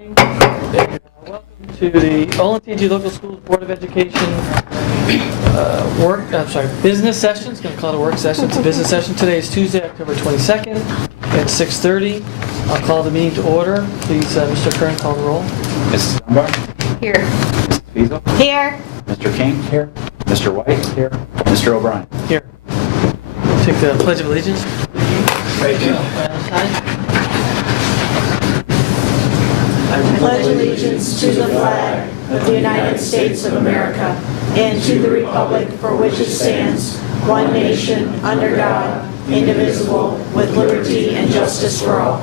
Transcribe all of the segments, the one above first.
Welcome to the Olentangy Local Schools Board of Education business session. It's going to call it a work session. It's a business session. Today is Tuesday, October 22nd at 6:30. I'll call the meeting to order. Please, Mr. Kern, call the roll. Mrs. Dunbar? Here. Mrs. Fiesel? Here. Mr. King? Here. Mr. White? Here. Mr. O'Brien? Here. Take the Pledge of Allegiance. Right I pledge allegiance to the flag of the United States of America and to the republic for which it stands, one nation, under God, indivisible, with liberty and justice for all.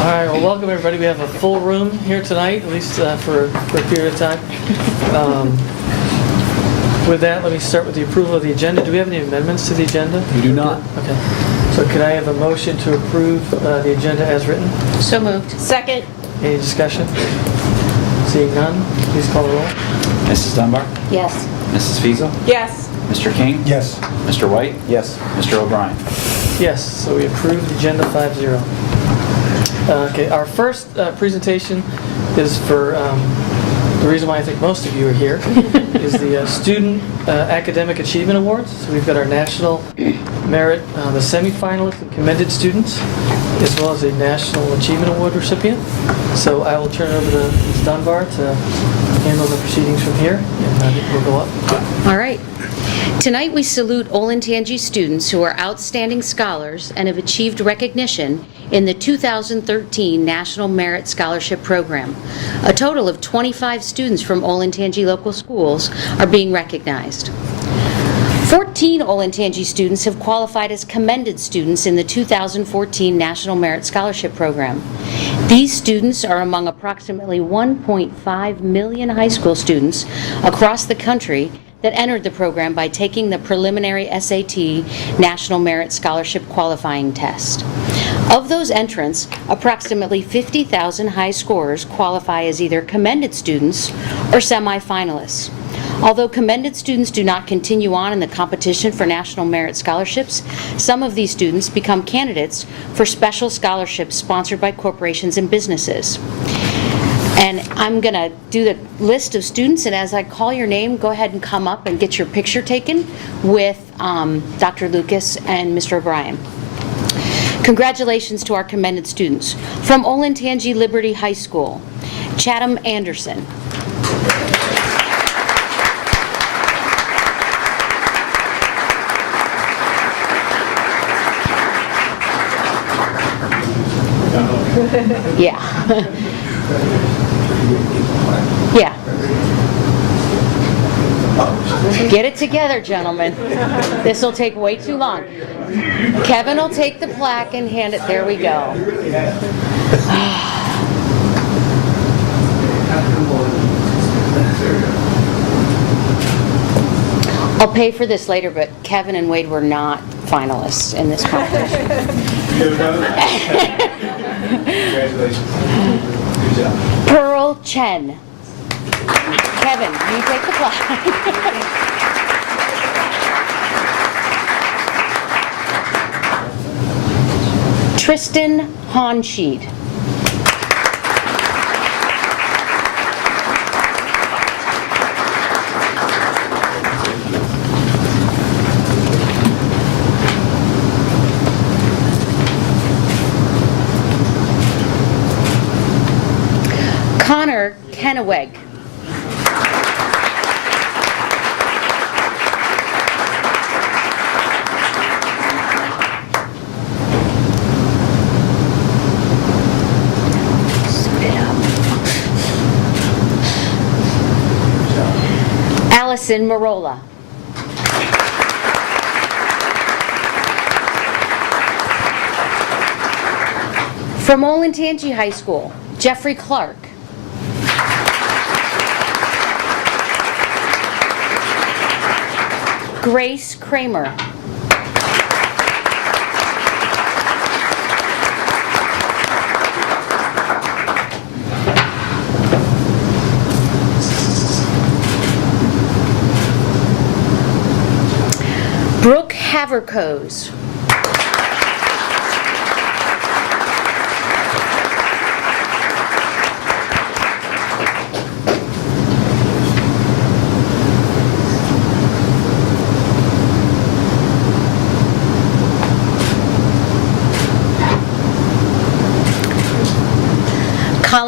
All right, well, welcome everybody. We have a full room here tonight, at least for a period of time. With that, let me start with the approval of the agenda. Do we have any amendments to the agenda? We do not. Okay. So could I have a motion to approve the agenda as written? So moved. Second. Any discussion? Seeing none, please call the roll. Mrs. Dunbar? Yes. Mrs. Fiesel? Yes. Mr. King? Yes. Mr. White? Yes. Mr. O'Brien? Yes, so we approve the agenda 5-0. Okay, our first presentation is for the reason why I think most of you are here is the Student Academic Achievement Awards. So we've got our National Merit, the semifinalists and commended students, as well as a National Achievement Award recipient. So I will turn it over to Ms. Dunbar to handle the proceedings from here, and I think we'll go up. All right. Tonight we salute Olentangy students who are outstanding scholars and have achieved recognition in the 2013 National Merit Scholarship Program. A total of 25 students from Olentangy local schools are being recognized. 14 Olentangy students have qualified as commended students in the 2014 National Merit Scholarship Program. These students are among approximately 1.5 million high school students across the country that entered the program by taking the preliminary SAT National Merit Scholarship Qualifying Test. Of those entrants, approximately 50,000 high scorers qualify as either commended students or semifinalists. Although commended students do not continue on in the competition for National Merit Scholarships, some of these students become candidates for special scholarships sponsored by corporations and businesses. And I'm going to do the list of students, and as I call your name, go ahead and come up and get your picture taken with Dr. Lucas and Mr. O'Brien. Congratulations to our commended students. From Olentangy Liberty High School, Chatham Anderson. Yeah. Yeah. Get it together, gentlemen. This will take way too long. Kevin will take the plaque and hand it. There we go. I'll pay for this later, but Kevin and Wade were not finalists in this competition. Congratulations. Good job. Pearl Chen. Kevin, you take the plaque. Tristan Honsheed. Connor Kennewick. Allison Marola. From Olentangy High School, Jeffrey Clark. Grace Kramer. Brooke Haverkos.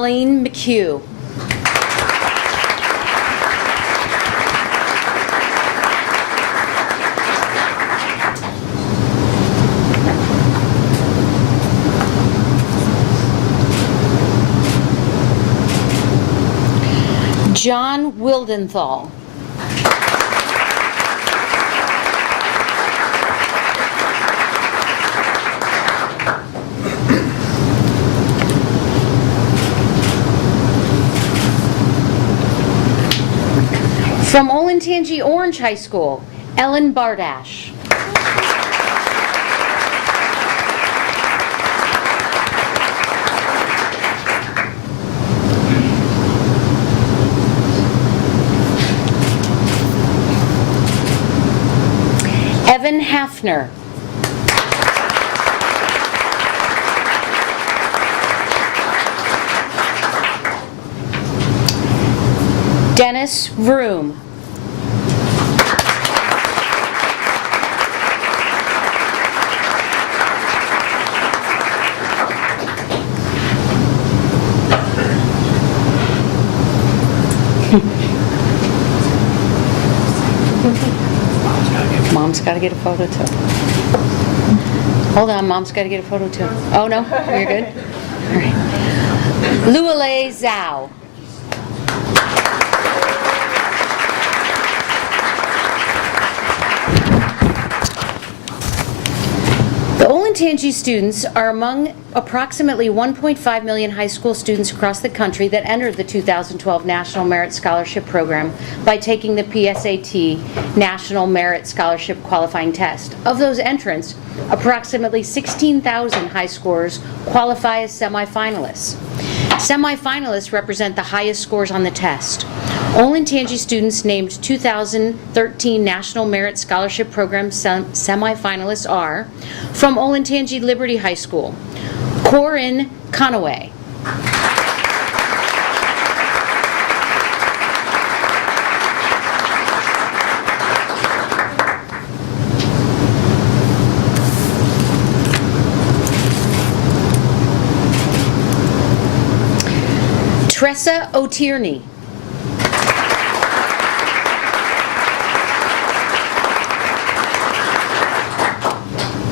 Colleen McHugh. John Wildenthal. From Olentangy Orange High School, Ellen Bardash. Evan Hafner. Dennis Vroom. Mom's got to get a photo too. Hold on, Mom's got to get a photo too. Oh no, you're good? All right. Luale Zhao. The Olentangy students are among approximately 1.5 million high school students across the country that entered the 2012 National Merit Scholarship Program by taking the PSAT National Merit Scholarship Qualifying Test. Of those entrants, approximately 16,000 high scorers qualify as semifinalists. Semifinalists represent the highest scores on the test. Olentangy students named 2013 National Merit Scholarship Program semifinalists are from Olentangy Liberty High School, Corinne Conaway. Tressa O'Tierney.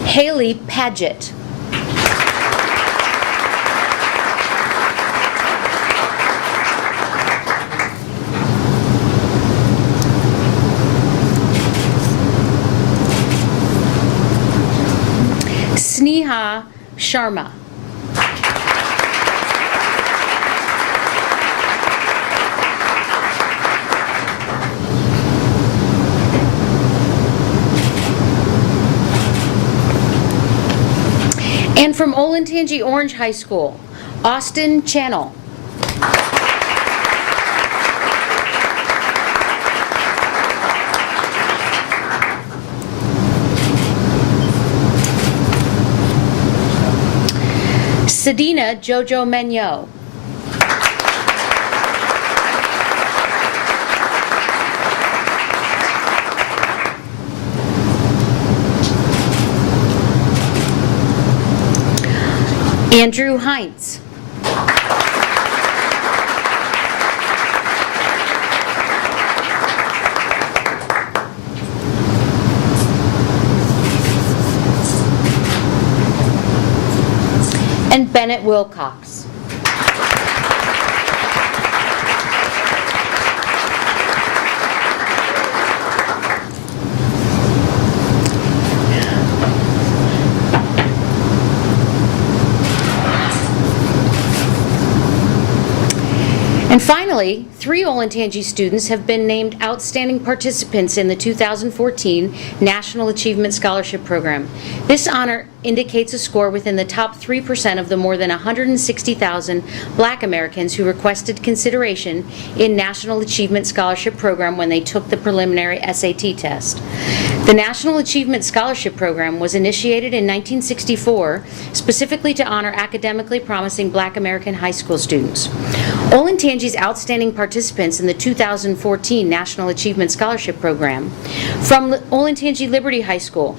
Haley Paget. Sneha Sharma. And from Olentangy Orange High School, Austin Channel. Sedina Jojo Menyo. Andrew Heinz. And Bennett Wilcox. And finally, 3 Olentangy students have been named outstanding participants in the 2014 National Achievement Scholarship Program. This honor indicates a score within the top 3% of the more than 160,000 Black Americans who requested consideration in National Achievement Scholarship Program when they took the preliminary SAT test. The National Achievement Scholarship Program was initiated in 1964 specifically to honor academically promising Black American high school students. Olentangy's outstanding participants in the 2014 National Achievement Scholarship Program from Olentangy Liberty High School,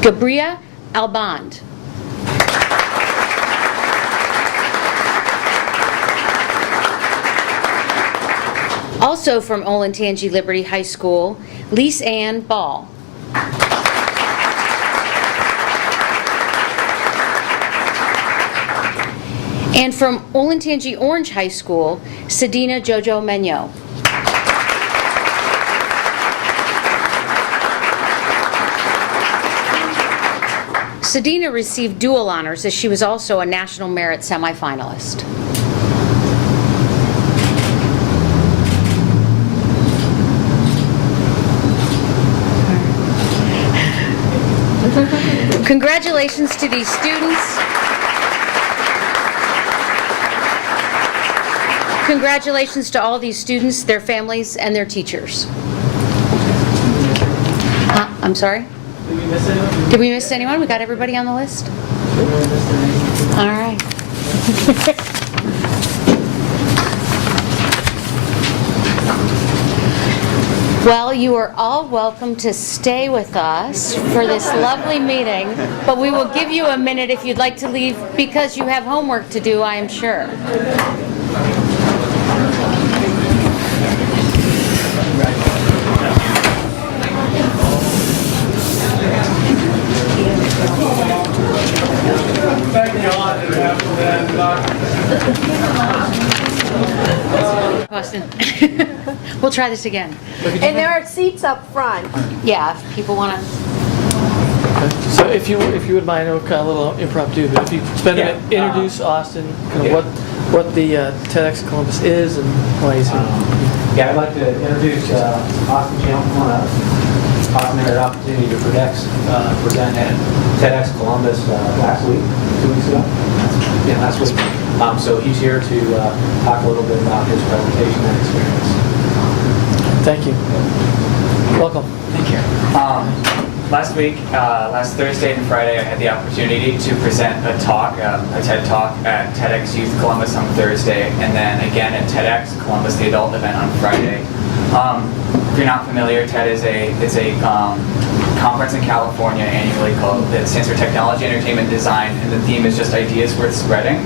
Gabria Alband. Also from Olentangy Liberty High School, Lise Ann Ball. And from Olentangy Orange High School, Sedina Jojo Menyo. Sedina received dual honors as she was also a National Merit semifinalist. Congratulations to these students. Congratulations to all these students, their families, and their teachers. I'm sorry? Did we miss anyone? Did we miss anyone? We got everybody on the list? All right. Well, you are all welcome to stay with us for this lovely meeting, but we will give you a minute if you'd like to leave because you have homework to do, I am sure. Austin, we'll try this again. And there are seats up front. Yeah, if people want to. So if you would mind, kind of a little impromptu, but if you spend a minute, introduce Austin, kind of what the TEDx Columbus is and why he's here. Yeah, I'd like to introduce Austin Channel. Come on up. Austin had an opportunity to present at TEDx Columbus last week, 2 weeks ago. Yeah, last week. So he's here to talk a little bit about his presentation and experience. Thank you. Welcome. Thank you. Last week, last Thursday and Friday, I had the opportunity to present a talk, a TED Talk at TEDx Youth Columbus on Thursday, and then again at TEDx Columbus, the adult event on Friday. If you're not familiar, TED is a conference in California annually called, it stands for Technology, Entertainment, Design, and the theme is just ideas worth spreading.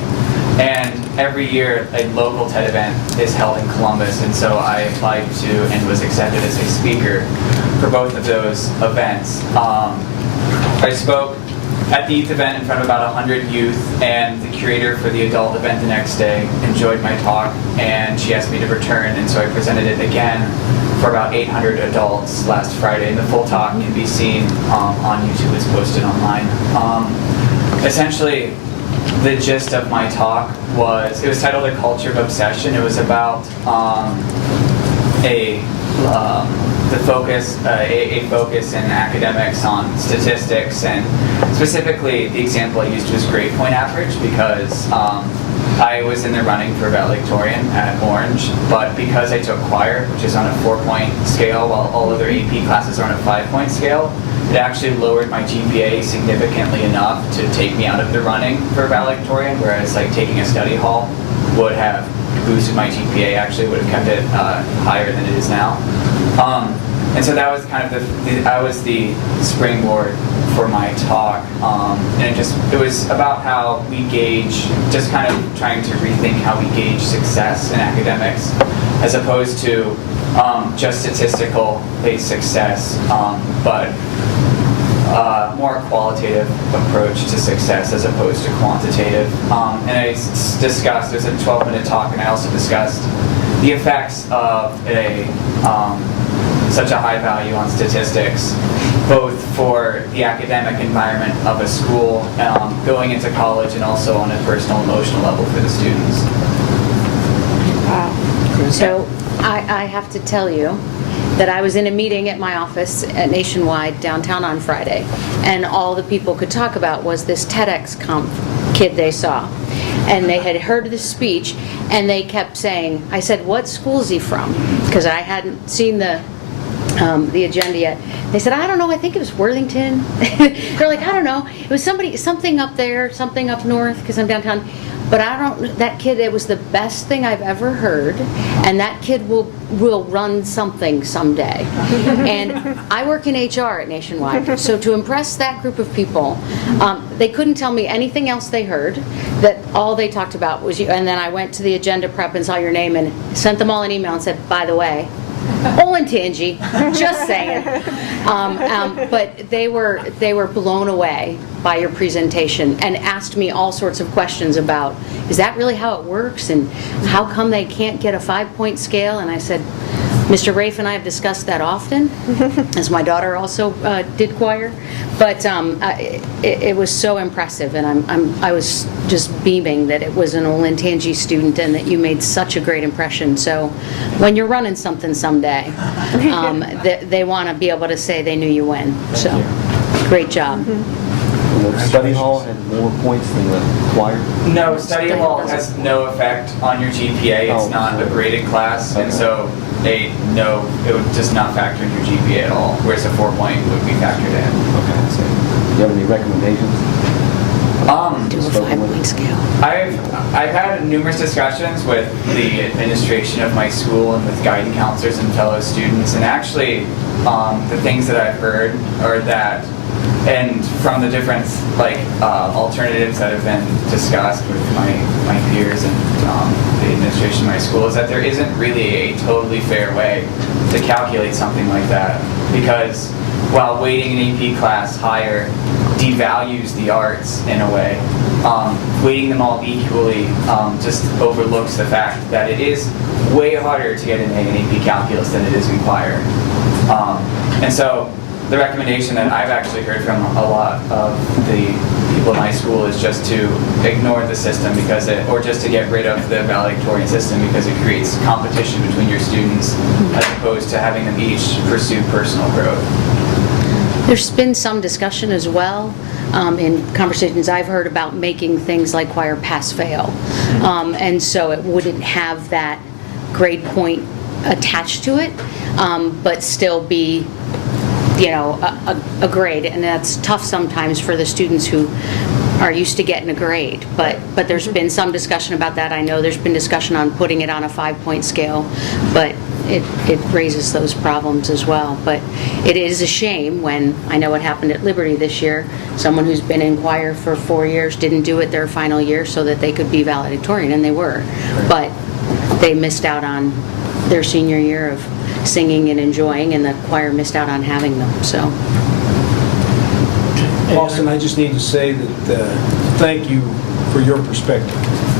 And every year, a local TED event is held in Columbus, and so I applied to and was accepted as a speaker for both of those events. I spoke at the youth event in front of about 100 youth, and the curator for the adult event the next day enjoyed my talk, and she asked me to return, and so I presented it again for about 800 adults last Friday, and the full talk can be seen on YouTube. It's posted online. Essentially, the gist of my talk was, it was titled A Culture of Obsession. It was about a focus in academics on statistics, and specifically the example I used was grade point average because I was in the running for valedictorian at Orange, but because I took choir, which is on a 4-point scale while all other AP classes are on a 5-point scale, it actually lowered my GPA significantly enough to take me out of the running for valedictorian, whereas like taking a study hall would have boosted my GPA, actually would have kept it higher than it is now. And so that was kind of I was the springboard for my talk, and it was about how we gauge, just kind of trying to rethink how we gauge success in academics, as opposed to just statistical-based success, but more qualitative approach to success as opposed to quantitative. And I discussed, it was a 12-minute talk, and I also discussed the effects of such a high value on statistics, both for the academic environment of a school, going into college, and also on a personal, emotional level for the students. Wow. So I have to tell you that I was in a meeting at my office at Nationwide downtown on Friday, and all the people could talk about was this TEDx kid they saw. And they had heard the speech, and they kept saying, I said, what school is he from? Because I hadn't seen the agenda yet. They said, I don't know, I think it was Worthington. They're like, I don't know. It was something up there, something up north, because I'm downtown. But that kid, it was the best thing I've ever heard, and that kid will run something someday. And I work in HR at Nationwide, so to impress that group of people, they couldn't tell me anything else they heard, that all they talked about was you. And then I went to the agenda prep and saw your name and sent them all an email and said, by the way, Olentangy, just saying. But they were blown away by your presentation and asked me all sorts of questions about, is that really how it works, and how come they can't get a 5-point scale? And I said, Mr. Rave and I have discussed that often, as my daughter also did choir. But it was so impressive, and I was just beaming that it was an Olentangy student and that you made such a great impression. So when you're running something someday, they want to be able to say they knew you when. So great job. The study hall had more points than the choir? No, study hall has no effect on your GPA. It's not a graded class, and so it would just not factor in your GPA at all, whereas a 4-point would be factored in. Okay. So, do you have any recommendations? Do a 5-point scale. I've had numerous discussions with the administration of my school and with guidance counselors and fellow students, and actually the things that I've heard are that, and from the different alternatives that have been discussed with my peers and the administration of my school, is that there isn't really a totally fair way to calculate something like that, because while weighting an AP class higher devalues the arts in a way, weighting them all equally just overlooks the fact that it is way harder to get an A in AP calculus than it is in choir. And so the recommendation that I've actually heard from a lot of the people in my school is just to ignore the system or just to get rid of the valedictorian system, because it creates competition between your students as opposed to having them each pursue personal growth. There's been some discussion as well in conversations I've heard about making things like choir pass-fail. And so it wouldn't have that grade point attached to it, but still be a grade, and that's tough sometimes for the students who are used to getting a grade. But there's been some discussion about that. I know there's been discussion on putting it on a 5-point scale, but it raises those problems as well. But it is a shame when, I know what happened at Liberty this year, someone who's been in choir for 4 years didn't do it their final year so that they could be valedictorian, and they were. But they missed out on their senior year of singing and enjoying, and the choir missed out on having them. So, Austin, I just need to say that thank you for your perspective.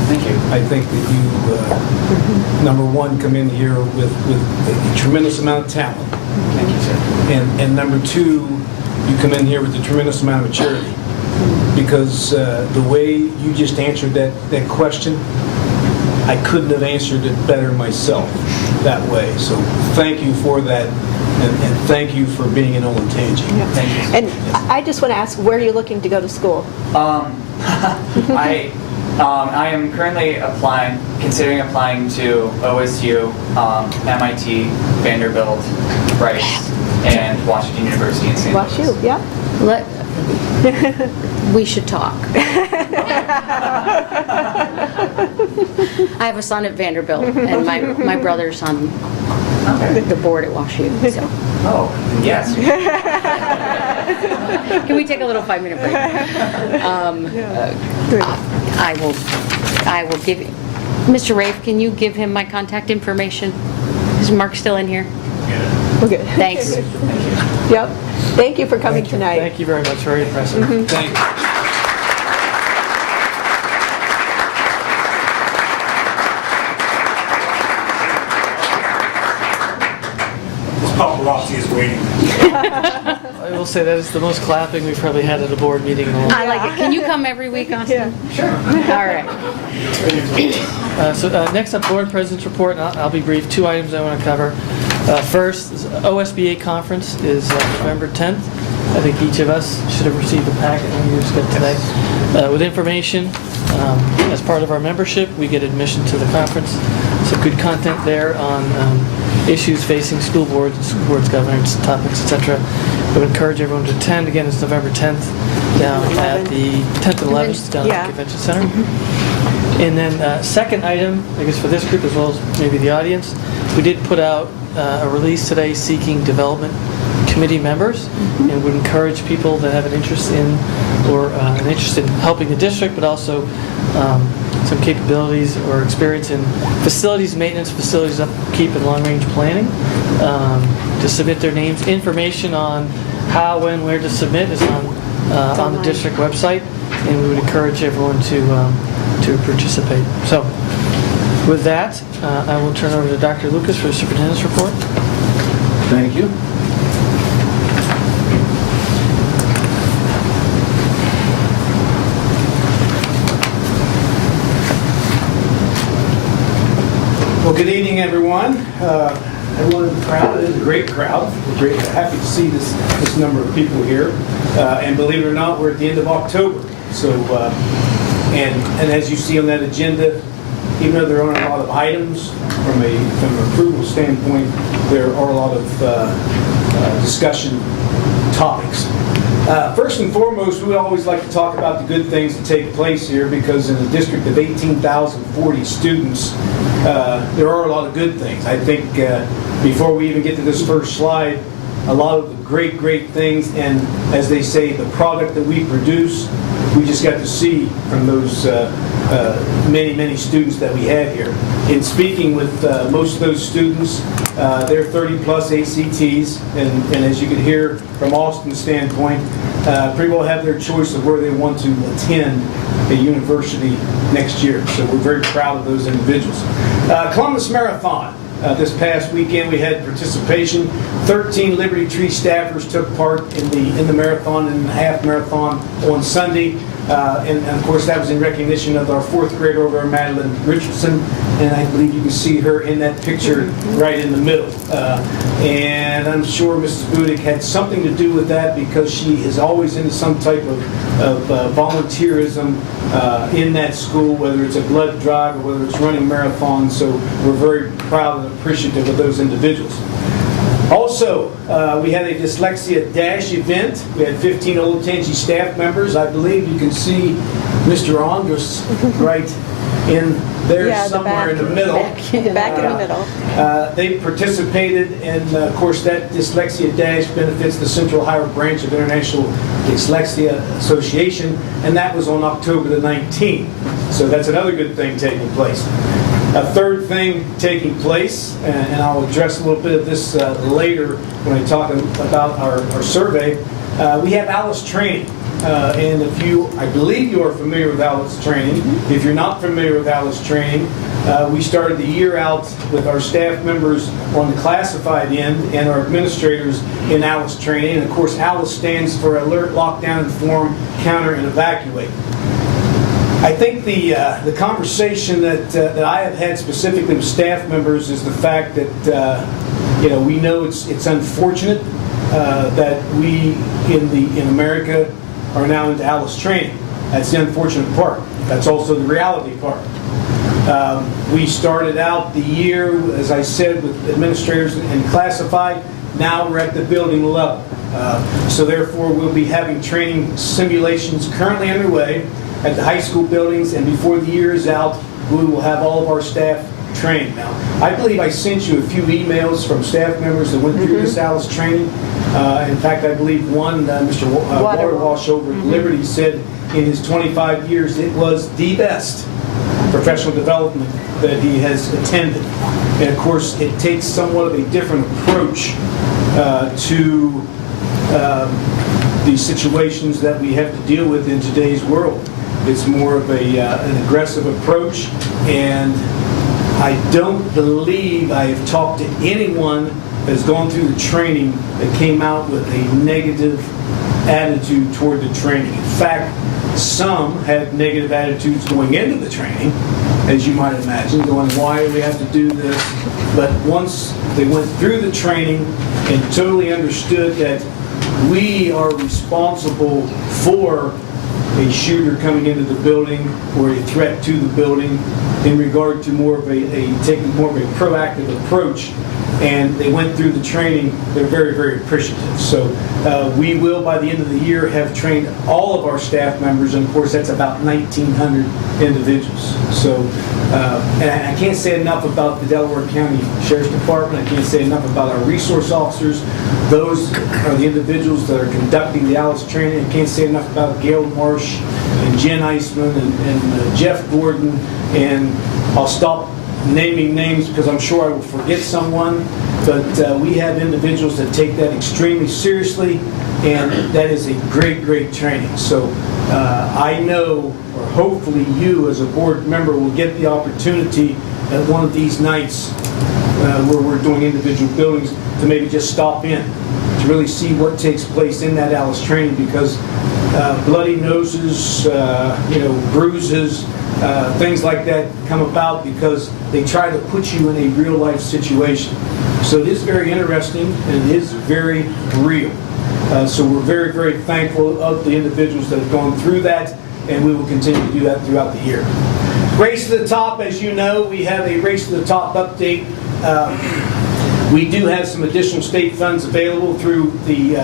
Thank you. I think that you, number one, come in here with a tremendous amount of talent. Thank you, sir. And number two, you come in here with a tremendous amount of maturity. Because the way you just answered that question, I couldn't have answered it better myself that way. So thank you for that, and thank you for being in Olentangy. Yeah. Thank you. And I just want to ask, where are you looking to go to school? I am currently considering applying to OSU, MIT, Vanderbilt, Rice, and Washington University in St. Louis. WashU, yeah. we should talk. I have a son at Vanderbilt, and my brother's on the board at WashU. So. Oh, yes. Can we take a little 5-minute break? I will give you, Mr. Rave, can you give him my contact information? Is Mark still in here? Okay. Thanks. Yep. Thank you for coming tonight. Thank you very much. Very impressive. Thank you. Paparazzi is waiting. I will say that is the most clapping we've probably had at a board meeting in a long I like it. Can you come every week, Austin? Sure. All right. Next up, board president's report, and I'll be brief. 2 items I want to cover. First, OSBA conference is November 10th. I think each of us should have received a packet when you just got today with information. As part of our membership, we get admission to the conference. Some good content there on issues facing school boards and school boards governance topics, etc. I would encourage everyone to attend. Again, it's November 10th down at the 10th and 11th down at the Convention Center. And then second item, I guess for this group as well as maybe the audience, we did put out a release today seeking development committee members, and would encourage people that have an interest in or an interest in helping the district, but also some capabilities or experience in facilities maintenance, facilities upkeep, and long-range planning, to submit their names. Information on how, when, where to submit is on the district website, and we would encourage everyone to participate. So, with that, I will turn over to Dr. Lucas for the superintendent's report. Thank you. Well, good evening, everyone. Everyone in the crowd, it is a great crowd. We're happy to see this number of people here. And believe it or not, we're at the end of October. So, and as you see on that agenda, even though there aren't a lot of items from an approval standpoint, there are a lot of discussion topics. First and foremost, we always like to talk about the good things that take place here, because in a district of 18,040 students, there are a lot of good things. I think before we even get to this first slide, a lot of the great things, and as they say, the product that we produce, we just got to see from those many students that we had here. In speaking with most of those students, they're 30 plus ACTs, and as you can hear from Austin's standpoint, pretty well have their choice of where they want to attend a university next year. So we're very proud of those individuals. Columbus Marathon. This past weekend we had participation. 13 Liberty Tree staffers took part in the marathon and the half marathon on Sunday. And of course that was in recognition of our fourth grader over there, Madeline Richardson, and I believe you can see her in that picture right in the middle. And I'm sure Mrs. Budick had something to do with that, because she is always into some type of volunteerism in that school, whether it's a blood drive or whether it's running marathons. So we're very proud and appreciative of those individuals. Also, we had a Dyslexia Dash event. We had 15 Olentangy staff members. I believe you can see Mr. Andrus right in there somewhere in the middle. Back in the middle. They participated, and of course that Dyslexia Dash benefits the Central Ohio branch of International Dyslexia Association, and that was on October the 19th. So that's another good thing taking place. A third thing taking place, and I'll address a little bit of this later when I talk about our survey, we have ALICE training. And I believe you are familiar with ALICE training. If you're not familiar with ALICE training, we started the year out with our staff members on the classified end and our administrators in ALICE training. And of course, ALICE stands for Alert, Lockdown, Inform, Counter, and Evacuate. I think the conversation that I have had specifically with staff members is the fact that we know it's unfortunate that we in America are now into ALICE training. That's the unfortunate part. That's also the reality part. We started out the year, as I said, with administrators and classified. Now we're at the building level. So therefore, we'll be having training simulations currently underway at the high school buildings, and before the year is out, we will have all of our staff trained. Now, I believe I sent you a few emails from staff members that went through this ALICE training. In fact, I believe one, Mr. Waterwash over at Liberty, said in his 25 years it was the best professional development that he has attended. And of course, it takes somewhat of a different approach to the situations that we have to deal with in today's world. It's more of an aggressive approach, and I don't believe I have talked to anyone that has gone through the training that came out with a negative attitude toward the training. In fact, some had negative attitudes going into the training, as you might imagine, going, why do we have to do this? But once they went through the training and totally understood that we are responsible for a shooter coming into the building or a threat to the building in regard to taking more of a proactive approach, and they went through the training. They're very, very appreciative. So we will, by the end of the year, have trained all of our staff members, and of course that's about 1,900 individuals. So, and I can't say enough about the Delaware County Sheriff's Department. I can't say enough about our resource officers. Those are the individuals that are conducting the ALICE training. I can't say enough about Gail Marsh and Jen Eisman and Jeff Gordon, and I'll stop naming names because I'm sure I will forget someone, but we have individuals that take that extremely seriously, and that is a great, great training. So I know, or hopefully you as a board member will get the opportunity at one of these nights where we're doing individual buildings to maybe just stop in, to really see what takes place in that ALICE training, because bloody noses, bruises, things like that come about because they try to put you in a real life situation. So it is very interesting and it is very real. So we're very, very thankful of the individuals that have gone through that, and we will continue to do that throughout the year. Race to the Top, as you know, we have a Race to the Top update. We do have some additional state funds available through the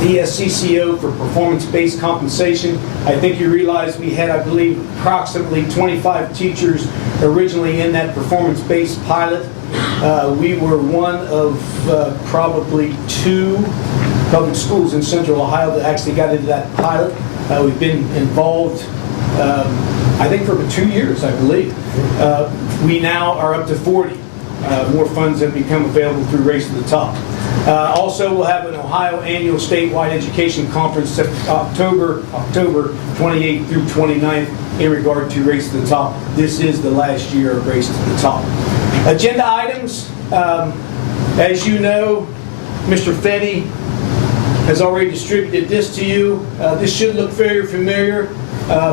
ESCCO for performance-based compensation. I think you realize we had, I believe, approximately 25 teachers originally in that performance-based pilot. We were one of probably 2 public schools in Central Ohio that actually got into that pilot. We've been involved, I think, for 2 years, I believe. We now are up to 40. More funds have become available through Race to the Top. Also, we'll have an Ohio annual statewide education conference October 28th through 29th in regard to Race to the Top. This is the last year of Race to the Top. Agenda items. As you know, Mr. Fetty has already distributed this to you. This should look very familiar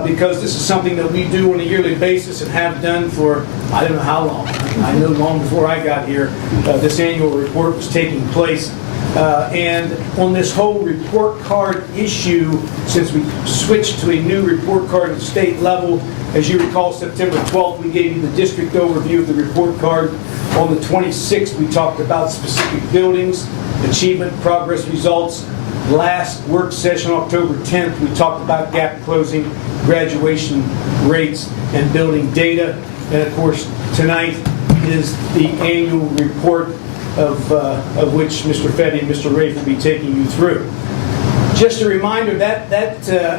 because this is something that we do on a yearly basis and have done for I don't know how long. I know long before I got here, this annual report was taking place. And on this whole report card issue, since we switched to a new report card at the state level, as you recall, September 12th, we gave you the district overview of the report card. On the 26th, we talked about specific buildings, achievement, progress, results. Last work session, October 10th, we talked about gap closing, graduation rates, and building data. And of course, tonight is the annual report of which Mr. Fetty and Mr. Rave will be taking you through. Just a reminder that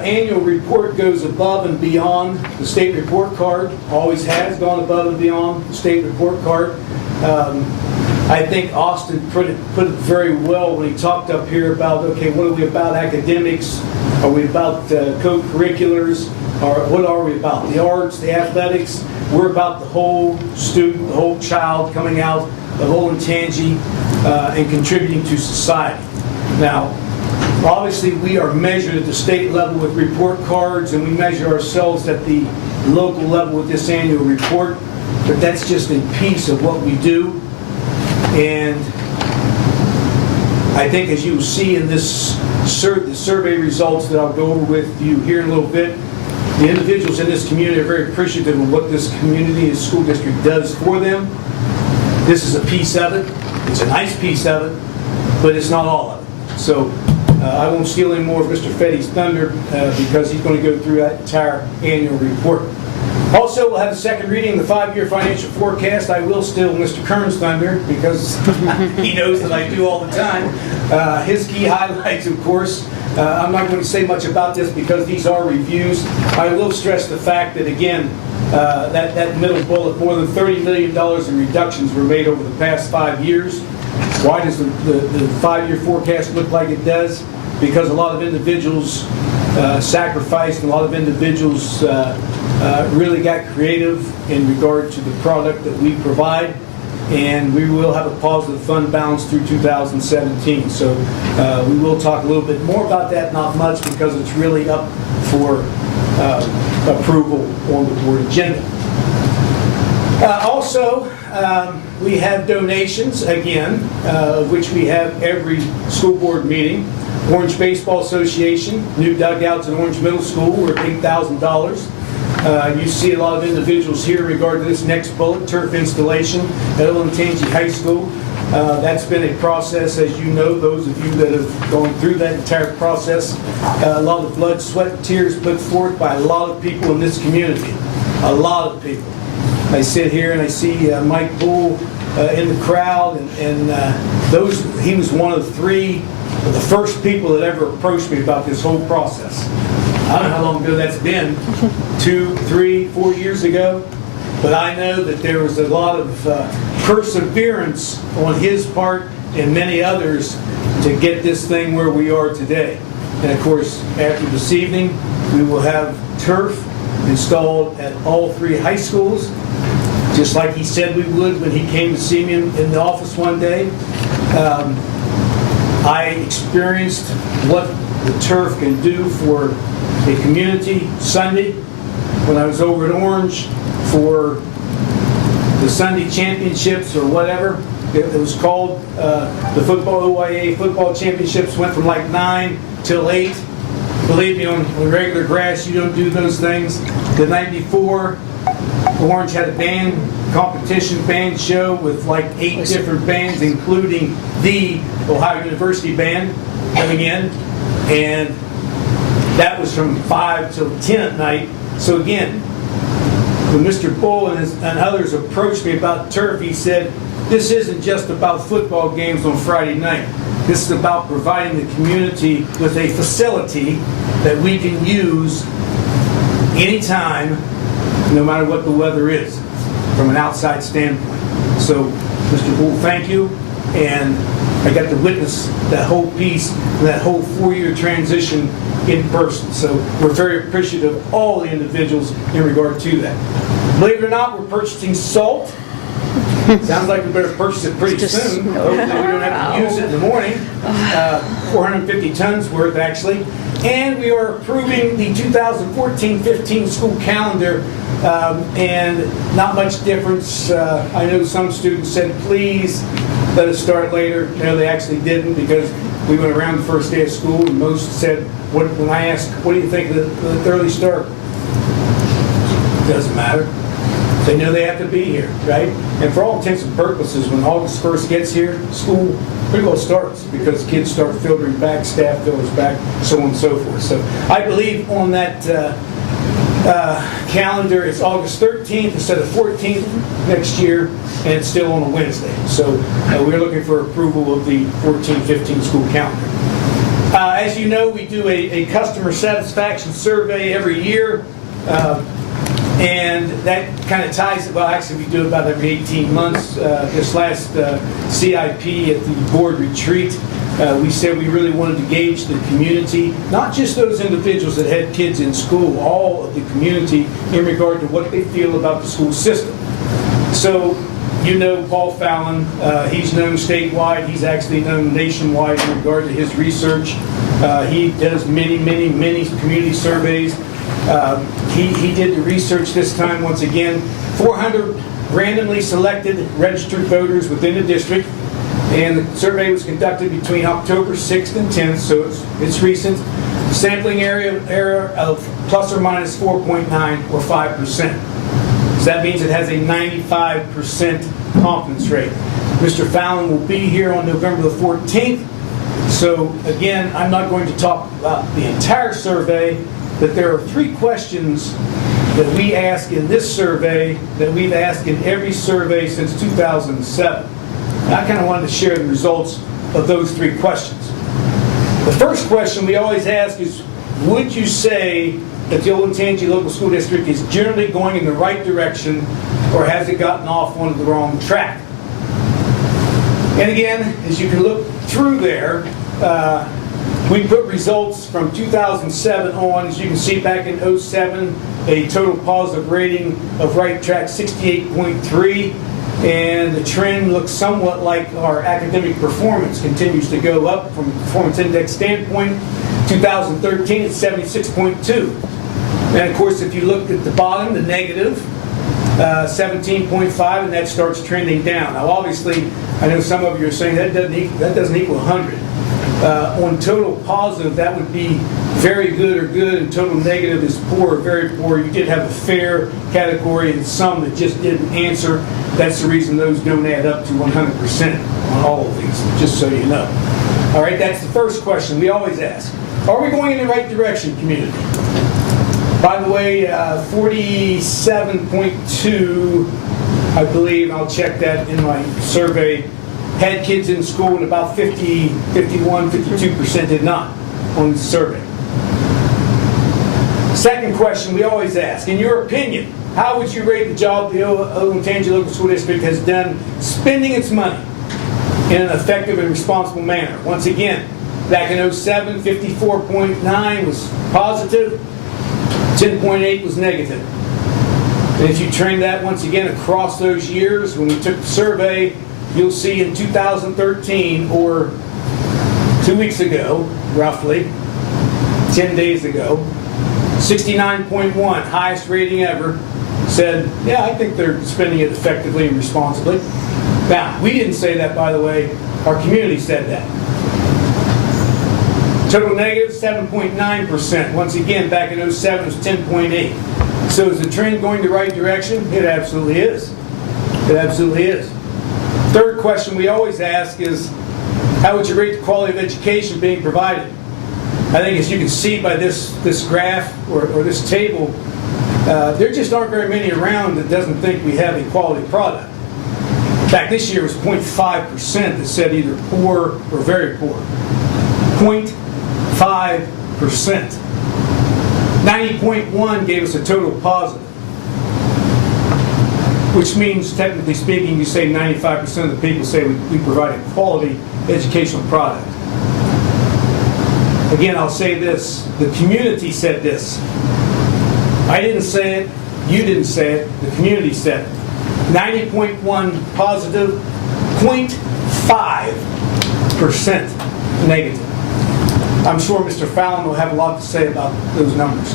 annual report goes above and beyond the state report card, always has gone above and beyond the state report card. I think Austin put it very well when he talked up here about, okay, what are we about? Academics? Are we about co-curriculars? Or what are we about? The arts, the athletics? We're about the whole student, the whole child coming out of Olentangy and contributing to society. Now, obviously we are measured at the state level with report cards, and we measure ourselves at the local level with this annual report, but that's just a piece of what we do. And I think, as you will see in this the survey results that I'll go over with you here in a little bit, the individuals in this community are very appreciative of what this community and school district does for them. This is a piece of it. It's a nice piece of it, but it's not all of it. So I won't steal any more of Mr. Fetty's thunder because he's going to go through that entire annual report. Also, we'll have a second reading of the 5-year financial forecast. I will steal Mr. Kern's thunder because he knows that I do all the time. His key highlights, of course. I'm not going to say much about this because these are reviews. I will stress the fact that, again, that middle bullet, more than $30 million in reductions were made over the past 5 years. Why does the 5-year forecast look like it does? Because a lot of individuals sacrificed, and a lot of individuals really got creative in regard to the product that we provide, and we will have a positive fund balance through 2017. So we will talk a little bit more about that, not much, because it's really up for approval on the board agenda. Also, we have donations, again, which we have every school board meeting. Orange Baseball Association, new dugouts at Orange Middle School, worth $8,000. You see a lot of individuals here in regard to this next bullet, turf installation at Olentangy High School. That's been a process, as you know, those of you that have gone through that entire process. A lot of blood, sweat, and tears put forth by a lot of people in this community. A lot of people. I sit here and I see Mike Bull in the crowd, and he was one of the first people that ever approached me about this whole process. I don't know how long ago that's been, 2, 3, 4 years ago, but I know that there was a lot of perseverance on his part and many others to get this thing where we are today. And of course, after this evening, we will have turf installed at all 3 high schools, just like he said we would when he came to see me in the office one day. I experienced what the turf can do for a community Sunday when I was over at Orange for the Sunday championships or whatever. It was called the OYA football championships, went from like 9 till 8. Believe me, on regular grass, you don't do those things. The night before, Orange had a band competition band show with like 8 different bands, including the Ohio University band coming in. And that was from 5 till 10 at night. So again, when Mr. Bull and others approached me about turf, he said, this isn't just about football games on Friday night. This is about providing the community with a facility that we can use anytime, no matter what the weather is, from an outside standpoint. So, Mr. Bull, thank you. And I got to witness that whole piece, that whole 4-year transition in person. So we're very appreciative of all the individuals in regard to that. Believe it or not, we're purchasing salt. Sounds like we better purchase it pretty soon. Hopefully we don't have to use it in the morning. 450 tons worth, actually. And we are approving the 2014-15 school calendar, and not much difference. I know some students said, please let us start later. No, they actually didn't, because we went around the first day of school and most said, when I asked, what do you think of the early start? Doesn't matter. They know they have to be here, right? And for all intents and purposes, when August 1st gets here, school pretty well starts, because kids start filtering back, staff filters back, so on and so forth. So I believe on that calendar, it's August 13th instead of 14th next year, and it's still on a Wednesday. So we're looking for approval of the 14-15 school calendar. As you know, we do a customer satisfaction survey every year. And that kind of ties, well, actually we do it about every 18 months. This last CIP at the board retreat, we said we really wanted to gauge the community, not just those individuals that had kids in school, all of the community in regard to what they feel about the school system. So, you know Paul Fallon, he's known statewide, he's actually known nationwide in regard to his research. He does many community surveys. He did the research this time, once again, 400 randomly selected registered voters within the district, and the survey was conducted between October 6th and 10th, so it's recent. The sampling area of plus or minus 4.9 or 5%. So that means it has a 95% confidence rate. Mr. Fallon will be here on November the 14th, so again, I'm not going to talk about the entire survey, but there are 3 questions that we ask in this survey that we've asked in every survey since 2007. And I kind of wanted to share the results of those 3 questions. The first question we always ask is, would you say that the Olentangy Local School District is generally going in the right direction, or has it gotten off on the wrong track? And again, as you can look through there, we put results from 2007 on. As you can see, back in 2007, a total positive rating of right track 68.3, and the trend looks somewhat like our academic performance continues to go up from a performance index standpoint. 2013, it's 76.2. And of course, if you look at the bottom, the negative, 17.5, and that starts trending down. Now, obviously, I know some of you are saying that doesn't equal 100. On total positive, that would be very good or good, and total negative is poor or very poor. You did have a fair category and some that just didn't answer. That's the reason those don't add up to 100% on all of these, just so you know. All right, that's the first question we always ask. Are we going in the right direction, community? By the way, 47.2, I believe, I'll check that in my survey, had kids in school, and about 50, 51, 52% did not on the survey. Second question we always ask, in your opinion, how would you rate the job the Olentangy Local School District has done spending its money in an effective and responsible manner? Once again, back in 07, 54.9 was positive, 10.8 was negative. And if you train that once again across those years, when we took the survey, you'll see in 2013, or 2 weeks ago, roughly, 10 days ago, 69.1, highest rating ever, said, yeah, I think they're spending it effectively and responsibly. Now, we didn't say that, by the way. Our community said that. Total negative, 7.9%. Once again, back in 07, it was 10.8. So is the trend going the right direction? It absolutely is. It absolutely is. Third question we always ask is, how would you rate the quality of education being provided? I think as you can see by this graph or this table, there just aren't very many around that doesn't think we have a quality product. In fact, this year was 0.5% that said either poor or very poor. 0.5%. 90.1 gave us a total positive, which means, technically speaking, you say 95% of the people say we provide a quality educational product. Again, I'll say this, the community said this. I didn't say it, you didn't say it, the community said it. 90.1 positive, 0.5% negative. I'm sure Mr. Fallon will have a lot to say about those numbers.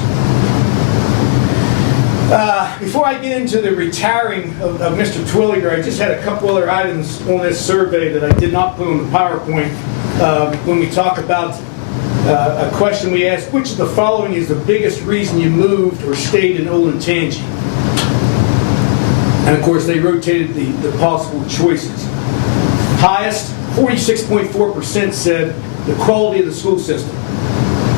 Before I get into the retiring of Mr. Twilliger, I just had a couple other items on this survey that I did not put on the PowerPoint. When we talk about a question we asked, which of the following is the biggest reason you moved or stayed in Olentangy? And of course, they rotated the possible choices. Highest, 46.4% said the quality of the school system.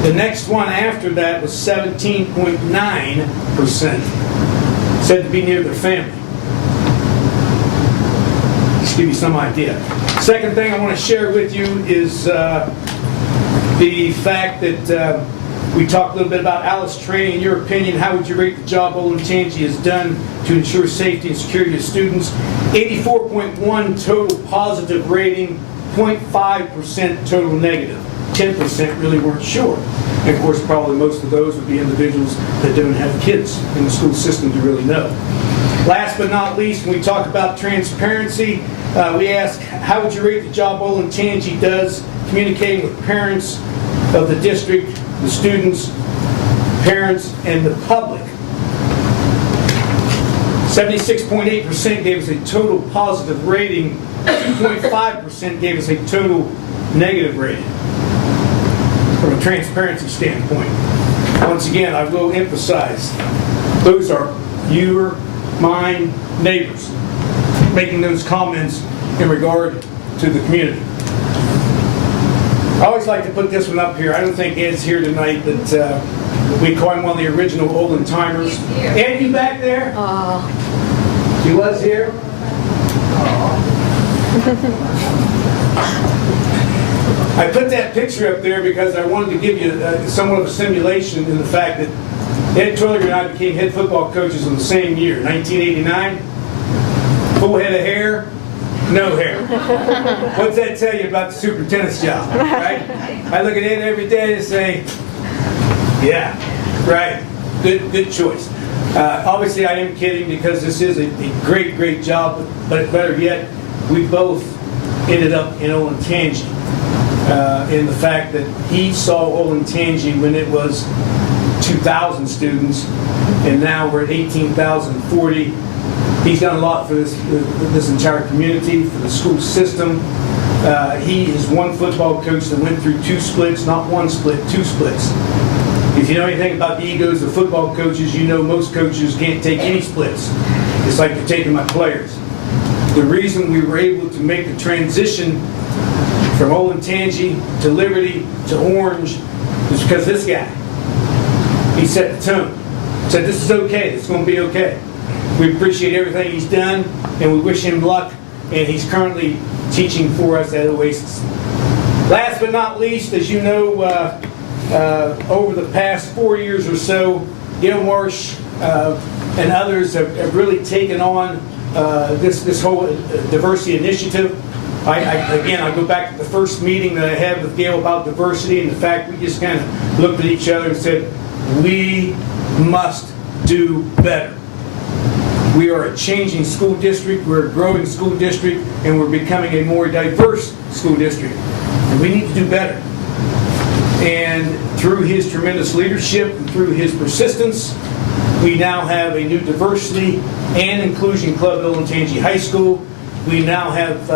The next one after that was 17.9%, said to be near their family. Just give you some idea. Second thing I want to share with you is the fact that we talked a little bit about Alice training. In your opinion, how would you rate the job Olentangy has done to ensure safety and security of students? 84.1 total positive rating, 0.5% total negative. 10% really weren't sure. And of course, probably most of those would be individuals that don't have kids in the school system to really know. Last but not least, when we talk about transparency, we ask, how would you rate the job Olentangy does communicating with parents of the district, the students, parents, and the public? 76.8% gave us a total positive rating. 2.5% gave us a total negative rating from a transparency standpoint. Once again, I will emphasize, those are your, mine, neighbors making those comments in regard to the community. I always like to put this one up here. I don't think Ed's here tonight, but we call him one of the original Olentimers. Ed, you back there? He was here? I put that picture up there because I wanted to give you somewhat of a simulation in the fact that Ed Twilliger and I became head football coaches in the same year, 1989. Full head of hair, no hair. What's that tell you about the superintendent's job, right? I look at Ed every day and say, yeah, right, good choice. Obviously, I am kidding because this is a great, great job, but better yet, we both ended up in Olentangy. In the fact that he saw Olentangy when it was 2,000 students, and now we're at 18,040. He's done a lot for this entire community, for the school system, He is one football coach that went through 2 splits, not 1 split, 2 splits. If you know anything about the egos of football coaches, you know most coaches can't take any splits. It's like they're taking my players. The reason we were able to make the transition from Olentangy to Liberty to Orange is because this guy. He set the tone. Said this is okay, it's going to be okay. We appreciate everything he's done and we wish him luck, and he's currently teaching for us at Oasis. Last but not least, as you know, over the past 4 years or so, Gail Marsh and others have really taken on this whole diversity initiative. Again, I go back to the first meeting that I had with Gail about diversity, and the fact we just kind of looked at each other and said, we must do better. We are a changing school district, we're a growing school district, and we're becoming a more diverse school district. And we need to do better. And through his tremendous leadership and through his persistence, we now have a new diversity and inclusion club at Olentangy High School. We now have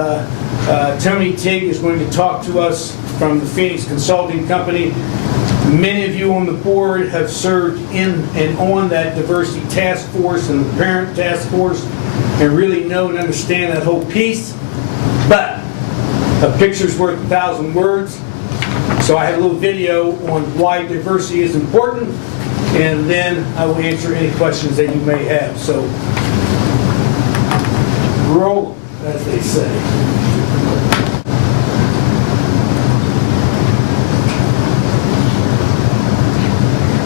Tony Tigg is going to talk to us from the Phoenix Consulting Company. Many of you on the board have served in and on that diversity task force and the parent task force and really know and understand that whole piece. But a picture's worth 1,000 words. So I have a little video on why diversity is important, and then I will answer any questions that you may have. So, roll, as they say.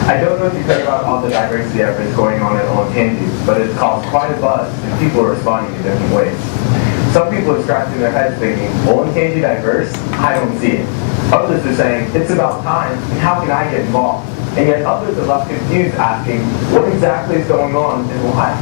I don't know if you've heard about all the diversity efforts going on at Olentangy, but it's caused quite a buzz, and people are responding in different ways. Some people are scratching their heads thinking, Olentangy diverse? I don't see it. Others are saying, it's about time, and how can I get involved? And yet others are left confused, asking, what exactly is going on and why?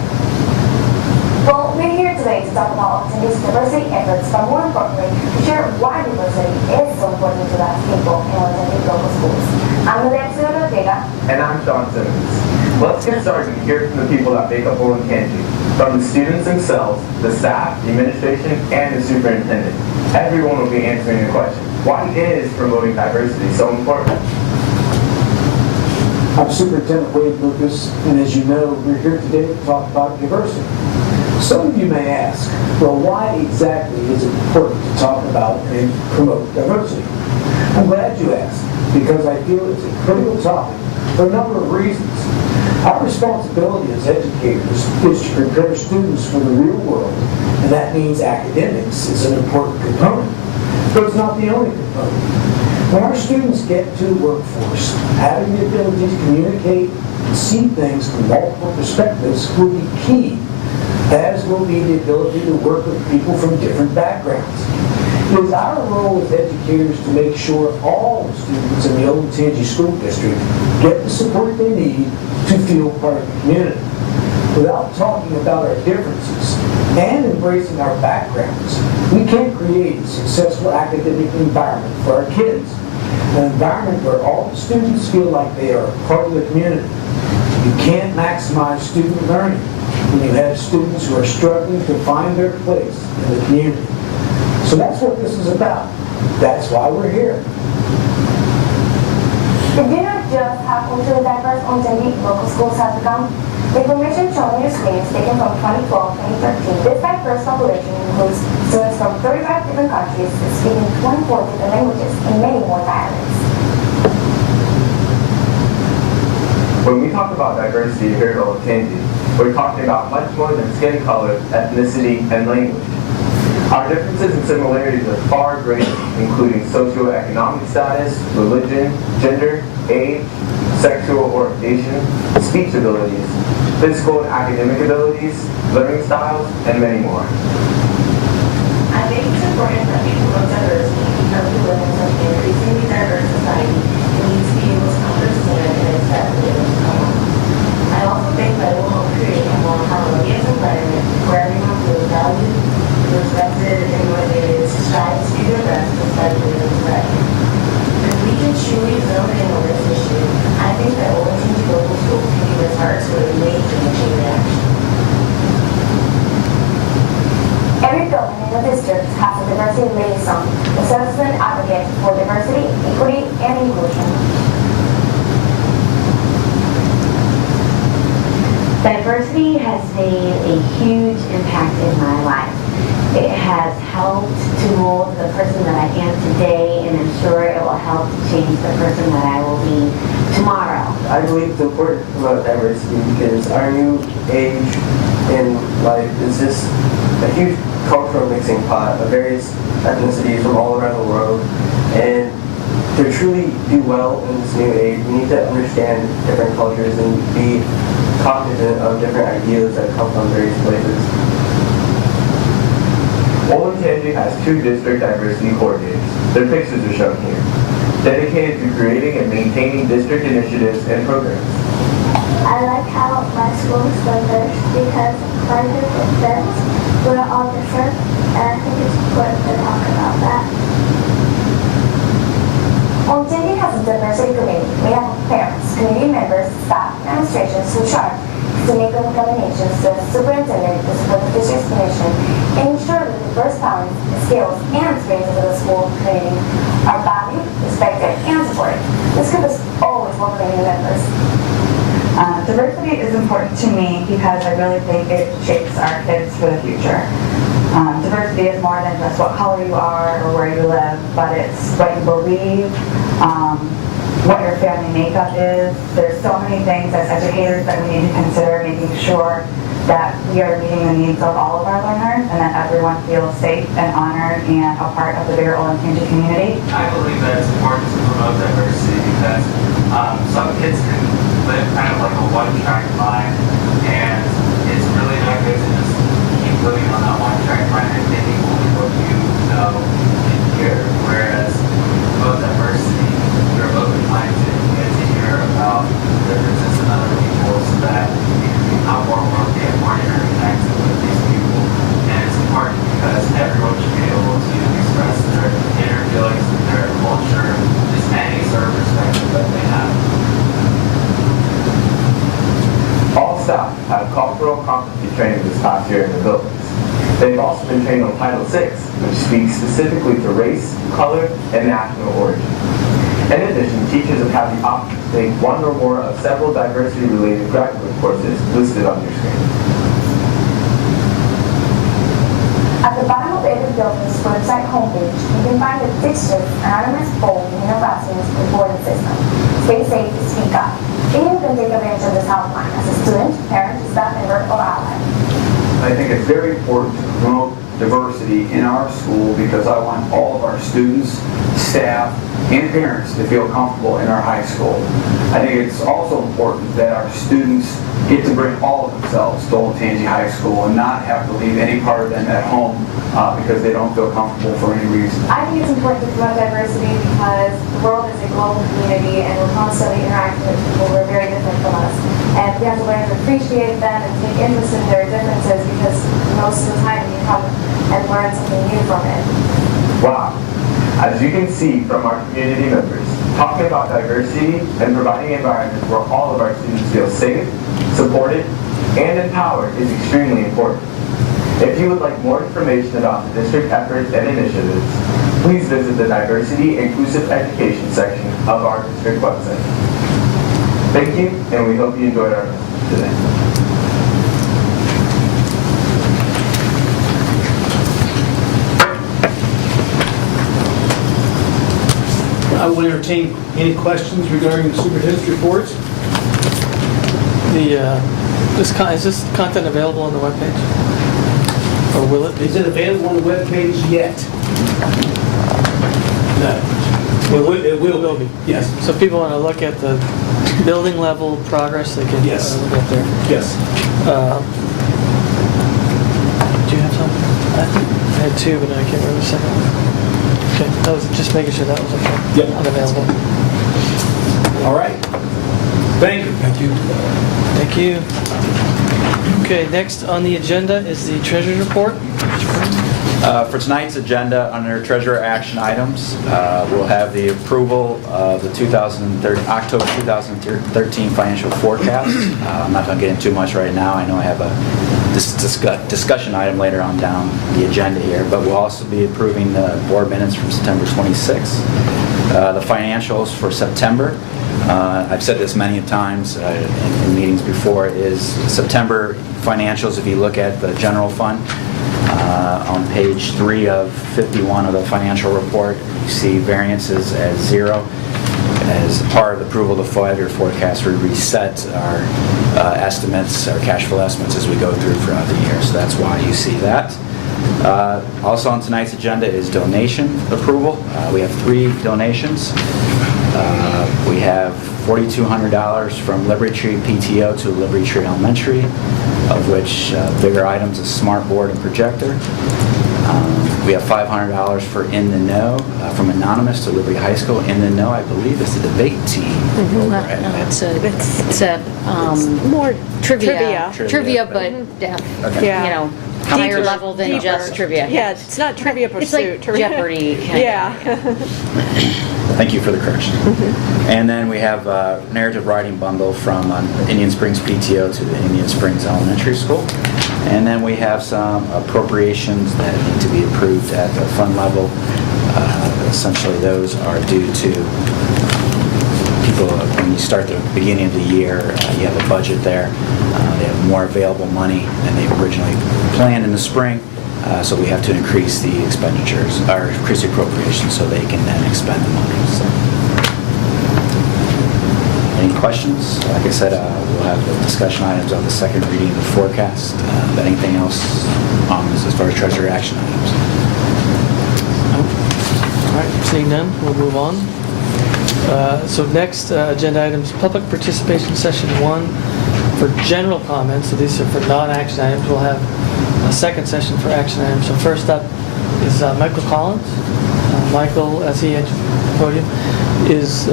Well, we're here today to talk about Olentangy's diversity efforts, but more importantly, to share why diversity is so important to the people in Olentangy local schools. I'm Alexia Ortega. And I'm Sean Simmons. Let's get started and hear from the people that make up Olentangy, from the students themselves, the staff, the administration, and the superintendent. Everyone will be answering the question, why is promoting diversity so important? I'm Superintendent Wade Lucas, and as you know, we're here today to talk about diversity. Some of you may ask, well, why exactly is it important to talk about and promote diversity? I'm glad you asked, because I feel it's a critical topic for a number of reasons. Our responsibility as educators is to prepare students for the real world, and that means academics is an important component, but it's not the only component. When our students get to the workforce, having the ability to communicate and see things from multiple perspectives will be key, as will be the ability to work with people from different backgrounds. It is our role as educators to make sure all the students in the Olentangy School District get the support they need to feel part of the community. Without talking about our differences and embracing our backgrounds, we can't create a successful academic environment for our kids. An environment where all the students feel like they are a part of the community. You can't maximize student learning when you have students who are struggling to find their place in the community. So that's what this is about. That's why we're here. The dinner just happened to the diverse Olentangy local schools have become. The information shown on your screen is taken from 2012-2013. This diverse population includes students from 35 different countries speaking 24 different languages and many more dialects. When we talk about diversity here at Olentangy, we're talking about much more than skin color, ethnicity, and language. Our differences and similarities are far greater, including socioeconomic status, religion, gender, age, sexual orientation, speech abilities, physical and academic abilities, learning styles, and many more. I think it's important that we promote diversity because we live in such an increasingly diverse society and need to be able to understand and accept the difference come on. I also think that it will help create a more harmonious environment where everyone feels valued, respected, and motivated to strive to do their best despite doing what's right. If we can truly zone in on this issue, I think that Olentangy local schools can be the start to a major chain reaction. Every building in the district has a diversity liaison, a citizen advocate for diversity, equity, and inclusion. Diversity has made a huge impact in my life. It has helped to mold the person that I am today, and I'm sure it will help to change the person that I will be tomorrow. I believe it's important to promote diversity because our new age in life is just a huge cultural mixing pot of various ethnicities from all around the world. And to truly do well in this new age, we need to understand different cultures and be cognizant of different ideas that come from various places. Olentangy has 2 district diversity coordinators. Their pictures are shown here, dedicated to creating and maintaining district initiatives and programs. I like how my school is diverse because part of it is we're all different, and I think it's important to talk about that. Olentangy has a diversity committee made up of parents, community members, staff, and administrations who charge to make recommendations to the superintendent to support the district's mission and ensure that diverse talents, skills, and experiences of the school community are valued, respected, and supported. This group is always welcoming new members. Diversity is important to me because I really think it shapes our kids for the future. Diversity is more than just what color you are or where you live, but it's what you believe, what your family makeup is. There's so many things as educators that we need to consider, making sure that we are meeting the needs of all of our learners and that everyone feels safe and honored and a part of the bigger Olentangy community. I believe that it's important to promote diversity because some kids can live kind of like a one-track mind, and it's really not good to just keep living on that one-track mind and thinking only what you know and hear. Whereas promote diversity, you're open-minded, you get to hear about differences in other people so that you can become more wealthy and more interconnected with these people. And it's important because everyone should be able to express their inner feelings and their culture, just any sort of perspective that they have. All staff have cultural competency training this past year in the buildings. They've also been trained on Title VI, which speaks specifically to race, color, and national origin. In addition, teachers have had the option to take one or more of several diversity-related graduate courses listed on your screen. At the bottom of every building's website homepage, you can find the district's anonymous polling and harassment reporting system. Stay safe, speak up. And you can take advantage of this helpline as a student, parent, staff member, or ally. I think it's very important to promote diversity in our school because I want all of our students, staff, and parents to feel comfortable in our high school. I think it's also important that our students get to bring all of themselves to Olentangy High School and not have to leave any part of them at home because they don't feel comfortable for any reason. I think it's important to promote diversity because the world is a global community and we're constantly interacting with people who are very different from us. And we have to learn to appreciate them and take interest in their differences because most of the time you come and learn something new from it. Wow. As you can see from our community members, talking about diversity and providing environments where all of our students feel safe, supported, and empowered is extremely important. If you would like more information about the district efforts and initiatives, please visit the Diversity Inclusive Education section of our district website. Thank you, and we hope you enjoyed our message today. I will entertain any questions regarding the superintendent's reports. Is this content available on the webpage? Or will it be? Is it available on the webpage yet? No. It will be. Yes. So if people want to look at the building level progress, they can Yes. look at there. Yes. Do you have something? I think I had two, but I can't remember the second one. Okay, that was just making sure that was okay. Yep. Unavailable. All right. Thank you. Thank you. Thank you. Okay, next on the agenda is the treasurer's report. For tonight's agenda, under treasurer action items, we'll have the approval of the October 2013 financial forecast. I'm not going to get into too much right now. I know I have a discussion item later on down the agenda here, but we'll also be approving the board minutes from September 26th. The financials for September, I've said this many times in meetings before, is September financials, if you look at the general fund, on page 3 of 51 of the financial report, you see variances at 0. As part of the approval of the 5-year forecast, we reset our estimates, our cash flow estimates as we go through throughout the year. So that's why you see that. Also on tonight's agenda is donation approval. We have 3 donations. We have $4,200 from Liberty Tree PTO to Liberty Tree Elementary, of which bigger items is smart board and projector. We have $500 for In the Know from Anonymous to Liberty High School. In the Know, I believe, is the debate team. It's more trivia, but higher level than just trivia. Yeah, it's not Trivia Pursuit. It's like Jeopardy. Yeah. Thank you for the correction. And then we have a narrative writing bundle from Indian Springs PTO to the Indian Springs Elementary School. And then we have some appropriations that need to be approved at the fund level. Essentially, those are due to people, when you start the beginning of the year, you have a budget there. They have more available money than they originally planned in the spring. So we have to increase the expenditures, or increase the appropriations so they can then expend the money. So. Any questions? Like I said, we'll have the discussion items on the second reading of the forecast. Anything else as far as treasury action items? All right, seeing none, we'll move on. So next agenda items, public participation session 1 for general comments. So these are for non-action items. We'll have a second session for action items. So first up is Michael Collins. Michael, as he entered the podium, is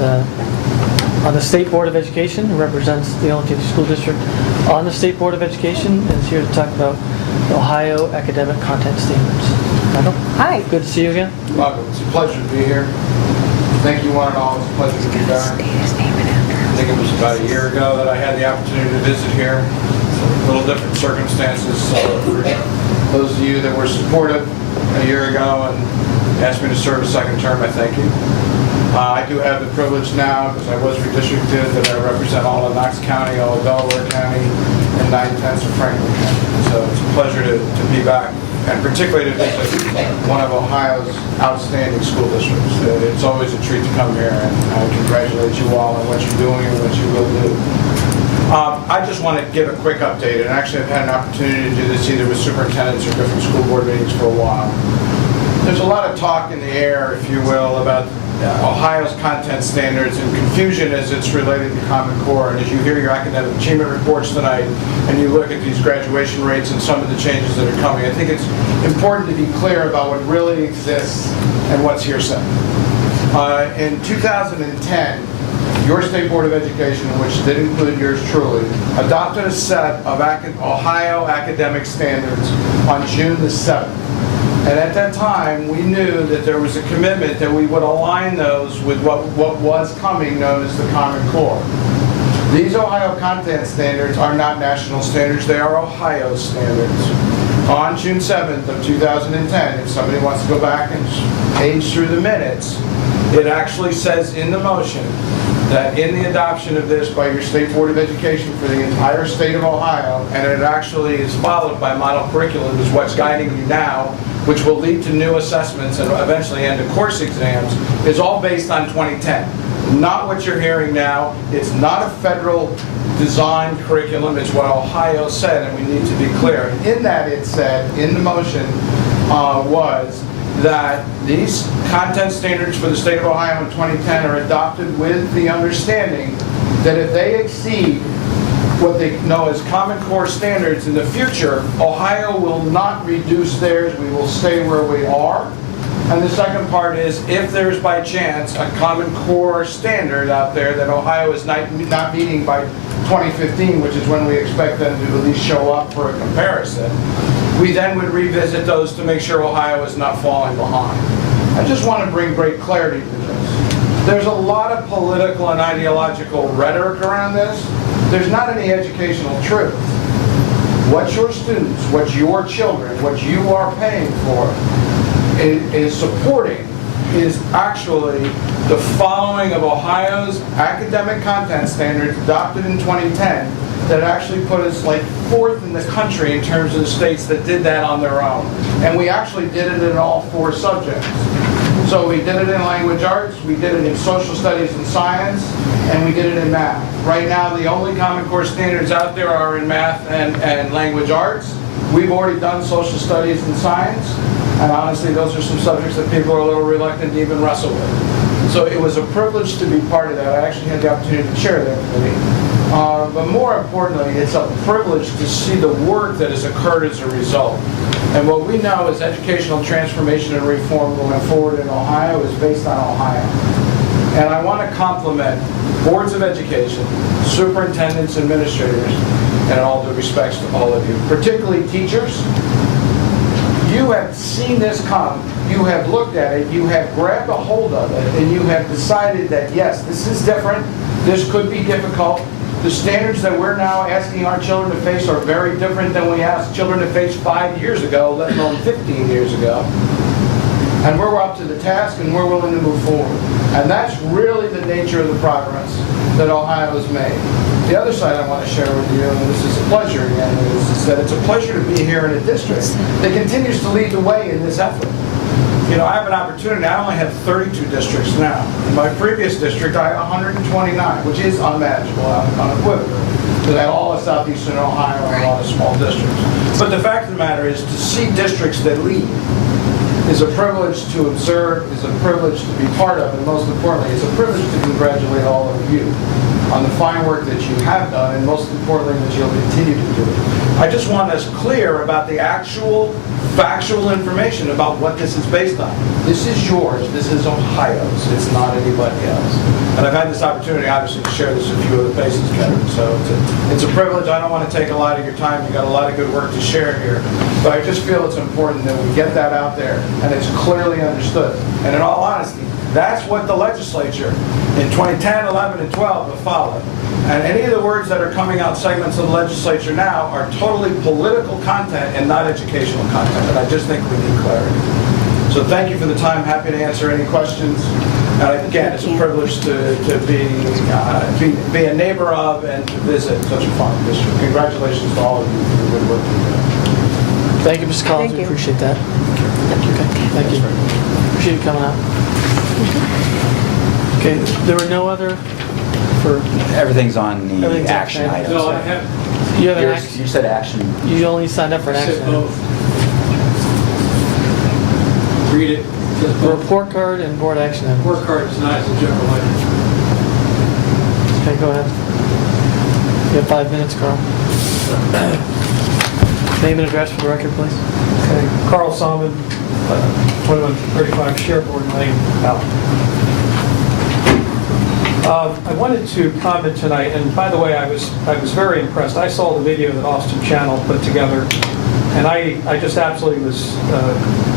on the State Board of Education, who represents the Olentangy School District on the State Board of Education, and is here to talk about Ohio academic content standards. Michael? Hi. Good to see you again. Welcome. It's a pleasure to be here. Thank you one and all. It's a pleasure to be back. I think it was about a year ago that I had the opportunity to visit here. So a little different circumstances. So for those of you that were supportive a year ago and asked me to serve a second term, I thank you. I do have the privilege now, because I was redistricted, that I represent all of Knox County, all of Delaware County, and 9/10 of Franklin County. So it's a pleasure to be back, and particularly to visit one of Ohio's outstanding school districts. It's always a treat to come here, and I congratulate you all on what you're doing and what you will do. I just want to give a quick update, and actually I've had an opportunity to do this either with superintendents or different school board meetings for a while. There's a lot of talk in the air, if you will, about Ohio's content standards and confusion as it's related to Common Core. And as you hear your academic achievement reports tonight and you look at these graduation rates and some of the changes that are coming, I think it's important to be clear about what really exists and what's hearsay. In 2010, your State Board of Education, which did include yours truly, adopted a set of Ohio academic standards on June the 7th. And at that time, we knew that there was a commitment that we would align those with what was coming, known as the Common Core. These Ohio content standards are not national standards, they are Ohio standards. On June 7th of 2010, if somebody wants to go back and page through the minutes, it actually says in the motion that in the adoption of this by your State Board of Education for the entire state of Ohio, and it actually is followed by model curriculum, is what's guiding you now, which will lead to new assessments and eventually end of course exams, is all based on 2010. Not what you're hearing now. It's not a federal design curriculum. It's what Ohio said, and we need to be clear. In that, it said, in the motion, was that these content standards for the state of Ohio in 2010 are adopted with the understanding that if they exceed what they know as Common Core standards in the future, Ohio will not reduce theirs. We will stay where we are. And the second part is, if there's by chance a Common Core standard out there that Ohio is not meeting by 2015, which is when we expect them to at least show up for a comparison, we then would revisit those to make sure Ohio is not falling behind. I just want to bring great clarity to this. There's a lot of political and ideological rhetoric around this. There's not any educational truth. What your students, what your children, what you are paying for is supporting is actually the following of Ohio's academic content standards adopted in 2010 that actually put us like 4th in the country in terms of the states that did that on their own. And we actually did it in all 4 subjects. So we did it in language arts, we did it in social studies and science, and we did it in math. Right now, the only Common Core standards out there are in math and language arts. We've already done social studies and science, and honestly, those are some subjects that people are a little reluctant to even wrestle with. So it was a privilege to be part of that. I actually had the opportunity to chair that committee. But more importantly, it's a privilege to see the work that has occurred as a result. And what we know is educational transformation and reform going forward in Ohio is based on Ohio. And I want to compliment boards of education, superintendents, administrators, and all due respects to all of you, particularly teachers. You have seen this come, you have looked at it, you have grabbed a hold of it, and you have decided that yes, this is different, this could be difficult. The standards that we're now asking our children to face are very different than we asked children to face 5 years ago, let alone 15 years ago. And we're up to the task and we're willing to move forward. And that's really the nature of the progress that Ohio has made. The other side I want to share with you, and this is a pleasure again, is that it's a pleasure to be here in a district that continues to lead the way in this effort. You know, I have an opportunity. I only have 32 districts now. In my previous district, I had 129, which is unmanageable, unequivocal. Because I had all of southeastern Ohio and a lot of small districts. But the fact of the matter is, to see districts that lead is a privilege to observe, is a privilege to be part of, and most importantly, it's a privilege to congratulate all of you on the fine work that you have done, and most importantly, that you'll continue to do. I just want us clear about the actual factual information about what this is based on. This is yours. This is Ohio's. It's not anybody else. And I've had this opportunity, obviously, to share this with a few other faces, Kevin. So it's a privilege. I don't want to take a lot of your time. You've got a lot of good work to share here. But I just feel it's important that we get that out there and it's clearly understood. And in all honesty, that's what the legislature in 2010, 11, and 12 have followed. And any of the words that are coming out segments of the legislature now are totally political content and not educational content. And I just think we need clarity. So thank you for the time. Happy to answer any questions. And again, it's a privilege to be a neighbor of and to visit such a fine district. Congratulations to all of you for the good work you've done. Thank you, Mr. Collins. We appreciate that. Thank you. Appreciate you coming out. Okay, there were no other for... Everything's on the action items. No, I have... You have an action? You said action. You only signed up for an action item. Read it. Report card and board action item. Report card is not as a general item. Okay, go ahead. You have 5 minutes, Carl. Name and address for the record, please. Okay, Carl Salmon, 2135 Sherborne Lane, Allen. I wanted to comment tonight, and by the way, I was very impressed. I saw the video that Austin Channel put together, and I just absolutely was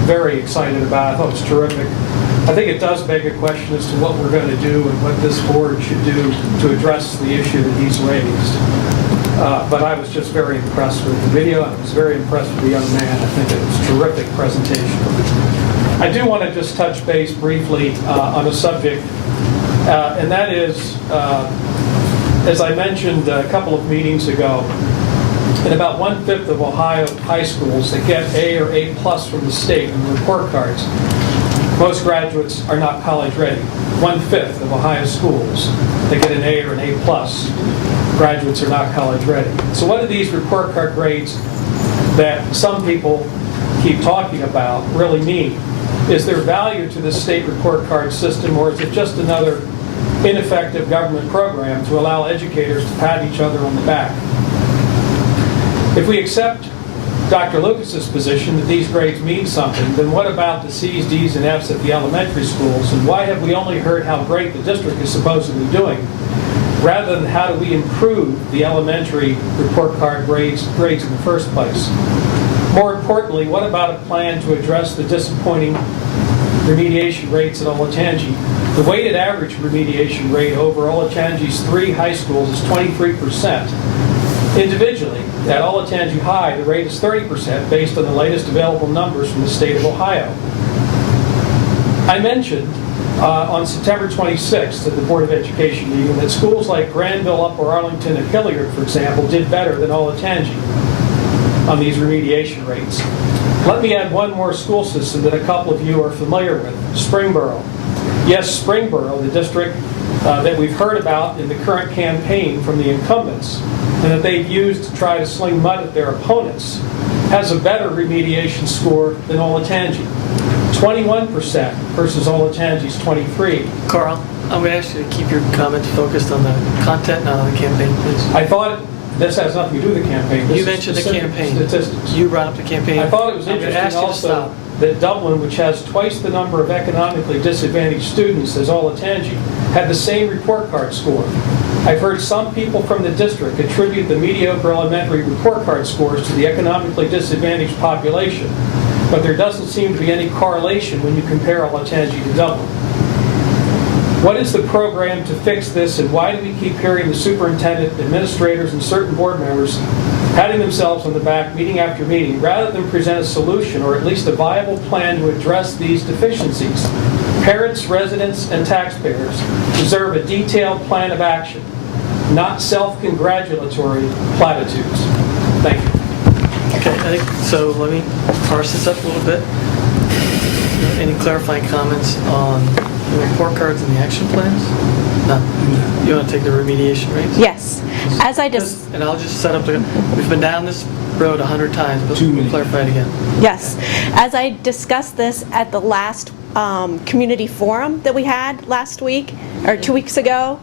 very excited about it. I thought it was terrific. I think it does beg a question as to what we're going to do and what this board should do to address the issue that he's raised. But I was just very impressed with the video. I was very impressed with the young man. I think it was a terrific presentation. I do want to just touch base briefly on a subject, and that is, as I mentioned a couple of meetings ago, in about 1/5 of Ohio high schools that get A or A+ from the state on the report cards, most graduates are not college ready. 1/5 of Ohio schools that get an A or an A+, graduates are not college ready. So what do these report card grades that some people keep talking about really mean? Is there value to this state report card system, or is it just another ineffective government program to allow educators to pat each other on the back? If we accept Dr. Lucas's position that these grades mean something, then what about the C's, D's, and F's at the elementary schools? And why have we only heard how great the district is supposedly doing, rather than how do we improve the elementary report card grades in the first place? More importantly, what about a plan to address the disappointing remediation rates at Olentangy? The weighted average remediation rate over Olentangy's 3 high schools is 23%. Individually, at Olentangy High, the rate is 30% based on the latest available numbers from the state of Ohio. I mentioned on September 26th at the Board of Education meeting that schools like Granville, Upper Arlington, and Hilliard, for example, did better than Olentangy on these remediation rates. Let me add one more school system that a couple of you are familiar with, Springboro. Yes, Springboro, the district that we've heard about in the current campaign from the incumbents and that they've used to try to sling mud at their opponents, has a better remediation score than Olentangy. 21% versus Olentangy's 23%. Carl, I'm going to ask you to keep your comments focused on the content, not on the campaign, please. I thought this has nothing to do with the campaign. You mentioned the campaign. Statistics. You brought up the campaign. I thought it was I'm going to interesting ask you to also stop. that Dublin, which has twice the number of economically disadvantaged students as Olentangy, had the same report card score. I've heard some people from the district attribute the mediocre elementary report card scores to the economically disadvantaged population, but there doesn't seem to be any correlation when you compare Olentangy to Dublin. What is the program to fix this, and why do we keep hearing the superintendent, administrators, and certain board members patting themselves on the back meeting after meeting, rather than present a solution or at least a viable plan to address these deficiencies? Parents, residents, and taxpayers deserve a detailed plan of action, not self-congratulatory platitudes. Thank you. Okay, I think, so let me parse this up a little bit. Any clarifying comments on the report cards and the action plans? No. You want to take the remediation rates? Yes. As I just... And I'll just set up the... We've been down this road 100 times, but we'll clarify it again. Yes. As I discussed this at the last community forum that we had last week, or 2 weeks ago,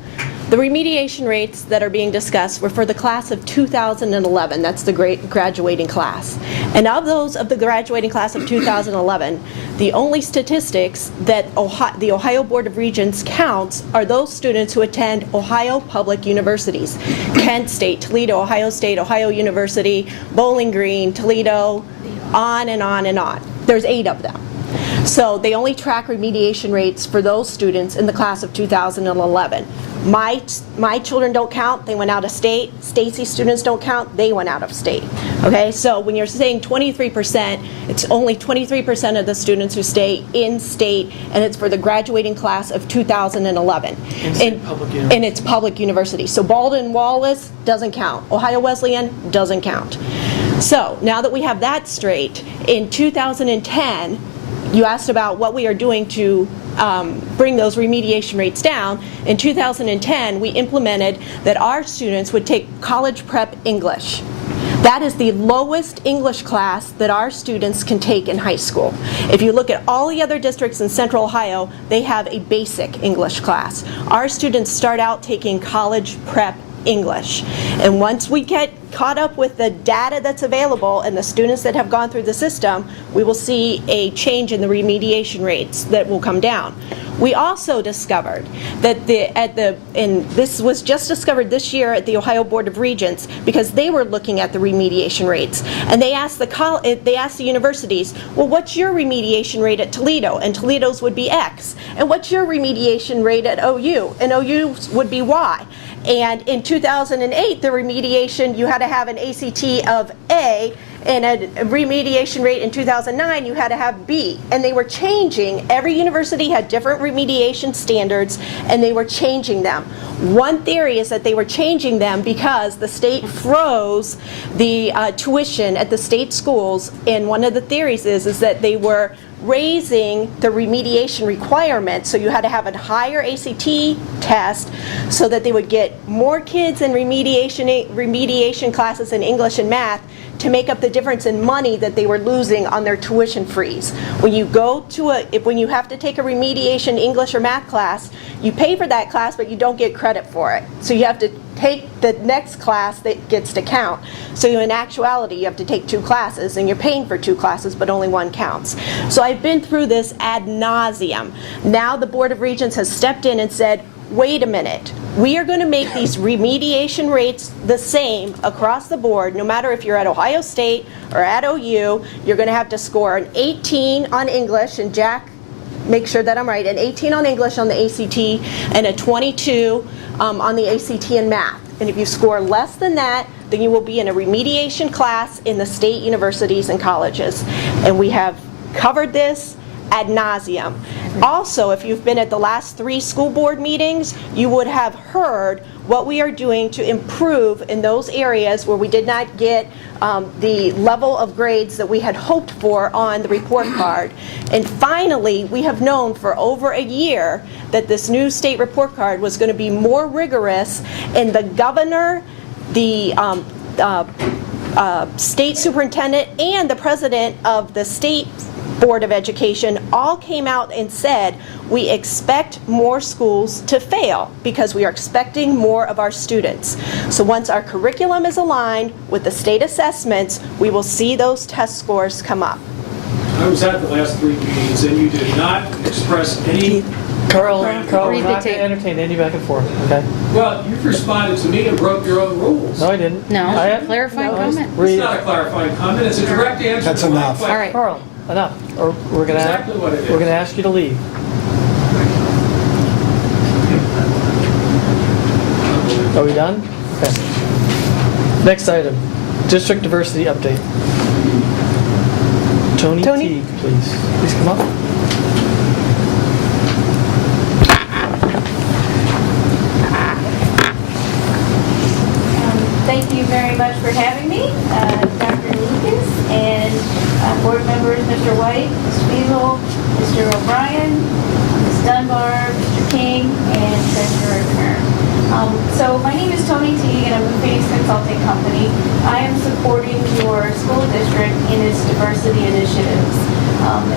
the remediation rates that are being discussed were for the class of 2011. That's the graduating class. And of those of the graduating class of 2011, the only statistics that the Ohio Board of Regents counts are those students who attend Ohio public universities. Kent State, Toledo, Ohio State, Ohio University, Bowling Green, Toledo, on and on and on. There's 8 of them. So they only track remediation rates for those students in the class of 2011. My children don't count, they went out of state. Stacy's students don't count, they went out of state. Okay, so when you're saying 23%, it's only 23% of the students who stay in state, and it's for the graduating class of 2011. And it's public university. So Baldwin Wallace doesn't count. Ohio Wesleyan doesn't count. So now that we have that straight, in 2010, you asked about what we are doing to bring those remediation rates down. In 2010, we implemented that our students would take college prep English. That is the lowest English class that our students can take in high school. If you look at all the other districts in Central Ohio, they have a basic English class. Our students start out taking college prep English. And once we get caught up with the data that's available and the students that have gone through the system, we will see a change in the remediation rates that will come down. We also discovered that and this was just discovered this year at the Ohio Board of Regents, because they were looking at the remediation rates, and they asked the universities, well, what's your remediation rate at Toledo? And Toledo's would be X. And what's your remediation rate at OU? And OU's would be Y. And in 2008, the remediation, you had to have an ACT of A, and a remediation rate in 2009, you had to have B. And they were changing. Every university had different remediation standards, and they were changing them. One theory is that they were changing them because the state froze the tuition at the state schools, and one of the theories is that they were raising the remediation requirements, so you had to have a higher ACT test so that they would get more kids in remediation classes in English and math to make up the difference in money that they were losing on their tuition freeze. When you go to when you have to take a remediation English or math class, you pay for that class, but you don't get credit for it. So you have to take the next class that gets to count. So in actuality, you have to take 2 classes, and you're paying for 2 classes, but only 1 counts. So I've been through this ad nauseum. Now the Board of Regents has stepped in and said, wait a minute, we are going to make these remediation rates the same across the board. No matter if you're at Ohio State or at OU, you're going to have to score an 18 on English, and Jack, make sure that I'm right, an 18 on English on the ACT and a 22 on the ACT in math. And if you score less than that, then you will be in a remediation class in the state universities and colleges. And we have covered this ad nauseum. Also, if you've been at the last 3 school board meetings, you would have heard what we are doing to improve in those areas where we did not get the level of grades that we had hoped for on the report card. And finally, we have known for over a year that this new state report card was going to be more rigorous, and the governor, the state superintendent, and the president of the state Board of Education all came out and said, we expect more schools to fail because we are expecting more of our students. So once our curriculum is aligned with the state assessments, we will see those test scores come up. I was at the last 3 meetings, and you did not express any... Carl, we're not going to entertain any back and forth, okay? Well, you've responded to me and broke your own rules. No, I didn't. No, I had, clarifying comment. It's not a clarifying comment, it's a direct answer. That's to my enough. question. All right. Carl, enough. Or we're going Exactly what it is. to ask you to leave. Are we done? Okay. Next item, district diversity update. Tony Teague, please. Please come up. Thank you very much for having me, Dr. Lucas, and board members, Mr. White, Ms. Fiesel, Mr. O'Brien, Ms. Dunbar, Mr. King, and Treasurer Kern. So my name is Tony Teague, and I'm with Phoenix Consulting Company. I am supporting your school district in its diversity initiatives.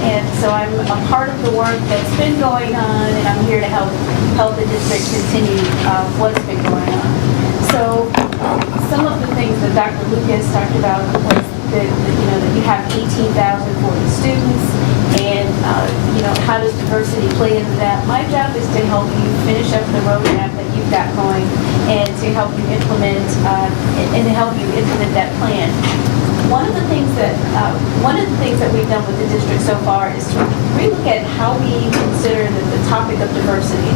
And so I'm a part of the work that's been going on, and I'm here to help the district continue what's been going on. So some of the things that Dr. Lucas talked about was that you have 18,040 students, and how does diversity play into that? My job is to help you finish up the roadmap that you've got going, and to help you implement that plan. One of the things that we've done with the district so far is to relook at how we consider the topic of diversity.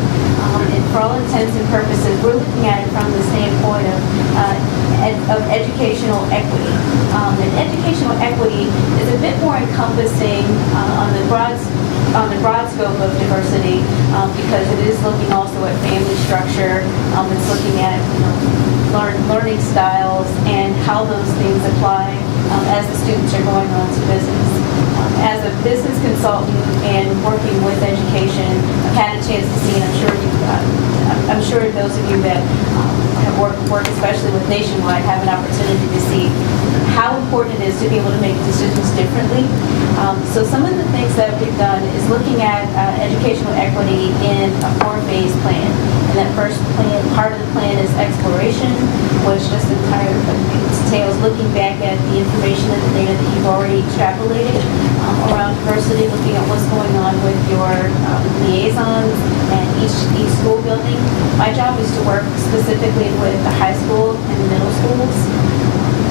And for all intents and purposes, we're looking at it from the standpoint of educational equity. And educational equity is a bit more encompassing on the broad scope of diversity, because it is looking also at family structure. It's looking at learning styles and how those things apply as the students are going on to business. As a business consultant and working with education, I've had a chance to see, and I'm sure those of you that have worked especially with Nationwide have an opportunity to see how important it is to be able to make decisions differently. So some of the things that we've done is looking at educational equity in a 4-phase plan. And that first plan, part of the plan is exploration, which just entails looking back at the information and the data that you've already extrapolated around diversity, looking at what's going on with your liaisons and each school building. My job is to work specifically with the high school and the middle schools.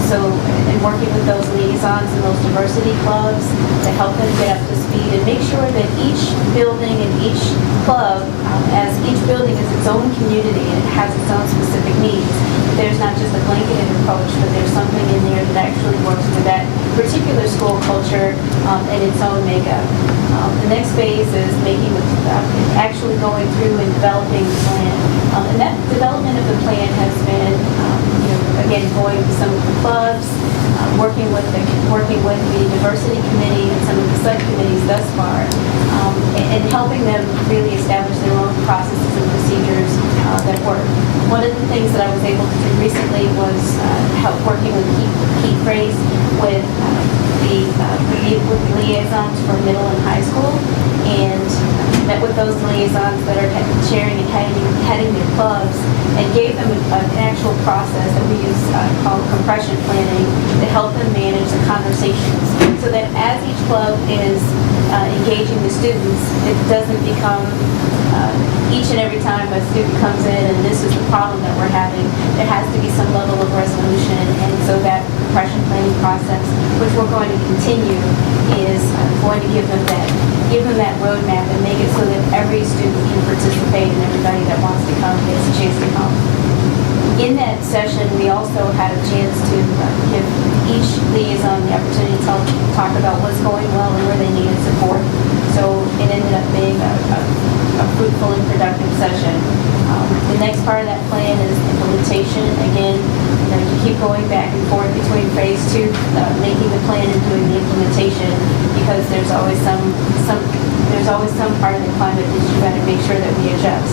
So, in working with those liaisons and those diversity clubs to help them get up to speed and make sure that each building and each club, as each building is its own community and it has its own specific needs, there's not just a blanketed approach, but there's something in there that actually works for that particular school culture and its own makeup. The next phase is actually going through and developing the plan. And that development of the plan has been again, going to some of the clubs, working with the diversity committee and some of the subcommittees thus far, and helping them really establish their own processes and procedures that work. One of the things that I was able to do recently was help working with Keith Grace with the liaisons for middle and high school, and met with with those liaisons that are chairing and heading their clubs and gave them an actual process that we use called compression planning to help them manage the conversations so that as each club is engaging the students, it doesn't become each and every time a student comes in and this is the problem that we're having, there has to be some level of resolution. And so that compression planning process, which we're going to continue, is going to give them that roadmap and make it so that every student can participate and everybody that wants to come gets a chance to come. In that session, we also had a chance to give each liaison the opportunity to talk about what's going well and where they needed support. So it ended up being a fruitful and productive session. The next part of that plan is implementation. Again, you keep going back and forth between phase 2, making the plan and doing the implementation, because there's always some part of the climate that you got to make sure that we readjust.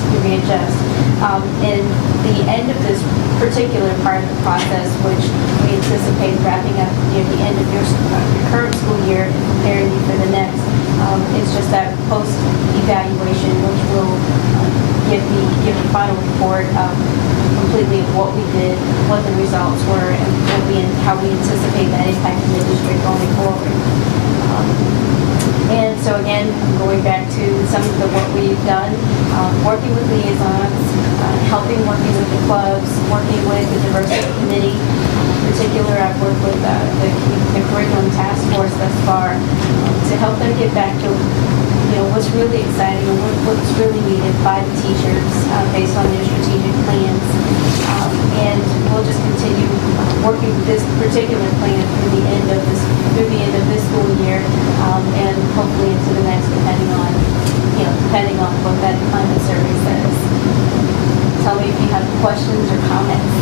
And the end of this particular part of the process, which we anticipate wrapping up near the end of your current school year and preparing you for the next, is just that post-evaluation, which will give the final report completely of what we did, what the results were, and how we anticipate that impacting the district going forward. And so again, I'm going back to some of what we've done, working with liaisons, working with the clubs, working with the diversity committee. In particular, I've worked with the curriculum task force thus far to help them get back to what's really exciting and what's really needed by the teachers based on their strategic plans. And we'll just continue working this particular plan through the end of this school year, and hopefully into the next, depending on what that climate survey says. Tell me if you have questions or comments.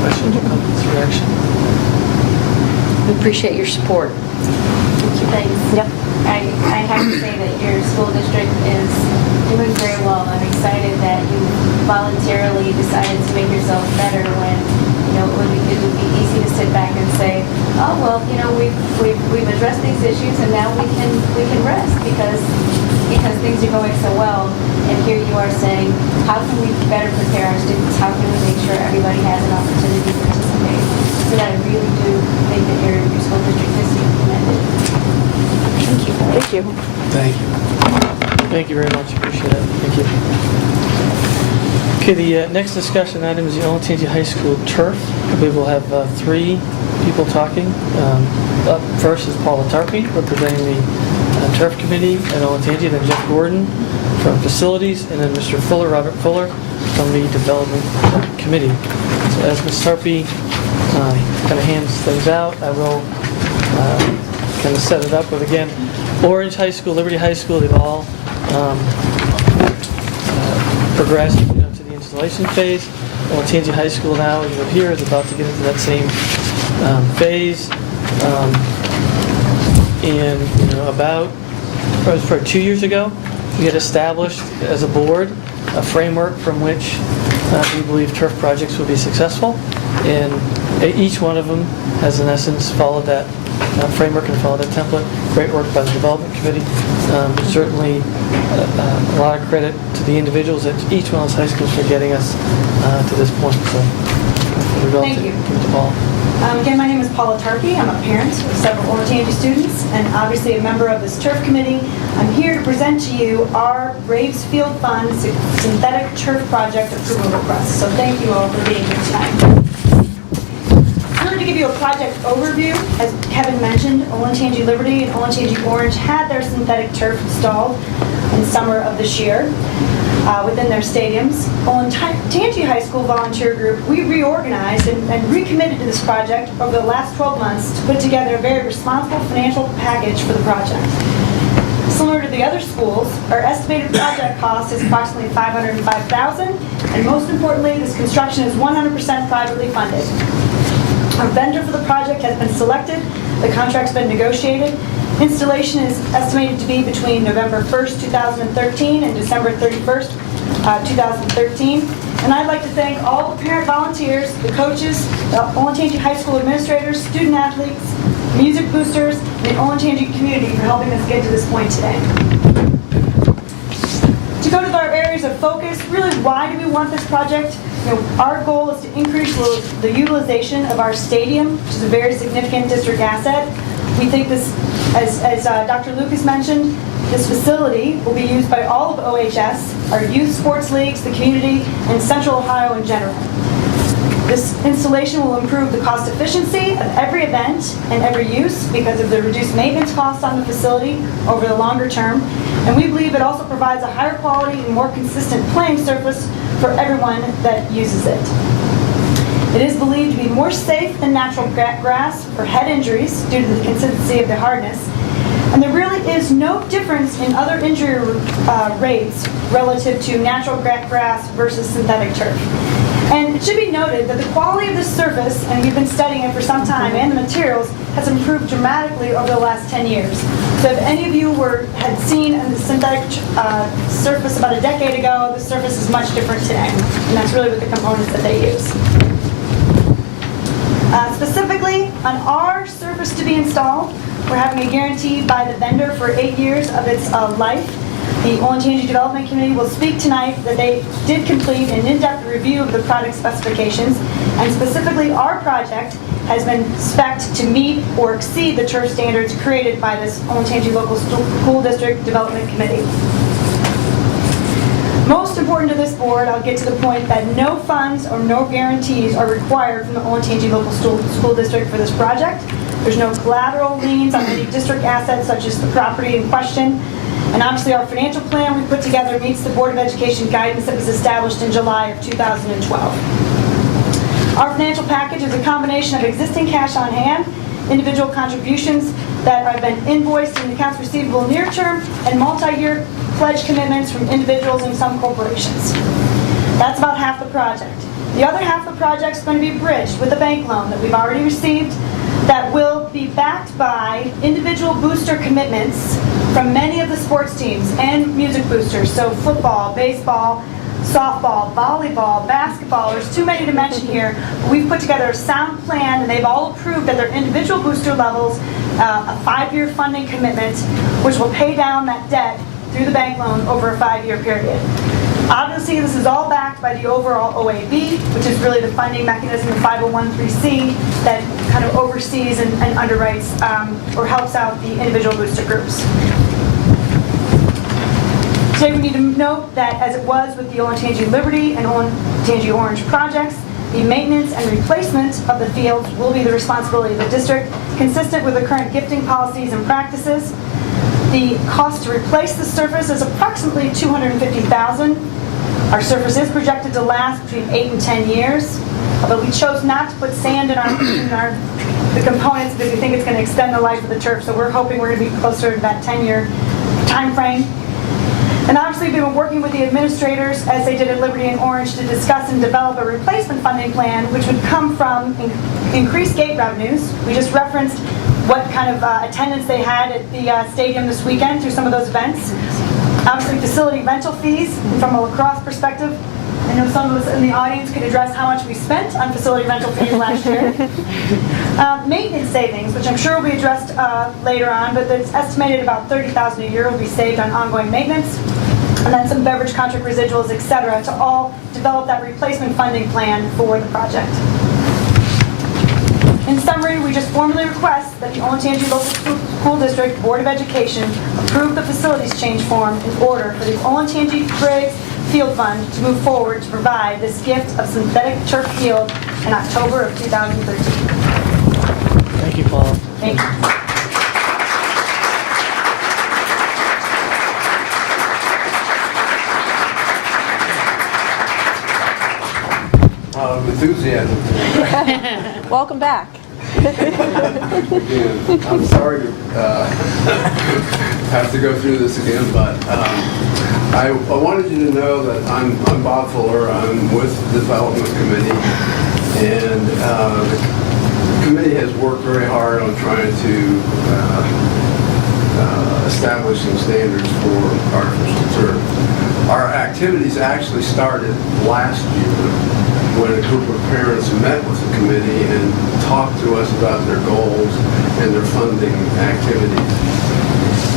Questions or comments, reaction? We appreciate your support. Thanks. Yep. I have to say that your school district is doing very well. I'm excited that you voluntarily decided to make yourself better when it would be easy to sit back and say, oh well, we've addressed these issues and now we can rest because things are going so well. And here you are saying, how can we better prepare our students? How can we make sure everybody has an opportunity to participate? So that I really do think that your school district is implemented. Thank you. Thank you. Thank you. Thank you very much. Appreciate it. Thank you. Okay, the next discussion item is the Olentangy High School turf. I believe we'll have 3 people talking. Up first is Paula Tarpey, representing the turf committee at Olentangy, then Jeff Gordon from facilities, and then Mr. Fuller, Robert Fuller, from the development committee. So as Ms. Tarpey kind of hands things out, I will kind of set it up with, again, Orange High School, Liberty High School, they've all progressed to the installation phase. Olentangy High School now, here, is about to get into that same phase. And it was probably 2 years ago, we had established as a board a framework from which we believe turf projects will be successful. And each one of them has, in essence, followed that framework and followed that template. Great work by the development committee. Certainly a lot of credit to the individuals at each one of those high schools for getting us to this point. So, Thank you. Give it to Paul. Again, my name is Paula Tarpey. I'm a parent of several Olentangy students and obviously a member of this turf committee. I'm here to present to you our Rave's Field Fund synthetic turf project approval request. So thank you all for being here tonight. To give you a project overview, as Kevin mentioned, Olentangy Liberty and Olentangy Orange had their synthetic turf installed in summer of this year within their stadiums. Olentangy High School Volunteer Group, we reorganized and recommitted to this project over the last 12 months to put together a very responsible financial package for the project. Similar to the other schools, our estimated project cost is approximately $505,000, and most importantly, this construction is 100% privately funded. Our vendor for the project has been selected. The contract's been negotiated. Installation is estimated to be between November 1st, 2013 and December 31st, 2013. And I'd like to thank all the parent volunteers, the coaches, the Olentangy High School administrators, student athletes, music boosters, and the Olentangy community for helping us get to this point today. To go to our areas of focus, really why do we want this project? Our goal is to increase the utilization of our stadium, which is a very significant district asset. We think this, as Dr. Lucas mentioned, this facility will be used by all of OHS, our youth sports leagues, the community, and Central Ohio in general. This installation will improve the cost efficiency of every event and every use because of the reduced maintenance costs on the facility over the longer term. And we believe it also provides a higher quality and more consistent playing surface for everyone that uses it. It is believed to be more safe than natural grass for head injuries due to the consistency of the hardness. And there really is no difference in other injury rates relative to natural grass versus synthetic turf. And it should be noted that the quality of this surface, and we've been studying it for some time, and the materials, has improved dramatically over the last 10 years. So if any of you had seen the synthetic surface about a decade ago, the surface is much different today. And that's really with the components that they use. Specifically, on our surface to be installed, we're having a guarantee by the vendor for 8 years of its life. The Olentangy Development Committee will speak tonight that they did complete an in-depth review of the product specifications, and specifically our project has been spec'd to meet or exceed the turf standards created by this Olentangy Local School District Development Committee. Most important to this board, I'll get to the point that no funds or no guarantees are required from the Olentangy Local School District for this project. There's no collateral liens on any district assets such as the property in question. And obviously our financial plan we put together meets the Board of Education guidance that was established in July of 2012. Our financial package is a combination of existing cash on hand, individual contributions that have been invoiced in accounts receivable near term, and multi-year pledge commitments from individuals and some corporations. That's about half the project. The other half of the project is going to be bridged with a bank loan that we've already received that will be backed by individual booster commitments from many of the sports teams and music boosters, so football, baseball, softball, volleyball, basketball. There's too many to mention here. But we've put together a sound plan, and they've all approved at their individual booster levels a 5-year funding commitment, which will pay down that debt through the bank loan over a 5-year period. Obviously, this is all backed by the overall OAB, which is really the funding mechanism, the 501(c)(3) that kind of oversees and underwrites or helps out the individual booster groups. Today we need to note that as it was with the Olentangy Liberty and Olentangy Orange projects, the maintenance and replacement of the fields will be the responsibility of the district, consistent with the current gifting policies and practices. The cost to replace the surface is approximately $250,000. Our surface is projected to last between 8 and 10 years, although we chose not to put sand in the components because we think it's going to extend the life of the turf, so we're hoping we're going to be closer to that 10-year time frame. And obviously, we've been working with the administrators, as they did at Liberty and Orange, to discuss and develop a replacement funding plan, which would come from increased gate revenues. We just referenced what kind of attendance they had at the stadium this weekend through some of those events. Obviously, facility rental fees, and from a lacrosse perspective, I know some of us in the audience could address how much we spent on facility rental fees last year. Maintenance savings, which I'm sure will be addressed later on, but it's estimated about $30,000 a year will be saved on ongoing maintenance, and then some beverage contract residuals, et cetera, to all develop that replacement funding plan for the project. In summary, we just formally request that the Olentangy Local School District Board of Education approve the facilities change form in order for the Olentangy Braves Field Fund to move forward to provide this gift of synthetic turf field in October of 2013. Thank you, Paula. Thank you. Enthusiasm. Welcome back. Again, I'm sorry to have to go through this again, but I wanted you to know that I'm Bob Fuller. I'm with the Development Committee, and the committee has worked very hard on trying to establish some standards for artificial turf. Our activities actually started last year. when a group of parents met with the committee and talked to us about their goals and their funding activities.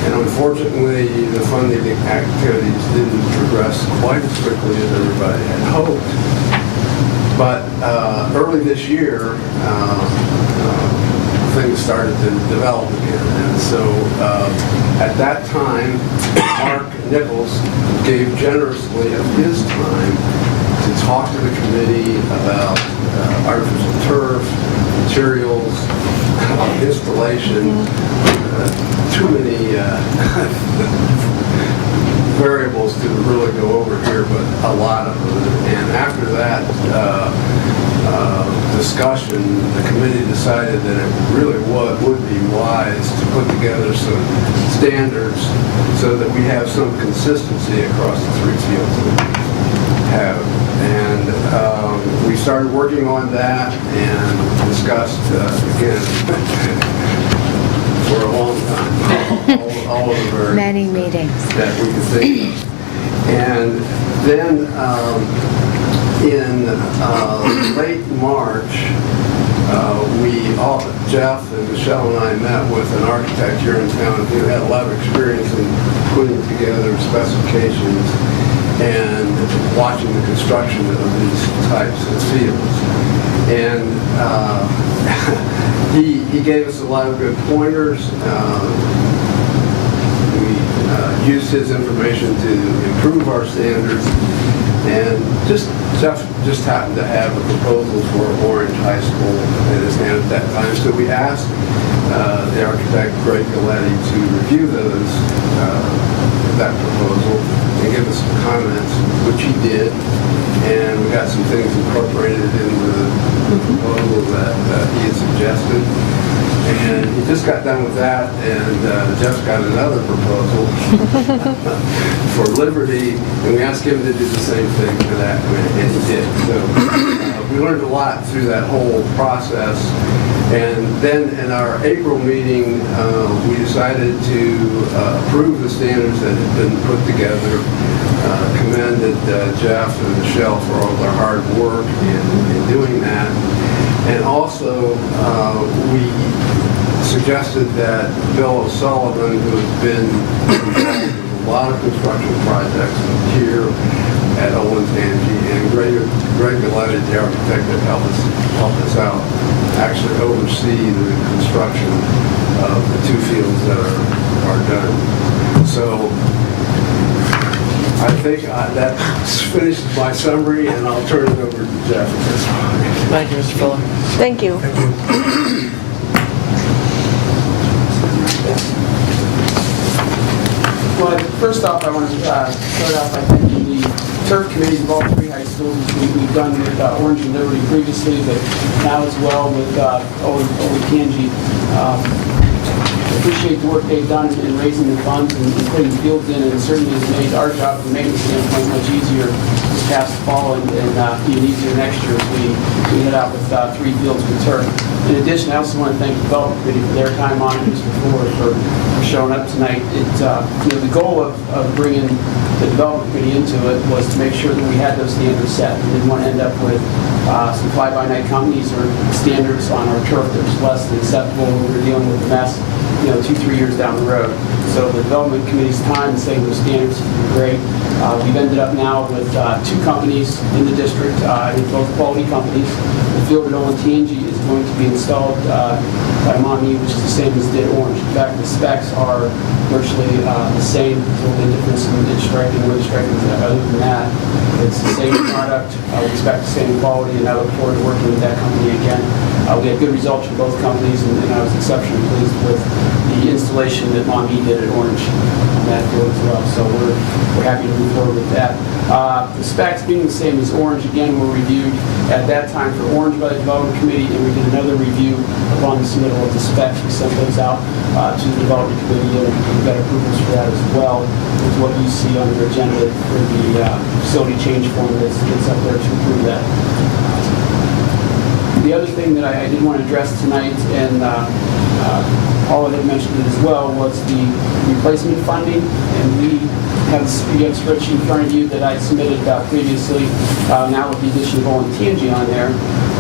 And unfortunately, the funding activities didn't progress quite as quickly as everybody had hoped. But early this year, things started to develop again. And so at that time, Mark Nichols gave generously of his time to talk to the committee about artificial turf, materials, installation, too many variables to really go over here, but a lot of them. And after that discussion, the committee decided that it really would be wise to put together some standards so that we have some consistency across the three fields that we have. And we started working on that and discussed again for a long time, all of the variables Many meetings that we could think of. And then in late March, Jeff and Michelle and I met with an architect here in town who had a lot of experience in putting together specifications and watching the construction of these types of fields. And he gave us a lot of good pointers. We used his information to improve our standards. And Jeff just happened to have a proposal for Orange High School in his hand at that time. So we asked the architect, Greg Galletti, to review that proposal and give us some comments, which he did. And we got some things incorporated into the proposal that he had suggested. And he just got done with that, and Jeff's got another proposal for Liberty, and we asked him to do the same thing for that, and he did. So we learned a lot through that whole process. And then in our April meeting, we decided to approve the standards that had been put together, commended Jeff and Michelle for all their hard work in doing that. And also, we suggested that Bill O'Sullivan, who has been involved in a lot of construction projects here at Olentangy, and Greg Galletti, the architect that helped us out, actually oversee the construction of the two fields that are done. So I think that finishes my summary, and I'll turn it over to Jeff at this point. Thank you, Mr. Fuller. Thank you. Well, first off, I want to start off by thanking the turf committees of all three high schools. We've done with Orange and Liberty previously, but now as well with Olentangy. Appreciate the work they've done in raising the funds and putting the fields in, and it certainly has made our job from a maintenance standpoint much easier this past fall and even easier next year as we head out with 3 fields with turf. In addition, I also want to thank the development committee for their time on it, Mr. Fuller for showing up tonight. The goal of bringing the development committee into it was to make sure that we had those standards set. We didn't want to end up with some fly-by-night companies or standards on our turf that was less than acceptable when we were dealing with the mess 2-3 years down the road. So the development committee's time in setting those standards has been great. We've ended up now with 2 companies in the district, both quality companies. The field at Olentangy is going to be installed by Mommy, which is the same as did Orange. In fact, the specs are virtually the same. There's only a difference in ditch striping and wood striping. Other than that, it's the same product. We expect the same quality, and I look forward to working with that company again. We had good results from both companies, and I was exceptionally pleased with the installation that Mommy did at Orange on that field as well. So we're happy to move forward with that. The specs being the same as Orange, again, were reviewed at that time for Orange by the Development Committee, and we did another review upon the submittal of the specs. We sent those out to the Development Committee, and we got approvals for that as well, with what you see on your agenda for the facility change form that's up there to approve that. The other thing that I did want to address tonight, and Paula had mentioned it as well, was the replacement funding. And we you have a spreadsheet in front of you that I submitted previously, now with the addition of Olentangy on there.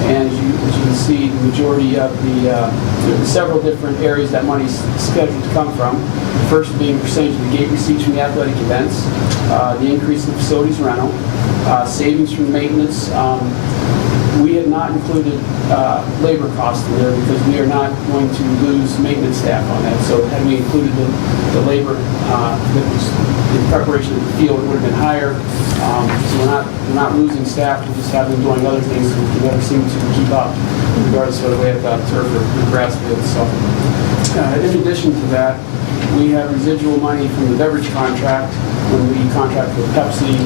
And as you can see, the majority of the several different areas that money's scheduled to come from. The first being the percentage of the gate receipts from the athletic events, the increase in facilities rental, savings from maintenance. We have not included labor costs in there because we are not going to lose maintenance staff on that. So had we included the labor that was in preparation of the field, it would have been higher. So we're not losing staff. We just have them doing other things that we never seem to keep up, regardless of whether we have turf or grass fields. So in addition to that, we have residual money from the beverage contract when we contracted with Pepsi.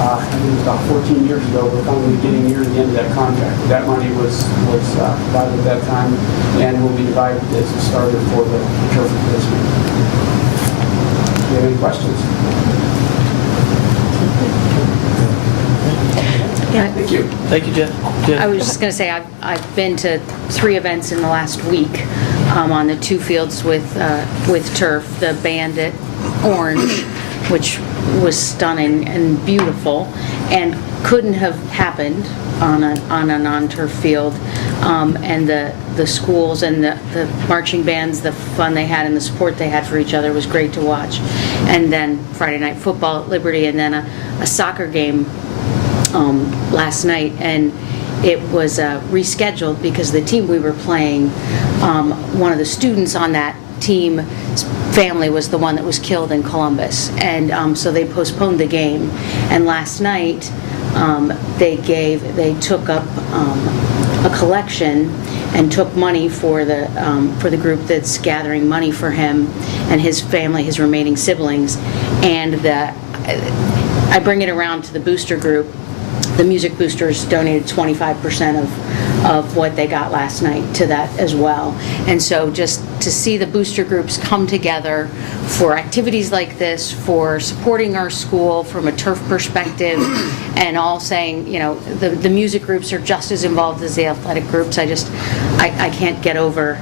I think it was about 14 years ago. We're finally getting near the end of that contract. That money was provided at that time and will be divided as a starter for the turf replacement. Do you have any questions? Thank you. Thank you, Jeff. I was just going to say, I've been to 3 events in the last week on the 2 fields with turf. The Bandit Orange, which was stunning and beautiful, and couldn't have happened on a non-turf field. And the schools and the marching bands, the fun they had and the support they had for each other was great to watch. And then Friday night football at Liberty, and then a soccer game last night, and it was rescheduled because the team we were playing, one of the students on that team's family was the one that was killed in Columbus, and so they postponed the game. And last night they took up a collection and took money for the group that's gathering money for him and his family, his remaining siblings. And I bring it around to the booster group. The music boosters donated 25% of what they got last night to that as well. And so just to see the booster groups come together for activities like this, for supporting our school from a turf perspective, and all saying, the music groups are just as involved as the athletic groups. I can't get over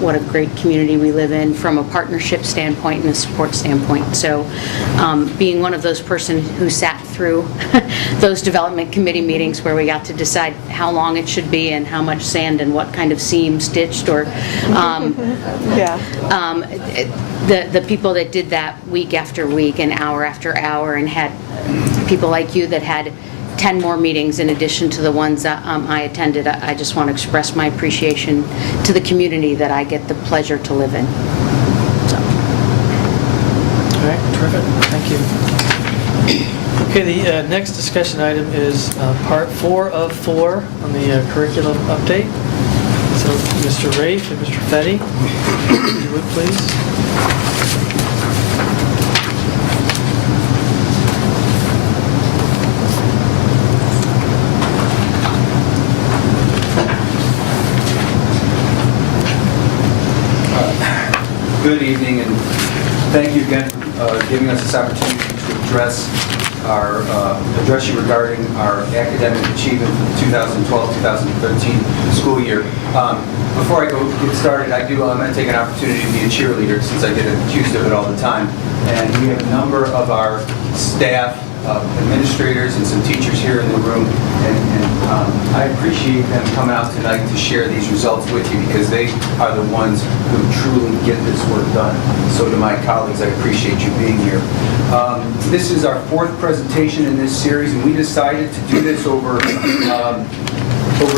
what a great community we live in from a partnership standpoint and a support standpoint. So being one of those persons who sat through those development committee meetings where we got to decide how long it should be and how much sand and what kind of seam stitched, or the people that did that week after week and hour after hour, and had people like you that had 10 more meetings in addition to the ones that I attended. I just want to express my appreciation to the community that I get the pleasure to live in. So. All right, terrific. Thank you. Okay, the next discussion item is part 4 of 4 on the curriculum update. So, Mr. Rave and Mr. Fetty, if you would please. Good evening, and thank you again for giving us this opportunity to address you regarding our academic achievement for the 2012-2013 school year. Before I get started, I'm going to take an opportunity to be a cheerleader, since I get accused of it all the time. And we have a number of our staff, administrators, and some teachers here in the room, and I appreciate them coming out tonight to share these results with you, because they are the ones who truly get this work done. So to my colleagues, I appreciate you being here. This is our 4th presentation in this series, and we decided to do this over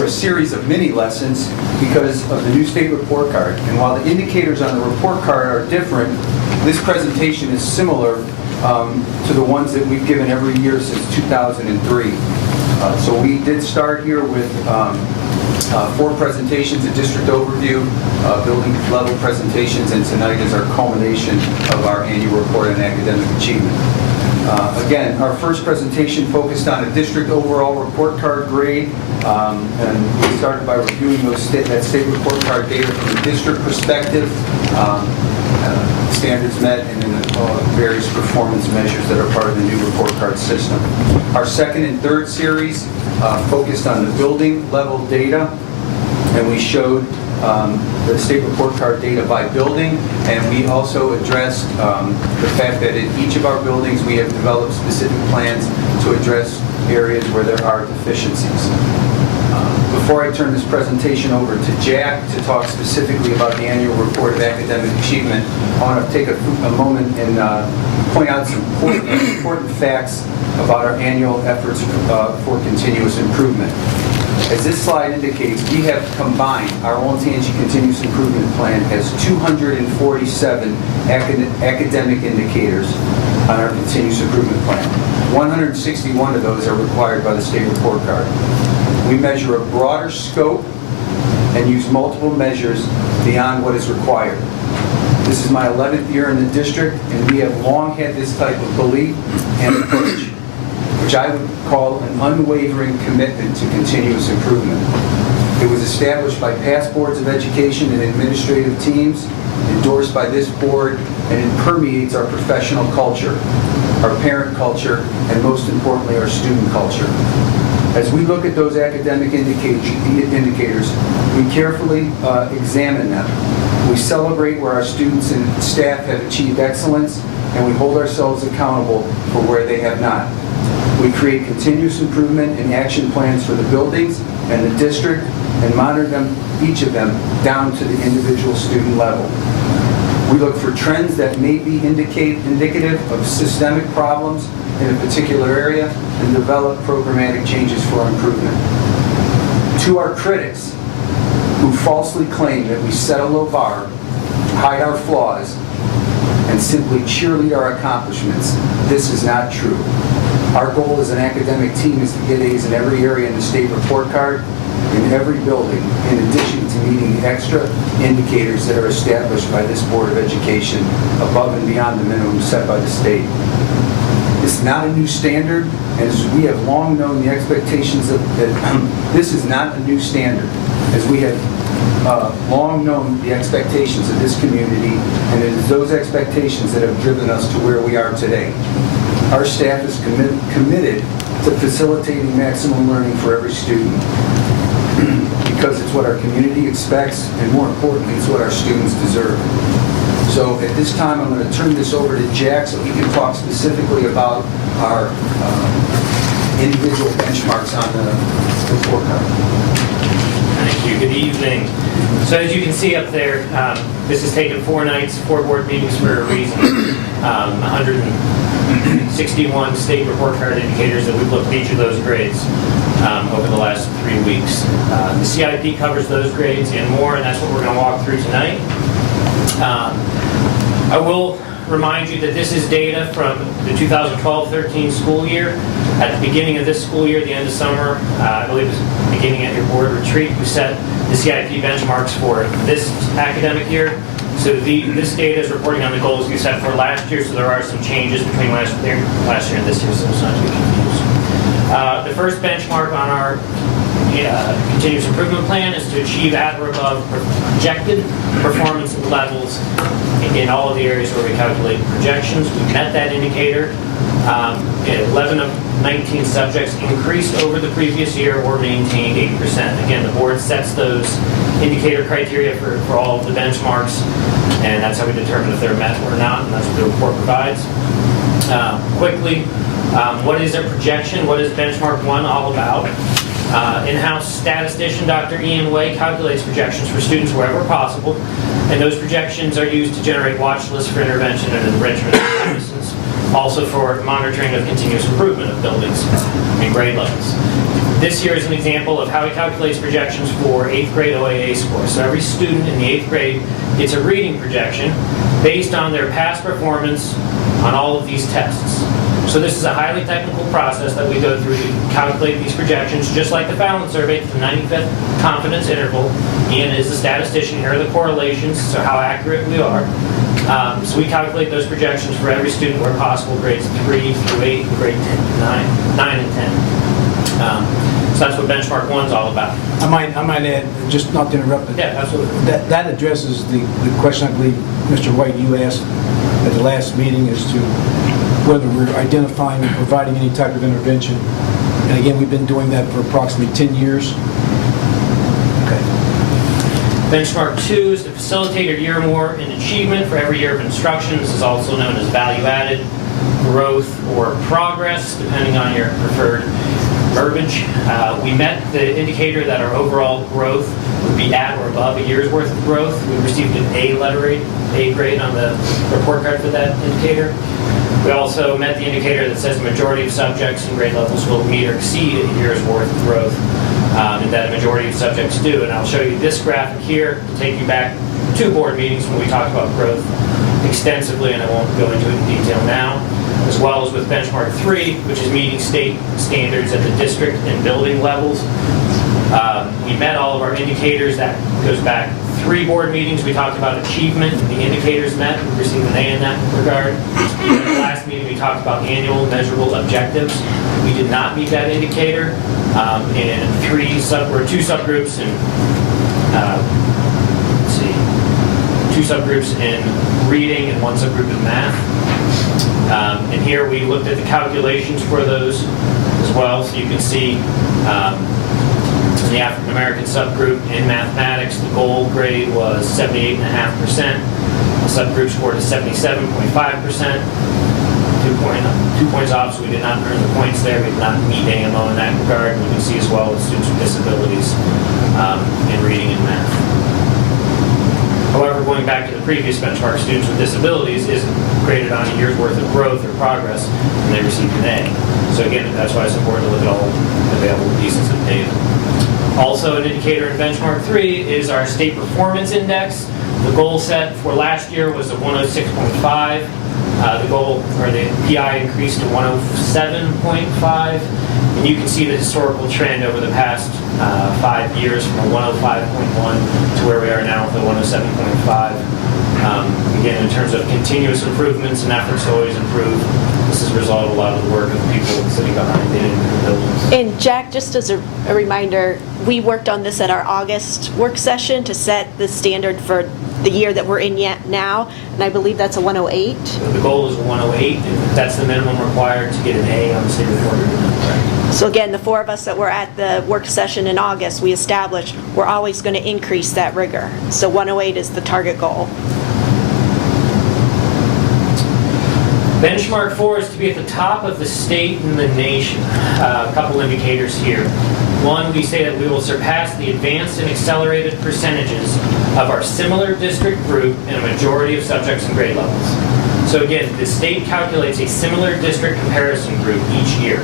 a series of mini lessons because of the new state report card. And while the indicators on the report card are different, this presentation is similar to the ones that we've given every year since 2003. So we did start here with 4 presentations, a district overview, building level presentations, and tonight is our culmination of our annual report on academic achievement. Again, our first presentation focused on a district overall report card grade, and we started by reviewing that state report card data from a district perspective, standards met, and then various performance measures that are part of the new report card system. Our second and third series focused on the building level data, and we showed the state report card data by building, and we also addressed the fact that in each of our buildings we have developed specific plans to address areas where there are deficiencies. Before I turn this presentation over to Jack to talk specifically about the annual report of academic achievement, I want to take a moment and point out some important facts about our annual efforts for continuous improvement. As this slide indicates, we have combined, our Olentangy Continuous Improvement Plan has 247 academic indicators on our Continuous Improvement Plan. 161 of those are required by the state report card. We measure a broader scope and use multiple measures beyond what is required. This is my 11th year in the district, and we have long had this type of belief and approach, which I would call an unwavering commitment to continuous improvement. It was established by past boards of education and administrative teams, endorsed by this board, and it permeates our professional culture, our parent culture, and most importantly, our student culture. As we look at those academic indicators, we carefully examine them. We celebrate where our students and staff have achieved excellence, and we hold ourselves accountable for where they have not. We create continuous improvement and action plans for the buildings and the district and monitor them, each of them, down to the individual student level. We look for trends that may be indicative of systemic problems in a particular area and develop programmatic changes for improvement. To our critics, who falsely claim that we set a low bar, hide our flaws, and simply cheerlead our accomplishments, this is not true. Our goal as an academic team is to get A's in every area in the state report card, in every building, in addition to meeting the extra indicators that are established by this Board of Education above and beyond the minimum set by the state. This is not a new standard, and as we have long known the expectations of this is not a new standard, as we have long known the expectations of this community, and it is those expectations that have driven us to where we are today. Our staff is committed to facilitating maximum learning for every student because it's what our community expects, and more importantly, it's what our students deserve. So at this time, I'm going to turn this over to Jack so he can talk specifically about our individual benchmarks on the report card. Thank you. Good evening. So as you can see up there, this has taken 4 nights, 4 board meetings for a reason. 161 state report card indicators that we've looked at each of those grades over the last 3 weeks. The CIP covers those grades and more, and that's what we're going to walk through tonight. I will remind you that this is data from the 2012-13 school year. At the beginning of this school year, the end of summer, I believe it was beginning at your board retreat, we set the CIP benchmarks for this academic year. So this data is reporting on the goals we set for last year, so there are some changes between last year and this year, so it's not too confused. The first benchmark on our continuous improvement plan is to achieve at or above projected performance levels in all of the areas where we calculate projections. We met that indicator. 11 of 19 subjects increased over the previous year or maintained 8%. Again, the board sets those indicator criteria for all of the benchmarks, and that's how we determine if they're met or not, and that's what the report provides. Quickly, what is a projection? What is benchmark 1 all about? In-house statistician Dr. Ian Way calculates projections for students wherever possible, and those projections are used to generate watch lists for intervention and enrichment services, also for monitoring of continuous improvement of buildings and grade levels. This here is an example of how he calculates projections for 8th grade OAA scores. So every student in the 8th grade gets a reading projection based on their past performance on all of these tests. So this is a highly technical process that we go through to calculate these projections, just like the Fallon survey, the 95th confidence interval. Ian is the statistician. Here are the correlations, so how accurate we are. So we calculate those projections for every student where possible, grades 3 through 8, grade 9 and 10. So that's what benchmark 1 is all about. I might add, just not to interrupt, but yeah, absolutely. That addresses the question I believe, Mr. White, you asked at the last meeting as to whether we're identifying and providing any type of intervention. And again, we've been doing that for approximately 10 years. Okay. Benchmark 2 is the facilitator year or more in achievement for every year of instruction. This is also known as value-added growth or progress, depending on your preferred verbiage. We met the indicator that our overall growth would be at or above a year's worth of growth. We received an A grade on the report card for that indicator. We also met the indicator that says the majority of subjects and grade levels will meet or exceed a year's worth of growth, and that a majority of subjects do. And I'll show you this graphic here to take you back 2 board meetings when we talked about growth extensively, and I won't go into it in detail now, as well as with benchmark 3, which is meeting state standards at the district and building levels. We met all of our indicators. That goes back 3 board meetings. We talked about achievement, and the indicators met. We received an A in that regard. In the last meeting, we talked about annual measurable objectives. We did not meet that indicator in 2 subgroups in, let's see, 2 subgroups in reading and 1 subgroup in math. And here we looked at the calculations for those as well. So you can see in the African American subgroup in mathematics, the goal grade was 78.5%. The subgroup scored is 77.5%. 2 points off, so we did not earn the points there. We did not meet AMO in that regard. And you can see as well with students with disabilities in reading and math. However, going back to the previous benchmark, students with disabilities isn't graded on a year's worth of growth or progress, and they received an A. So again, that's why it's important to look at all available pieces of data. Also, an indicator in benchmark 3 is our state performance index. The goal set for last year was a 106.5. The goal, or the PI, increased to 107.5. And you can see the historical trend over the past 5 years from a 105.1 to where we are now with a 107.5. Again, in terms of continuous improvements and efforts to always improve, this has resolved a lot of the work of the people sitting behind it in the buildings. And Jack, just as a reminder, we worked on this at our August work session to set the standard for the year that we're in yet now, and I believe that's a 108. The goal is a 108, and that's the minimum required to get an A on the state report. So again, the 4 of us that were at the work session in August, we established we're always going to increase that rigor. So 108 is the target goal. Benchmark 4 is to be at the top of the state and the nation. A couple indicators here. 1, we say that we will surpass the advanced and accelerated percentages of our similar district group in a majority of subjects and grade levels. So again, the state calculates a similar district comparison group each year.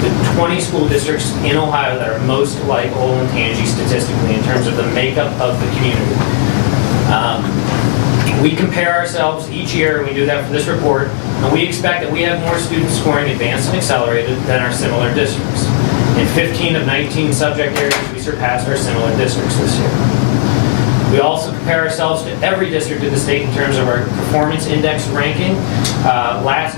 The 20 school districts in Ohio that are most like Olentangy statistically in terms of the makeup of the community. We compare ourselves each year, and we do that for this report, and we expect that we have more students scoring advanced and accelerated than our similar districts. In 15 of 19 subject areas, we surpassed our similar districts this year. We also compare ourselves to every district in the state in terms of our performance index ranking.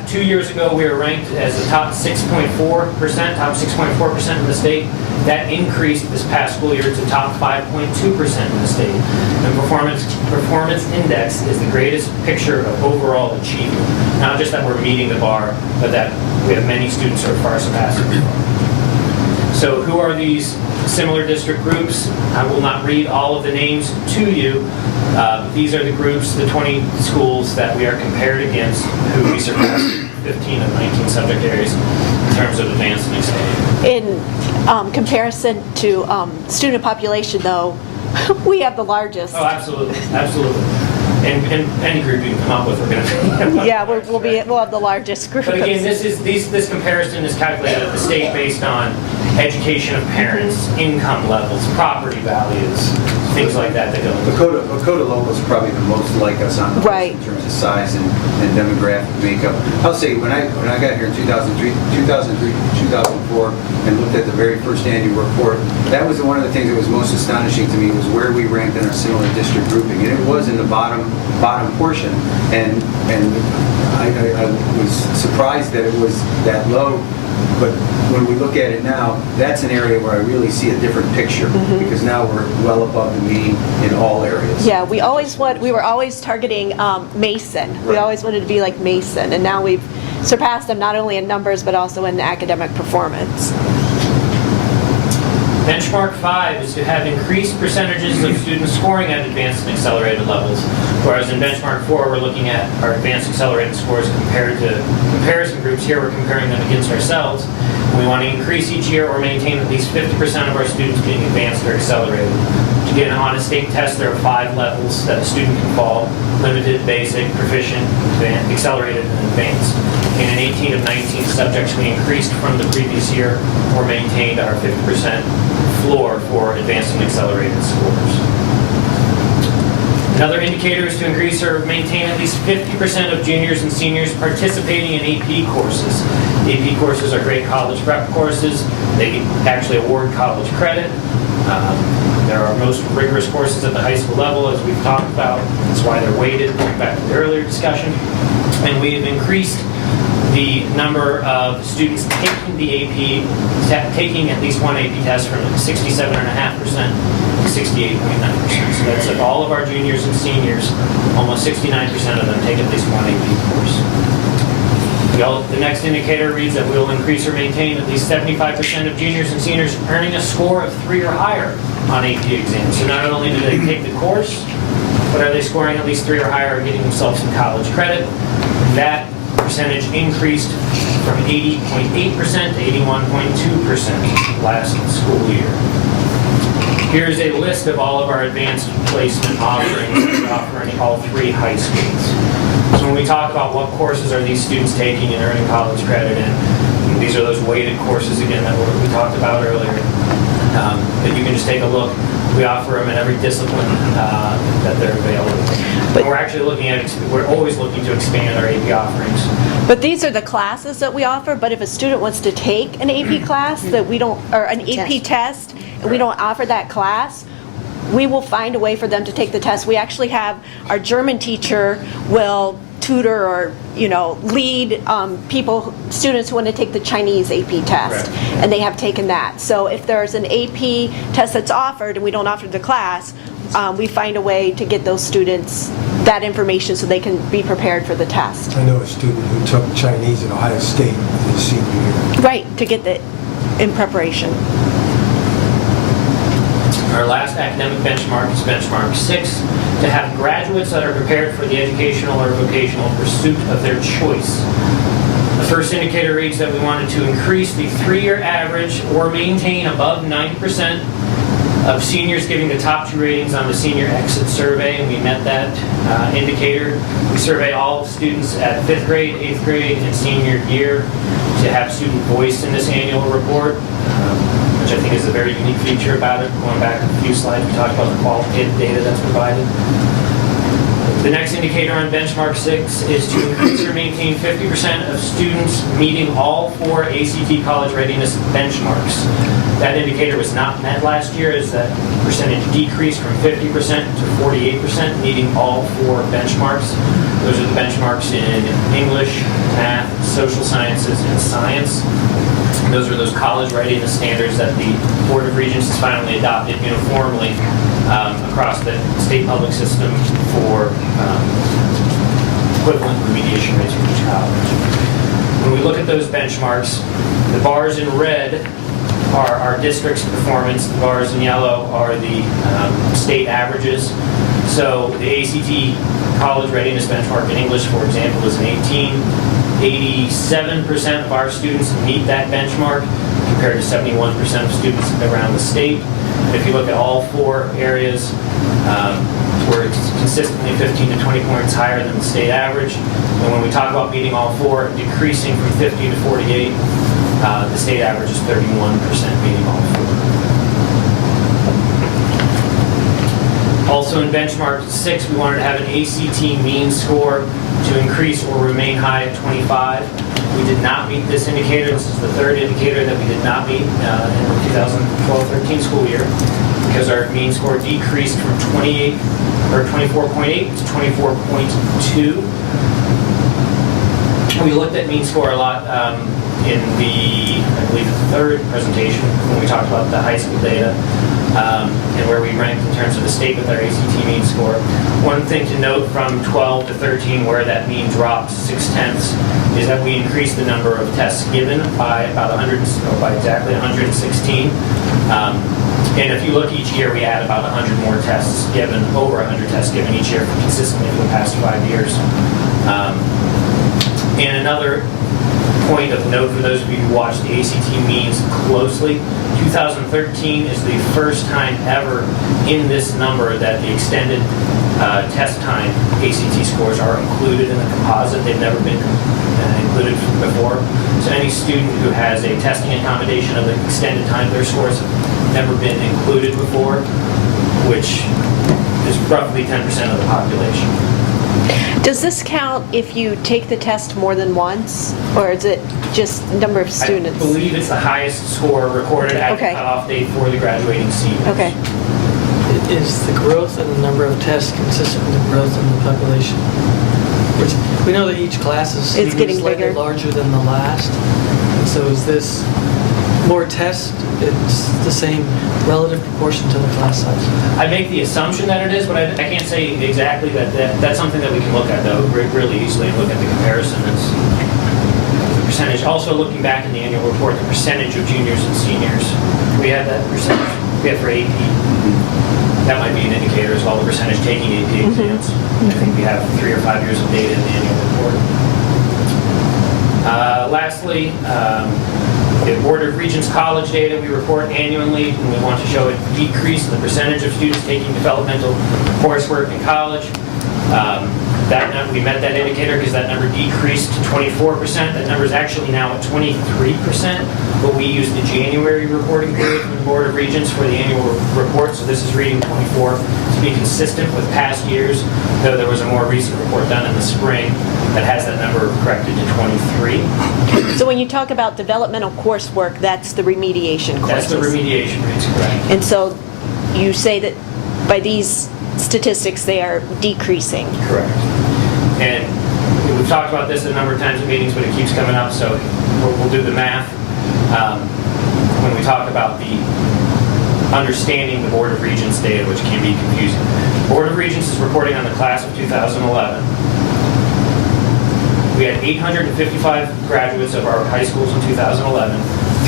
2 years ago, we were ranked as the top 6.4% in the state. That increased this past school year to top 5.2% in the state. And performance index is the greatest picture of overall achievement. Not just that we're meeting the bar, but that we have many students who are far surpassing the bar. So who are these similar district groups? I will not read all of the names to you. These are the groups, the 20 schools that we are compared against, who we surpassed in 15 of 19 subject areas in terms of advanced and accelerated. In comparison to student population, though, we have the largest. Oh, absolutely, absolutely. And any group you can come up with, we're going to. Yeah, we'll have the largest group. But again, this comparison is calculated at the state based on education of parents, income levels, property values, things like that go into it. Lakota local is probably the most like us on the list in terms of size and demographic makeup. I'll say when I got here in 2004, and looked at the very first annual report, that was one of the things that was most astonishing to me was where we ranked in our similar district grouping, and it was in the bottom portion, and I was surprised that it was that low. But when we look at it now, that's an area where I really see a different picture, because now we're well above the mean in all areas. Yeah, we were always targeting Mason. Right. We always wanted to be like Mason, and now we've surpassed them not only in numbers but also in academic performance. Benchmark 5 is to have increased percentages of students scoring at advanced and accelerated levels, whereas in Benchmark 4, we're looking at our advanced accelerated scores compared to comparison groups. Here, we're comparing them against ourselves. We want to increase each year or maintain at least 50% of our students being advanced or accelerated. To get on a state test, there are 5 levels that a student can fall: limited, basic, proficient, accelerated, and advanced. And in 18 of 19 subjects, we increased from the previous year or maintained our 50% floor for advanced and accelerated scores. Another indicator is to increase or maintain at least 50% of juniors and seniors participating in AP courses. AP courses are great college prep courses. They actually award college credit. They're our most rigorous courses at the high school level, as we've talked about. That's why they're weighted, back to the earlier discussion. And we've increased the number of students taking the AP, taking at least one AP test from 67.5% to 68.9%. So that's of all of our juniors and seniors, almost 69% of them take at least one AP course. The next indicator reads that we will increase or maintain at least 75% of juniors and seniors earning a score of 3 or higher on AP exams. So not only do they take the course, but are they scoring at least 3 or higher or getting themselves some college credit? That percentage increased from 80.8% to 81.2% last school year. Here's a list of all of our advanced placement offerings that we offer in all 3 high schools. So when we talk about what courses are these students taking and earning college credit in, these are those weighted courses again that we talked about earlier. That you can just take a look. We offer them in every discipline that they're available. But we're actually we're always looking to expand our AP offerings. But these are the classes that we offer, but if a student wants to take an AP class that we don't, or an AP test, and we don't offer that class, we will find a way for them to take the test. We actually have our German teacher will tutor or lead students who want to take the Chinese AP test, and they have taken that. So if there's an AP test that's offered and we don't offer the class, we find a way to get those students that information so they can be prepared for the test. I know a student who took Chinese at Ohio State his senior year. Right, to get in preparation. Our last academic benchmark is benchmark 6, to have graduates that are prepared for the educational or vocational pursuit of their choice. The first indicator reads that we wanted to increase the 3-year average or maintain above 90% of seniors giving the top 2 ratings on the senior exit survey, and we met that indicator. We survey all students at 5th grade, 8th grade, and senior year to have student voice in this annual report, which I think is a very unique feature about it. Going back a few slides, we talked about the qualitative data that's provided. The next indicator on benchmark 6 is to increase or maintain 50% of students meeting all 4 ACT college readiness benchmarks. That indicator was not met last year, as that percentage decreased from 50% to 48%, meeting all 4 benchmarks. Those are the benchmarks in English, math, social sciences, and science. Those are those college readiness standards that the Board of Regents has finally adopted uniformly across the state public system for equivalent remediation rates for each college. When we look at those benchmarks, the bars in red are our district's performance. The bars in yellow are the state averages. So the ACT college readiness benchmark in English, for example, is an 18. 87% of our students meet that benchmark, compared to 71% of students around the state. And if you look at all 4 areas, we're consistently 15 to 20 points higher than the state average. And when we talk about meeting all 4, decreasing from 50 to 48, the state average is 31% meeting all 4. Also in benchmark 6, we wanted to have an ACT mean score to increase or remain high at 25. We did not meet this indicator. This is the 3rd indicator that we did not meet in the 2012-13 school year, because our mean score decreased from 24.8 to 24.2. We looked at mean score a lot in the, I believe, 3rd presentation when we talked about the high school data. and where we ranked in terms of the state with our ACT mean score. One thing to note from 12 to 13, where that mean dropped 0.6, is that we increased the number of tests given by about 100, or by exactly 116. And if you look each year, we add about 100 more tests given, over 100 tests given each year consistently for the past 5 years. And another point of note for those of you who watch the ACT means closely, 2013 is the first time ever in this number that the extended test time ACT scores are included in the composite. They've never been included before. So any student who has a testing accommodation of the extended time, their scores have never been included before, which is roughly 10% of the population. Does this count if you take the test more than once, or is it just number of students? I believe it's the highest score recorded at the cutoff date for the graduating seniors. Okay. Is the growth in the number of tests consistent with the growth in the population? We know that each class is getting slightly bigger. larger than the last. And so is this more tests? It's the same relative proportion to the class size. I make the assumption that it is, but I can't say exactly that's something that we can look at, though, really easily, and look at the comparison. It's the percentage. Also, looking back in the annual report, the percentage of juniors and seniors. We have that percentage. We have for AP. That might be an indicator as well, the percentage taking AP exams. I think we have 3 or 5 years of data in the annual report. Lastly, the Board of Regents college data we report annually, and we want to show a decrease in the percentage of students taking developmental coursework in college. We met that indicator because that number decreased to 24%. That number is actually now at 23%, but we use the January reporting period from the Board of Regents for the annual report, so this is reading 24 to be consistent with past years, though there was a more recent report done in the spring that has that number corrected to 23. So when you talk about developmental coursework, that's the remediation courses? That's the remediation rates, correct. And so you say that by these statistics, they are decreasing? Correct. And we've talked about this a number of times in meetings, but it keeps coming up, so we'll do the math. When we talk about the understanding the Board of Regents data, which can be confusing. Board of Regents is reporting on the class of 2011. We had 855 graduates of our high schools in 2011.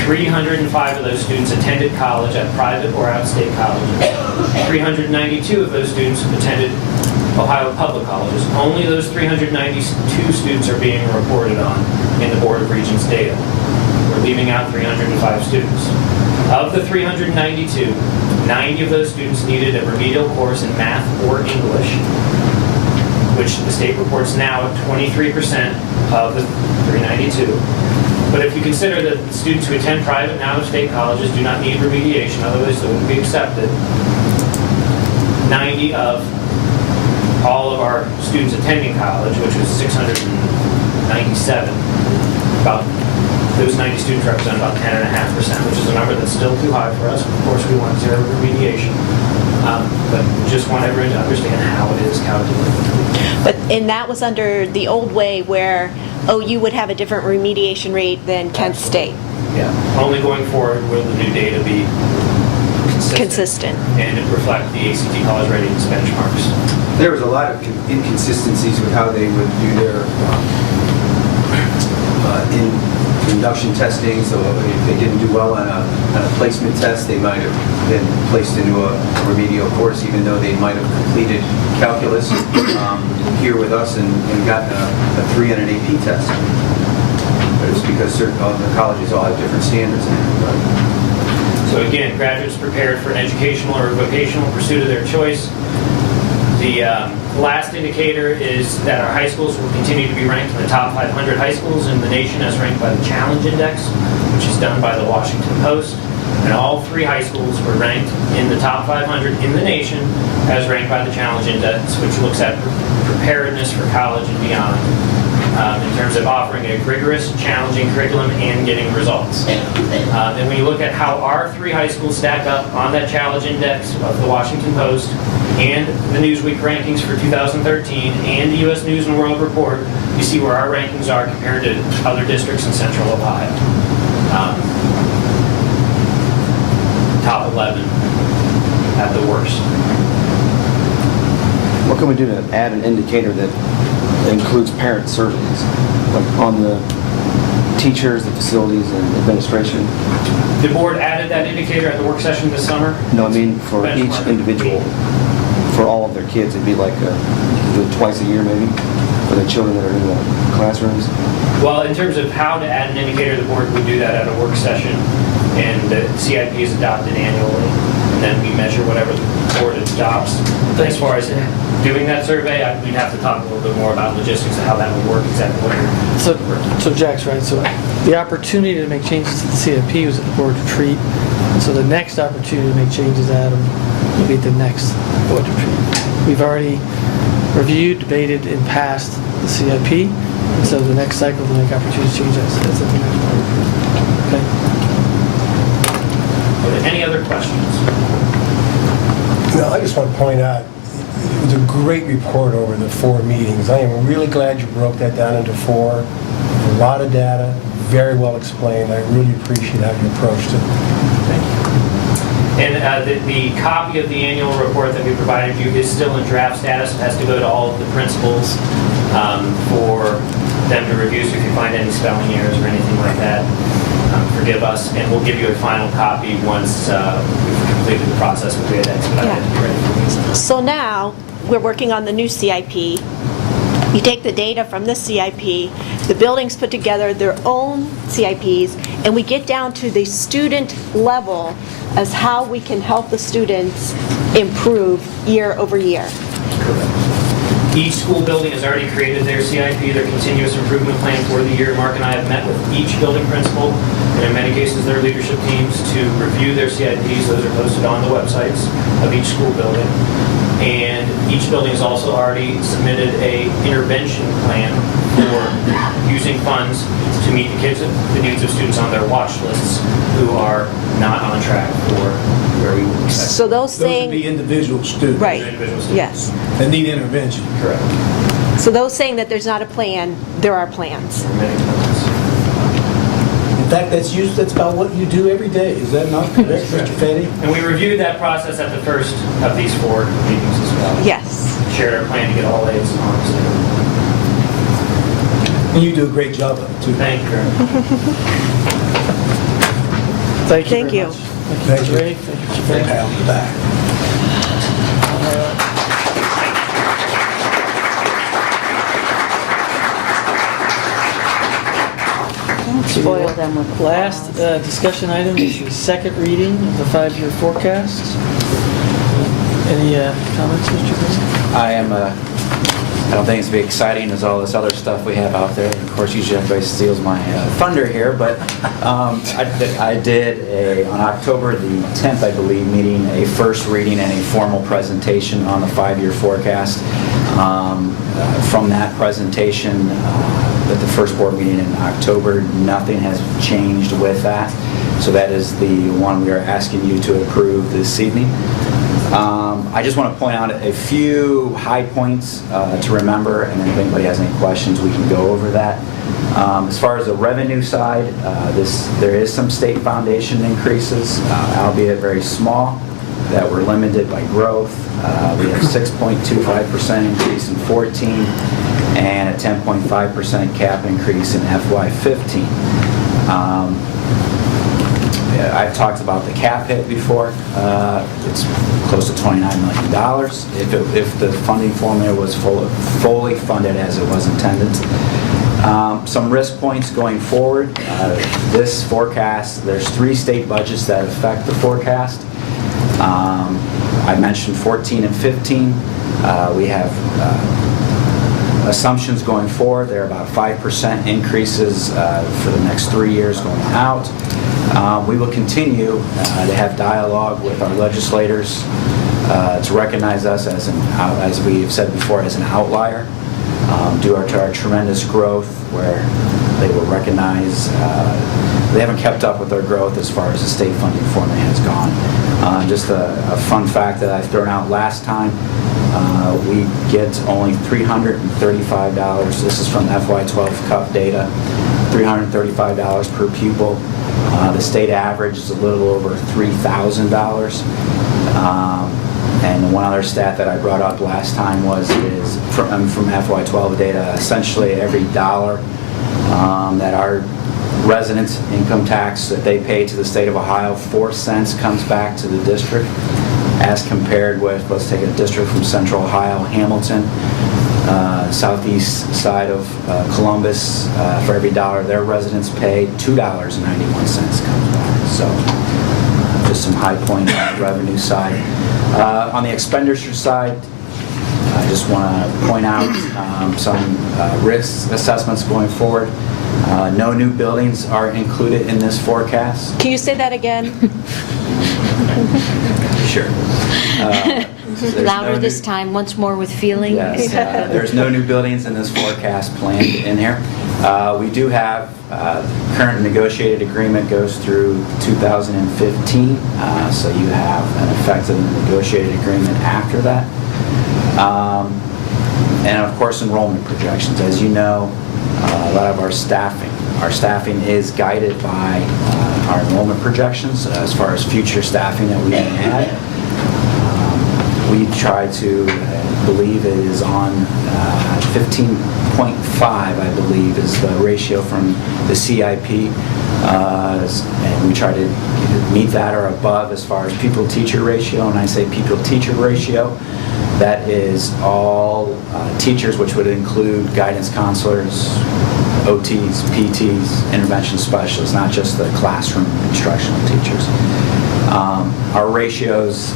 305 of those students attended college at private or out-state colleges. 392 of those students attended Ohio public colleges. Only those 392 students are being reported on in the Board of Regents data. We're leaving out 305 students. Of the 392, 90 of those students needed a remedial course in math or English, which the state reports now at 23% of the 392. But if you consider that students who attend private and out-of-state colleges do not need remediation, otherwise they wouldn't be accepted, 90 of all of our students attending college, which was 697, about those 90 students represent about 10.5%, which is a number that's still too high for us. Of course, we want zero remediation, but we just want everyone to understand how it is calculated. And that was under the old way where OU would have a different remediation rate than Kent State. Yeah, only going forward will the new data be consistent. And reflect the ACT college readiness benchmarks. There was a lot of inconsistencies with how they would do their induction testing. So if they didn't do well on a placement test, they might have been placed into a remedial course, even though they might have completed calculus here with us and gotten a 3 on an AP test. But it's because certain the colleges all have different standards. So again, graduates prepared for an educational or vocational pursuit of their choice. The last indicator is that our high schools will continue to be ranked in the top 500 high schools in the nation as ranked by the Challenge Index, which is done by the Washington Post. And all 3 high schools were ranked in the top 500 in the nation as ranked by the Challenge Index, which looks at preparedness for college and beyond in terms of offering a rigorous, challenging curriculum and getting results. And when you look at how our 3 high schools stack up on that Challenge Index of the Washington Post and the Newsweek rankings for 2013 and the U.S. News and World Report, you see where our rankings are compared to other districts in central Ohio. Top 11 at the worst. What can we do to add an indicator that includes parent surveys, like on the teachers, the facilities, and administration? The board added that indicator at the work session this summer. No, I mean for Benchmark. each individual, for all of their kids. It'd be like do it twice a year maybe, for the children that are in the classrooms. Well, in terms of how to add an indicator, the board would do that at a work session, and the CIP is adopted annually, and then we measure whatever the board adopts. As far as doing that survey, we'd have to talk a little bit more about logistics of how that would work, exactly what you're... So Jack's right. So the opportunity to make changes to the CIP was at the board retreat. And so the next opportunity to make changes, Adam, will be at the next board retreat. We've already reviewed, debated, and passed the CIP. And so the next cycle to make opportunities to change that's at the next board retreat. Okay. Are there any other questions? No, I just want to point out, it was a great report over the 4 meetings. I am really glad you broke that down into 4. A lot of data, very well explained. I really appreciate how you approached it. Thank you. And the copy of the annual report that we provided you is still in draft status. It has to go to all of the principals for them to review. So if you find any spelling errors or anything like that, forgive us, and we'll give you a final copy once we've completed the process with the expedited to be ready for you. So now, we're working on the new CIP. You take the data from this CIP, the buildings put together their own CIPs, and we get down to the student level as how we can help the students improve year over year. Each school building has already created their CIP, their continuous improvement plan for the year. Mark and I have met with each building principal, and in many cases their leadership teams, to review their CIPs. Those are posted on the websites of each school building. And each building has also already submitted a intervention plan for using funds to meet the needs of students on their watch lists who are not on track for where we would expect. So those Those saying... would be individual students. Right, Individual students. yes. that need intervention. Correct. So those saying that there's not a plan, there are plans. Many plans. In fact, that's about what you do every day. Is that not correct, Mr. Fetty? And we reviewed that process at the first of these 4 meetings as well. Yes. Shared our plan to get all A's and R's there. And you do a great job of it, too. Thank you very much. Thank you. Thank very you. much. Thank you, Rave. Thank you, Mr. Pat on the back. Spoil them with Last discussion item is the second reading of the 5-year forecast. Any comments, Mr. Green? I don't think it's be exciting as all this other stuff we have out there. Of course, usually everybody steals my thunder here, but I did on October the 10th, I believe, meeting a first reading and a formal presentation on the 5-year forecast. From that presentation at the first board meeting in October, nothing has changed with that. So that is the one we are asking you to approve this evening. I just want to point out a few high points to remember, and then if anybody has any questions, we can go over that. As far as the revenue side, there is some state foundation increases, albeit very small, that were limited by growth. We have 6.25% increase in 14 and a 10.5% cap increase in FY15. I've talked about the cap hit before. It's close to $29 million if the funding formula was fully funded as it was intended. Some risk points going forward. This forecast, there's 3 state budgets that affect the forecast. I mentioned 14 and 15. We have assumptions going forward. They're about 5% increases for the next 3 years going out. We will continue to have dialogue with our legislators to recognize us as we've said before, as an outlier due to our tremendous growth, where they will recognize they haven't kept up with our growth as far as the state funding formula has gone. Just a fun fact that I've thrown out last time, we get only $335. This is from FY12 CUP data, $335 per pupil. The state average is a little over $3,000. And one other stat that I brought up last time is from FY12 data. Essentially, every dollar that our residents' income tax that they pay to the state of Ohio, 4 cents comes back to the district, as compared with, let's take a district from Central Ohio, Hamilton, southeast side of Columbus. For every dollar their residents pay, $2.91 comes back. So just some high point on the revenue side. On the expenditure side, I just want to point out some risk assessments going forward. No new buildings are included in this forecast. Can you say that again? Sure. Louder this time, once more with feeling. Yes, there's no new buildings in this forecast planned in here. We do have current negotiated agreement goes through 2015, so you have an effective negotiated agreement after that. And of course, enrollment projections. As you know, a lot of our staffing is guided by our enrollment projections as far as future staffing that we add. We try to believe it is on 15.5, I believe, is the ratio from the CIP. And we try to meet that or above as far as pupil-teacher ratio. And I say pupil-teacher ratio, that is all teachers, which would include guidance counselors, OTs, PTs, intervention specialists, not just the classroom instructional teachers. Our ratios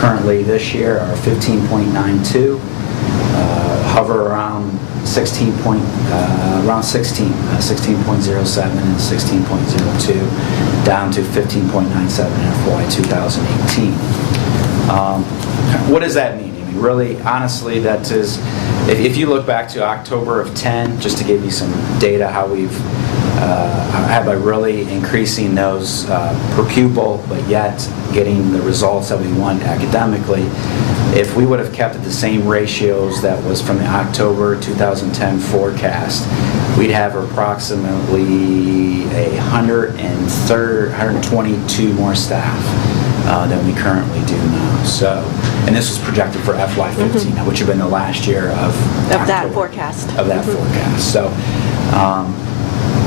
currently this year are 15.92, hover around 16, around 16, 16.07 and 16.02, down to 15.97 in FY 2018. What does that mean? I mean, really, honestly, that is, if you look back to October of 10, just to give you some data, how we've by really increasing those per pupil, but yet getting the results that we want academically. If we would have kept at the same ratios that was from the October 2010 forecast, we'd have approximately 122 more staff than we currently do now. So, and this was projected for FY15, which would have been the last year of that forecast. Of that forecast. So,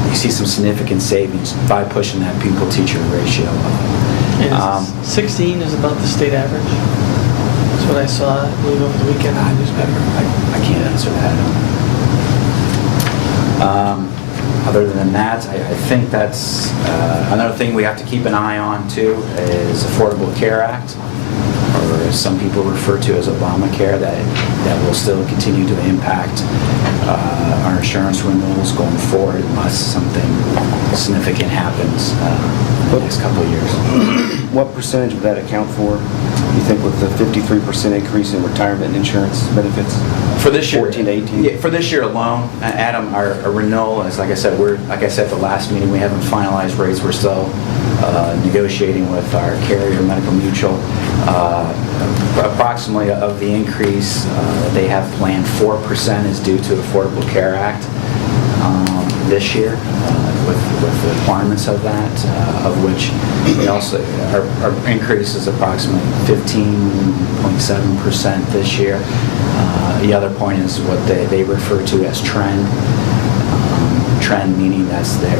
you see some significant savings by pushing that pupil-teacher ratio up. And 16 is about the state average. That's what I saw, I believe, over the weekend in the newspaper. I can't answer that. Other than that, I think that's another thing we have to keep an eye on too is Affordable Care Act, or as some people refer to as Obamacare, that will still continue to impact our insurance renewals going forward unless something significant happens in the next couple of years. What percentage would that account for, you think, with the 53% increase in retirement insurance benefits? For this year, 14 to 18? Yeah, for this year alone, Adam, our renewal is, like I said, at the last meeting, we haven't finalized rates. We're still negotiating with our carrier, Medical Mutual. Approximately of the increase they have planned, 4% is due to Affordable Care Act this year, with the requirements of that, of which we also, our increase is approximately 15.7% this year. The other point is what they refer to as trend. Trend meaning that's their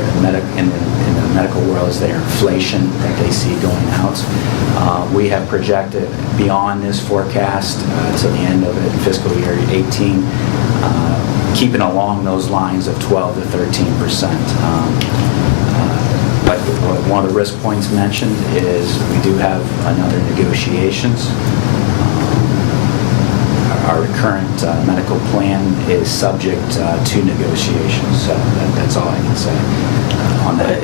in the medical world is their inflation that they see going out. We have projected beyond this forecast to the end of it, fiscal year 18, keeping along those lines of 12 to 13%. But one of the risk points mentioned is we do have another negotiations. Our current medical plan is subject to negotiations, so that's all I can say on that.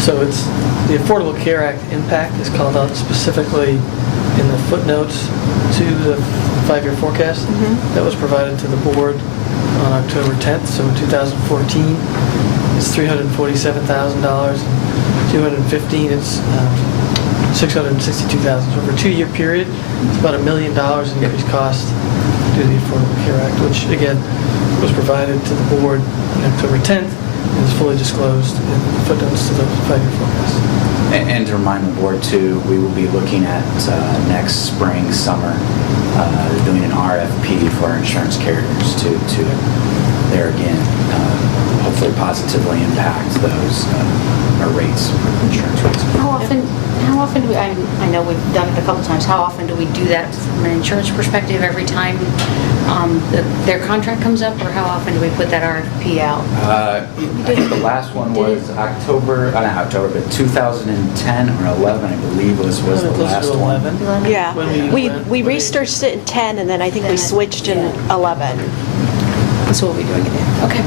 So it's the Affordable Care Act impact is called out specifically in the footnotes to the 5-year forecast that was provided to the board on October 10th. So in 2014, it's $347,000. 2015, it's $662,000. So over a 2-year period, it's about $1 million in increased cost due to the Affordable Care Act, which again was provided to the board on October 10th. is fully disclosed in the footnotes to the 5-year forecast. And to remind the board too, we will be looking at next spring, summer, doing an RFP for our insurance carriers to there again, hopefully positively impact those our rates, insurance rates. How often do we, I know we've done it a couple times, how often do we do that from an insurance perspective every time their contract comes up, or how often do we put that RFP out? I think the last one was October, not October, but 2010 or 11, I believe was the last one. Yeah, When we researched it in 10, and then I think we switched in 11. That's what we're doing again. Okay.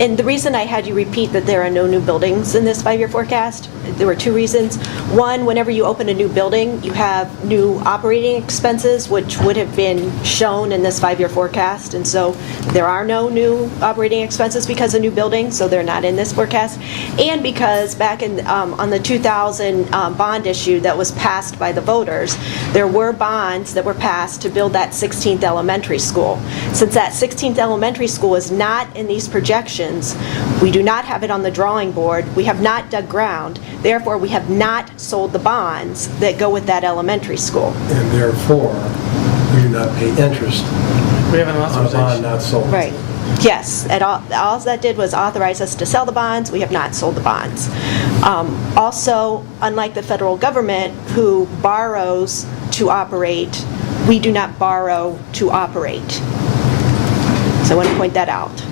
And the reason I had you repeat that there are no new buildings in this 5-year forecast, there were 2 reasons. One, whenever you open a new building, you have new operating expenses, which would have been shown in this 5-year forecast. And so there are no new operating expenses because of new buildings, so they're not in this forecast. And because back in on the 2000 bond issue that was passed by the voters, there were bonds that were passed to build that 16th elementary school. Since that 16th elementary school is not in these projections, we do not have it on the drawing board, we have not dug ground, therefore we have not sold the bonds that go with that elementary school. And therefore, we do not pay interest We have an on a bond authorization. not sold. Right. Yes, all that did was authorize us to sell the bonds. We have not sold the bonds. Also, unlike the federal government, who borrows to operate, we do not borrow to operate. So I want to point that out.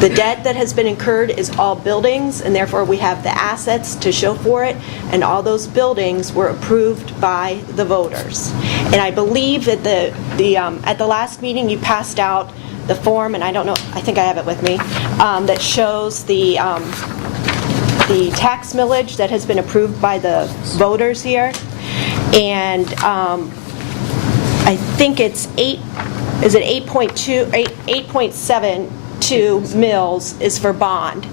The debt that has been incurred is all buildings, and therefore we have the assets to show for it, and all those buildings were approved by the voters. And I believe that at the last meeting you passed out the form, and I don't know, I think I have it with me, that shows the tax millage that has been approved by the voters here. And I think it's 8.72 mils is for bond.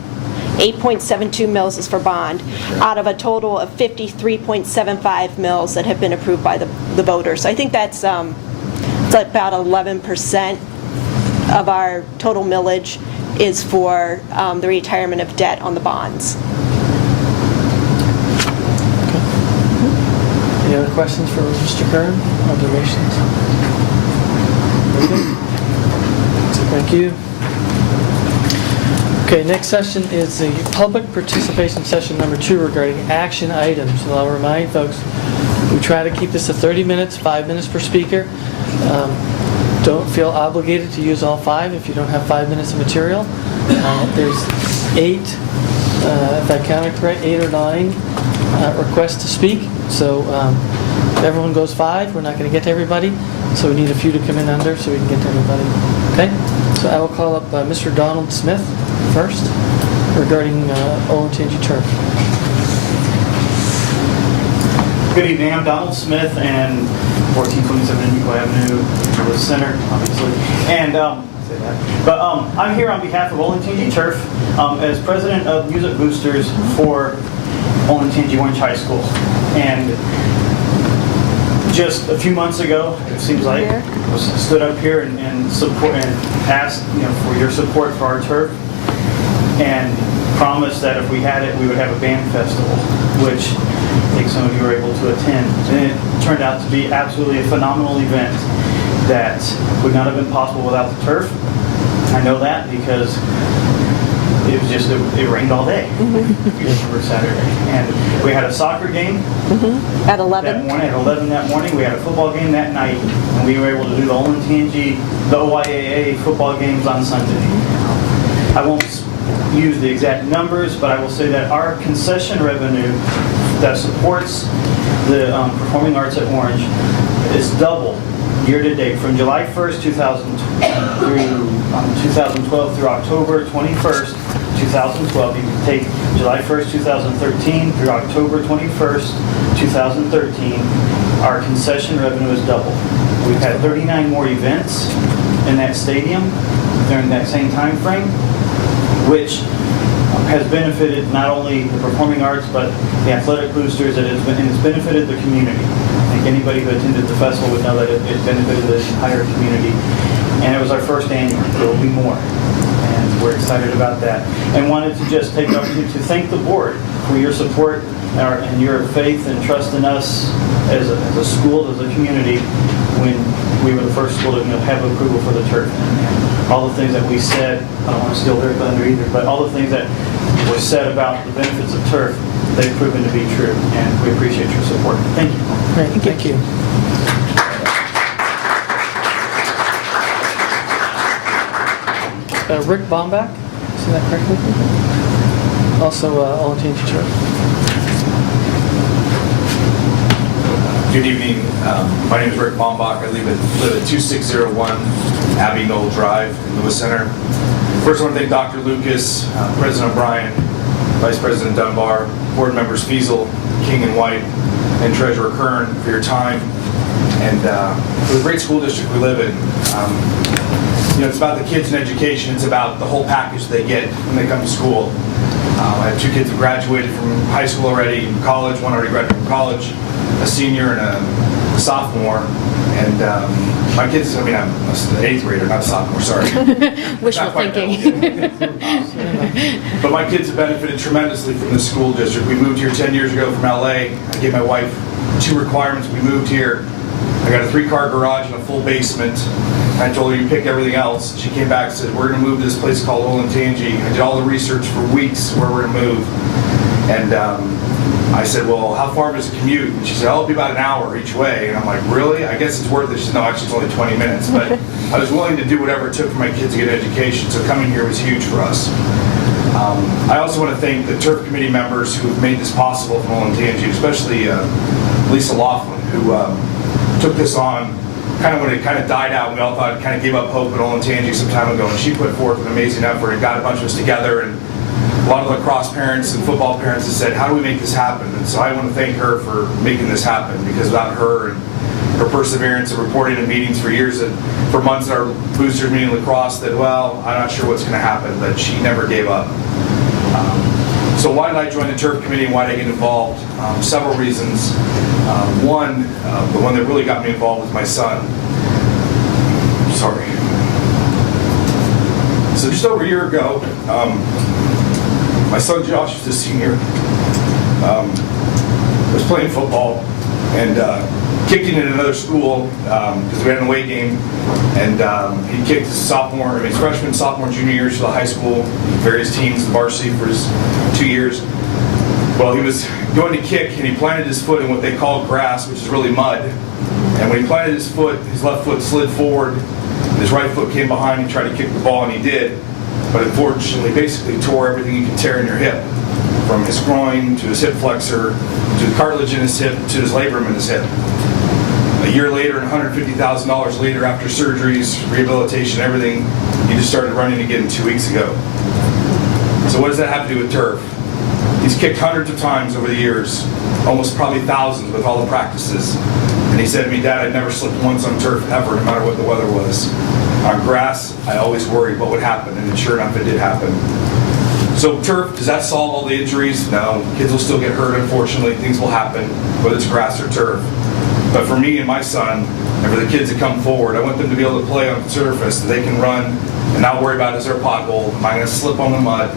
8.72 mils is for bond, out of a total of 53.75 mils that have been approved by the voters. So I think that's it's about 11% of our total millage is for the retirement of debt on the bonds. Any other questions for Mr. Kern? Observations? Very good. Thank you. Okay, next session is the public participation session number 2 regarding action items. And I'll remind folks, we try to keep this to 30 minutes, 5 minutes per speaker. Don't feel obligated to use all 5 if you don't have 5 minutes of material. There's 8, if I counted correct, 8 or 9 requests to speak. So if everyone goes 5, we're not going to get to everybody. So we need a few to come in under so we can get to everybody. Okay? So I will call up Mr. Donald Smith first regarding Olentangy turf. Good evening, I'm Donald Smith, and 1427 Newco Avenue, the center, obviously. And I'm here on behalf of Olentangy Turf as president of Music Boosters for Olentangy Orange High School. And just a few months ago, it seems like, stood up here and support and asked, for your support for our turf, and promised that if we had it, we would have a band festival, which I think some of you were able to attend. And it turned out to be absolutely a phenomenal event that would not have been possible without the turf. I know that because it was just, it rained all day for Saturday. And we had a soccer game at 11 that morning. At 11 that morning, we had a football game that night, and we were able to do the Olentangy, the OYAA football games on Sunday. I won't use the exact numbers, but I will say that our concession revenue that supports the performing arts at Orange is double year to date from July 1st, 2012 through October 21st, 2012. You can take July 1st, 2013 through October 21st, 2013. Our concession revenue is double. We've had 39 more events in that stadium during that same time frame, which has benefited not only the performing arts, but the athletic boosters, and it's benefited the community. I think anybody who attended the festival would know that it benefited the entire community. And it was our first annual. There will be more. And we're excited about that. And wanted to just take the opportunity to thank the board for your support and your faith and trust in us as a school, as a community, when we were the first school to have approval for the turf. And all the things that we said, I don't want to steal their thunder either, but all the things that were said about the benefits of turf, they've proven to be true, and we appreciate your support. Thank you. Great, thank you. Rick Bombach, is that correctly? Also, Olentangy Church. Good evening. My name is Rick Bombach. I live at 2601 Abbey Knoll Drive in Lewis Center. First, I want to thank Dr. Lucas, President O'Brien, Vice President Dunbar, board members Fiesel, King and White, and Treasurer Kern for your time and for the great school district we live in. It's about the kids and education. It's about the whole package they get when they come to school. I have two kids who graduated from high school already, from college. One already graduated from college, a senior and a sophomore. And my kids, I'm an 8th grader, not a sophomore, sorry. Wishful thinking. But my kids have benefited tremendously from this school district. We moved here 10 years ago from LA. I gave my wife 2 requirements. We moved here. I got a 3-car garage and a full basement. I told her, you pick everything else. She came back and said, we're going to move to this place called Olentangy. I did all the research for weeks where we're going to move. And I said, well, how far does it commute? And she said, oh, it'll be about an hour each way. And I'm like, really? I guess it's worth it. She said, no, actually it's only 20 minutes. But I was willing to do whatever it took for my kids to get an education. So coming here was huge for us. I also want to thank the turf committee members who have made this possible from Olentangy, especially Lisa Laughlin, who took this on kind of when it kind of died out. We all thought it kind of gave up hope at Olentangy some time ago, and she put forth an amazing effort and got a bunch of us together. And a lot of lacrosse parents and football parents have said, how do we make this happen? And so I want to thank her for making this happen, because without her and her perseverance of reporting in meetings for years and for months at our boosters meeting lacrosse that, well, I'm not sure what's going to happen, but she never gave up. So why did I join the turf committee and why did I get involved? Several reasons. One, the one that really got me involved was my son. Sorry. So just over a year ago, my son Josh is a senior, was playing football and kicked in another school because we had an away game, and he kicked his freshman, sophomore, junior years to the high school, various teams, the varsity for his 2 years. Well, he was going to kick, and he planted his foot in what they call grass, which is really mud. And when he planted his foot, his left foot slid forward, and his right foot came behind and tried to kick the ball, and he did. But unfortunately, basically tore everything you can tear in your hip, from his groin to his hip flexor, to the cartilage in his hip, to his labrum in his hip. A year later, and $150,000 later, after surgeries, rehabilitation, everything, he just started running again 2 weeks ago. So what does that have to do with turf? He's kicked hundreds of times over the years, almost probably thousands with all the practices. And he said to me, Dad, I'd never slipped once on turf ever, no matter what the weather was. On grass, I always worried what would happen, and sure enough, it did happen. So turf, does that solve all the injuries? No. Kids will still get hurt, unfortunately. Things will happen, whether it's grass or turf. But for me and my son, and for the kids that come forward, I want them to be able to play on the surface that they can run and not worry about, is there a pothole? Am I going to slip on the mud?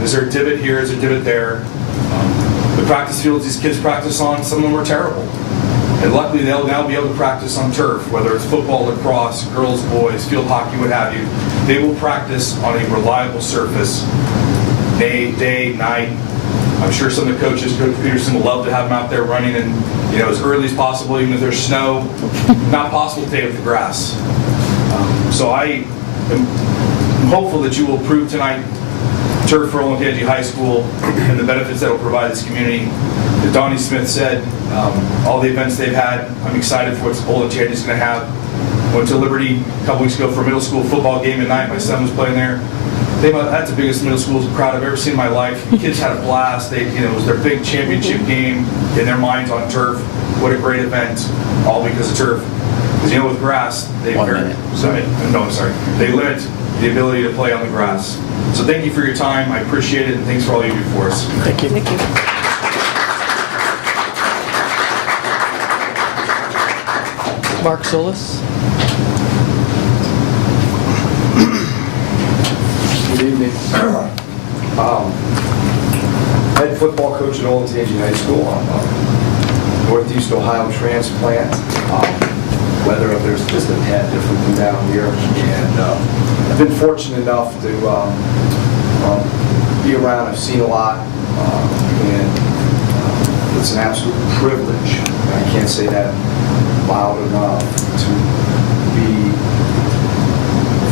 Is there a divot here? Is there a divot there? The practice fields these kids practice on, some of them are terrible. And luckily, they'll now be able to practice on turf, whether it's football, lacrosse, girls, boys, field hockey, what have you. They will practice on a reliable surface, day, night. I'm sure some of the coaches, Coach Peterson, will love to have them out there running and, as early as possible, even if there's snow. Not possible today with the grass. So I am hopeful that you will approve tonight turf for Olentangy High School and the benefits that will provide this community. As Donnie Smith said, all the events they've had, I'm excited for what Olentangy is going to have. Went to Liberty a couple weeks ago for a middle school football game at night. My son was playing there. That's the biggest middle school crowd I've ever seen in my life. The kids had a blast. It was their big championship game in their minds on turf. What a great event, all because of turf. Because with grass, they limit the ability to play on the grass. So thank you for your time. I appreciate it, and thanks for all you do for us. Thank you. Thank you. Mark Solis. Good evening. Head football coach at Olentangy High School. I'm a Northeast Ohio transplant. Weather up there is just a tad different than down here. And I've been fortunate enough to be around. I've seen a lot. And it's an absolute privilege. I can't say that loud enough to be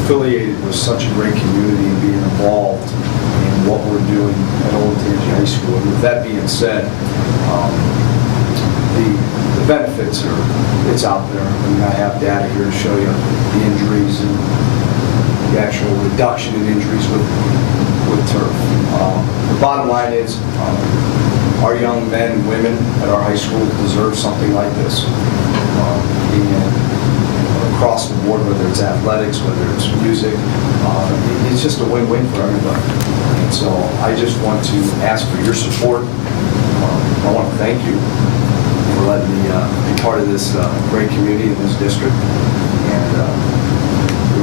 affiliated with such a great community and being involved in what we're doing at Olentangy High School. And with that being said, the benefits it's out there. I mean, I have data here to show you the injuries and the actual reduction in injuries with turf. The bottom line is, our young men and women at our high school deserve something like this. And across the board, whether it's athletics, whether it's music, it's just a win-win for everybody. And so I just want to ask for your support. I want to thank you for letting me be part of this great community in this district. And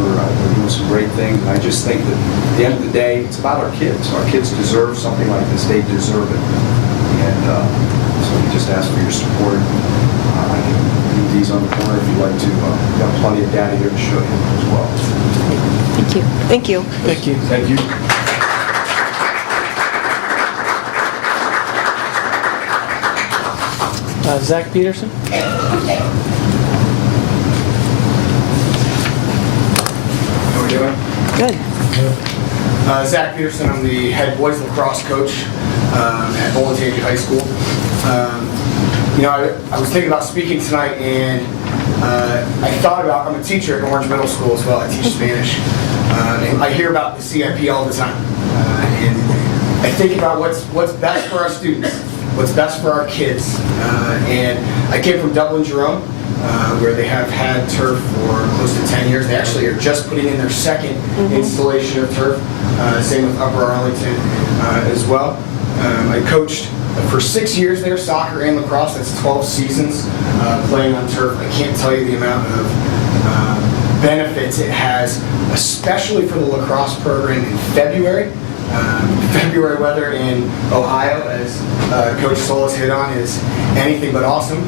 we're doing some great things. And I just think that at the end of the day, it's about our kids. Our kids deserve something like this. They deserve it. And so we just ask for your support. I can leave these on the corner if you'd like to. We've got plenty of data here to show you as well. Thank you. Thank you. Thank you. Thank you. Zach Peterson. How are we doing? Good. Zach Peterson, I'm the head boys lacrosse coach at Olentangy High School. I was thinking about speaking tonight, and I thought about, I'm a teacher at Orange Middle School as well. I teach Spanish. And I hear about the CIP all the time. And I think about what's best for our students, what's best for our kids. And I came from Dublin, Jerome, where they have had turf for close to 10 years. They actually are just putting in their second installation of turf. Same with Upper Arlington as well. I coached for 6 years there, soccer and lacrosse. That's 12 seasons playing on turf. I can't tell you the amount of benefits it has, especially for the lacrosse program in February. February weather in Ohio, as Coach Solis hit on, is anything but awesome.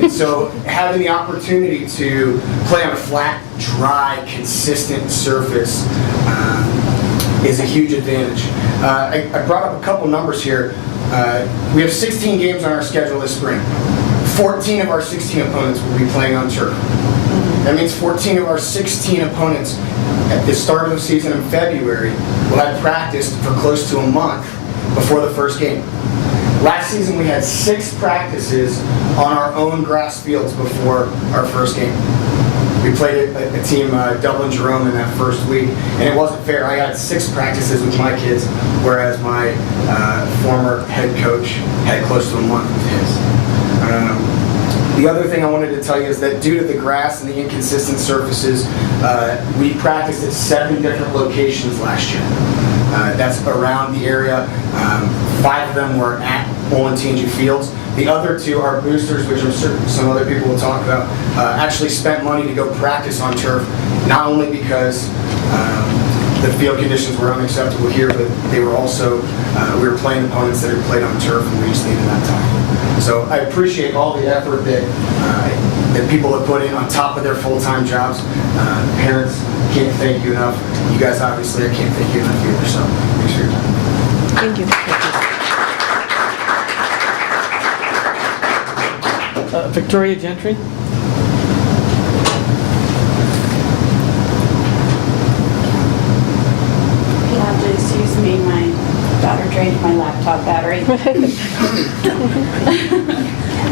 And so having the opportunity to play on a flat, dry, consistent surface is a huge advantage. I brought up a couple numbers here. We have 16 games on our schedule this spring. 14 of our 16 opponents will be playing on turf. That means 14 of our 16 opponents at the start of the season in February will have practiced for close to a month before the first game. Last season we had 6 practices on our own grass fields before our first game. We played a team, Dublin Jerome, in that first week, and it wasn't fair. I had 6 practices with my kids, whereas my former head coach had close to a month with his. The other thing I wanted to tell you is that due to the grass and the inconsistent surfaces, we practiced at 7 different locations last year. That's around the area. 5 of them were at Olentangy Fields. The other 2 are boosters, which I'm sure some other people will talk about, actually spent money to go practice on turf, not only because the field conditions were unacceptable here, but they were also, we were playing opponents that had played on turf, and we just needed that time. So I appreciate all the effort that people have put in on top of their full-time jobs. Parents, can't thank you enough. You guys, obviously, I can't thank you enough either, so thanks for your time. Thank you. Victoria Gentry. You have to excuse me, my daughter drained my laptop battery.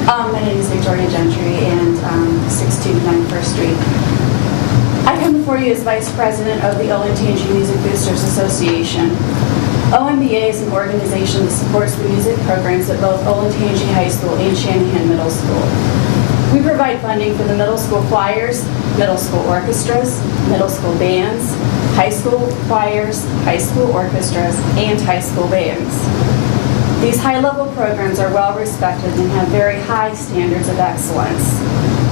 My name is Victoria Gentry, and 629 First Street. I come before you as Vice President of the Olentangy Music Boosters Association. OMBA is an organization that supports the music programs at both Olentangy High School and Shanahan Middle School. We provide funding for the middle school choirs, middle school orchestras, middle school bands, high school choirs, high school orchestras, and high school bands. These high-level programs are well respected and have very high standards of excellence.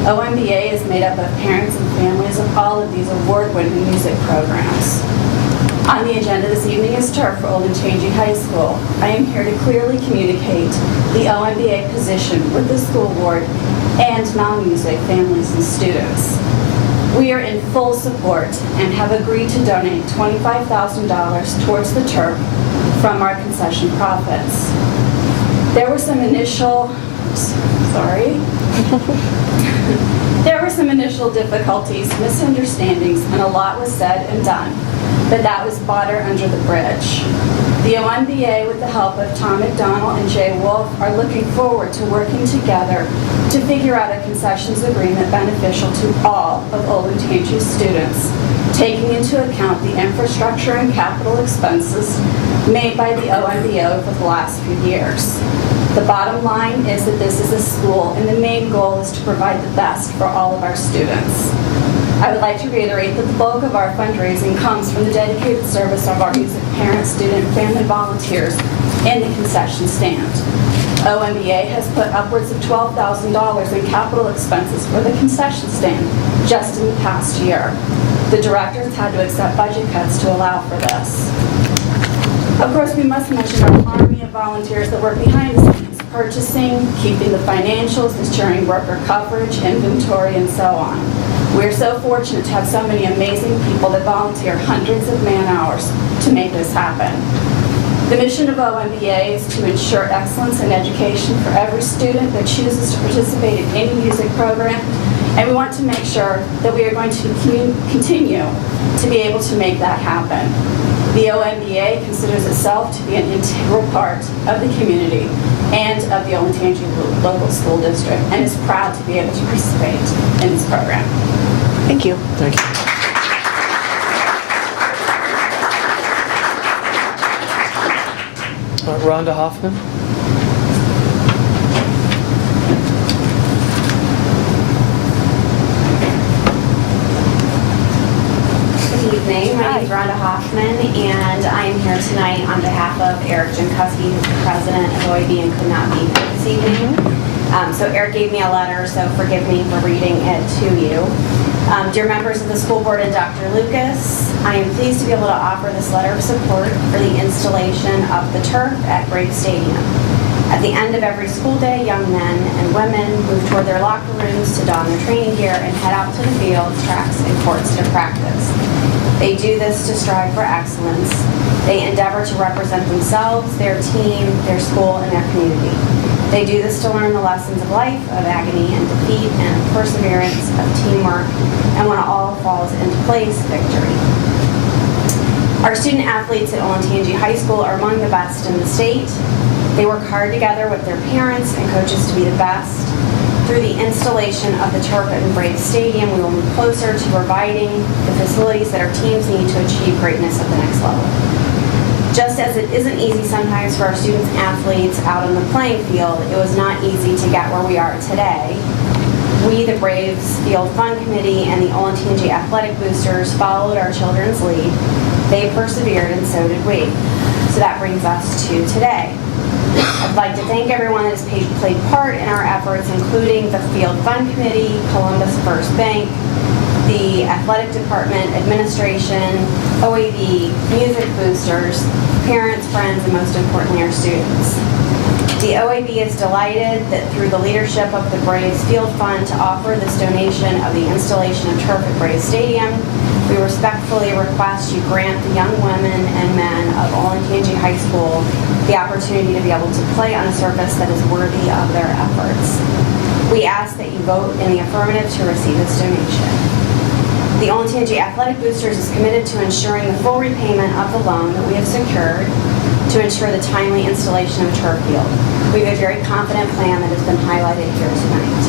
OMBA is made up of parents and families of all of these award-winning music programs. On the agenda this evening is turf for Olentangy High School. I am here to clearly communicate the OMBA position with the school board and non-music families and students. We are in full support and have agreed to donate $25,000 towards the turf from our concession profits. There were some initial difficulties, misunderstandings, and a lot was said and done, but that was water under the bridge. The OMBA, with the help of Tom McDonald and Jay Wolf, are looking forward to working together to figure out a concessions agreement beneficial to all of Olentangy's students, taking into account the infrastructure and capital expenses made by the OMBA over the last few years. The bottom line is that this is a school, and the main goal is to provide the best for all of our students. I would like to reiterate that the bulk of our fundraising comes from the dedicated service of our music parents, student, and family volunteers in the concession stand. OMBA has put upwards of $12,000 in capital expenses for the concession stand just in the past year. The directors had to accept budget cuts to allow for this. Of course, we must mention our army of volunteers that work behind the scenes, purchasing, keeping the financials, ensuring worker coverage, inventory, and so on. We're so fortunate to have so many amazing people that volunteer hundreds of man-hours to make this happen. The mission of OMBA is to ensure excellence in education for every student that chooses to participate in any music program, and we want to make sure that we are going to continue to be able to make that happen. The OMBA considers itself to be an integral part of the community and of the Olentangy local school district, and is proud to be able to participate in this program. Thank you. Thank you. Rhonda Hoffman. Good evening. My name is Rhonda Hoffman, and I am here tonight on behalf of Eric Jankowski, who's the president of OAB and could not be here this evening. So Eric gave me a letter, so forgive me for reading it to you. Dear members of the school board and Dr. Lucas, I am pleased to be able to offer this letter of support for the installation of the turf at Rave Stadium. At the end of every school day, young men and women move toward their locker rooms to don their training gear and head out to the fields, tracks, and courts to practice. They do this to strive for excellence. They endeavor to represent themselves, their team, their school, and their community. They do this to learn the lessons of life, of agony and defeat, and of perseverance, of teamwork, and when all falls into place, victory. Our student athletes at Olentangy High School are among the best in the state. They work hard together with their parents and coaches to be the best. Through the installation of the turf at Rave Stadium, we will move closer to providing the facilities that our teams need to achieve greatness at the next level. Just as it isn't easy sometimes for our students and athletes out on the playing field, it was not easy to get where we are today. We, the Braves Field Fund Committee and the Olentangy Athletic Boosters, followed our children's lead. They persevered, and so did we. So that brings us to today. I'd like to thank everyone that has played part in our efforts, including the Field Fund Committee, Columbus First Bank, the Athletic Department, Administration, OAB, Music Boosters, parents, friends, and most importantly, our students. The OAB is delighted that through the leadership of the Braves Field Fund to offer this donation of the installation of turf at Brave Stadium, we respectfully request you grant the young women and men of Olentangy High School the opportunity to be able to play on a surface that is worthy of their efforts. We ask that you vote in the affirmative to receive this donation. The Olentangy Athletic Boosters is committed to ensuring the full repayment of the loan that we have secured to ensure the timely installation of a turf field. We have a very confident plan that has been highlighted here tonight.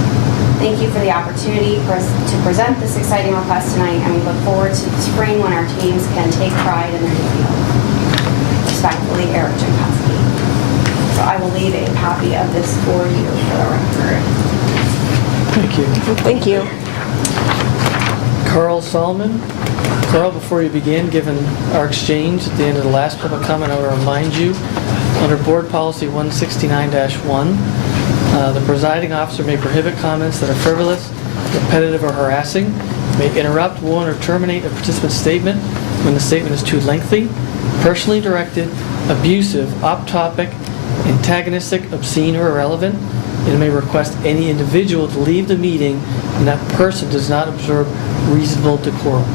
Thank you for the opportunity to present this exciting request tonight, and we look forward to the spring when our teams can take pride in their new field. Respectfully, Eric Jankowski. So I will leave a copy of this for you for the record. Thank you. Thank you. Carl Solomon. Carl, before you begin, given our exchange at the end of the last public comment, I will remind you, under Board Policy 169-1, the presiding officer may prohibit comments that are frivolous, repetitive, or harassing, may interrupt, warn, or terminate a participant's statement when the statement is too lengthy, personally directed, abusive, off-topic, antagonistic, obscene, or irrelevant, and may request any individual to leave the meeting and that person does not observe reasonable decorum.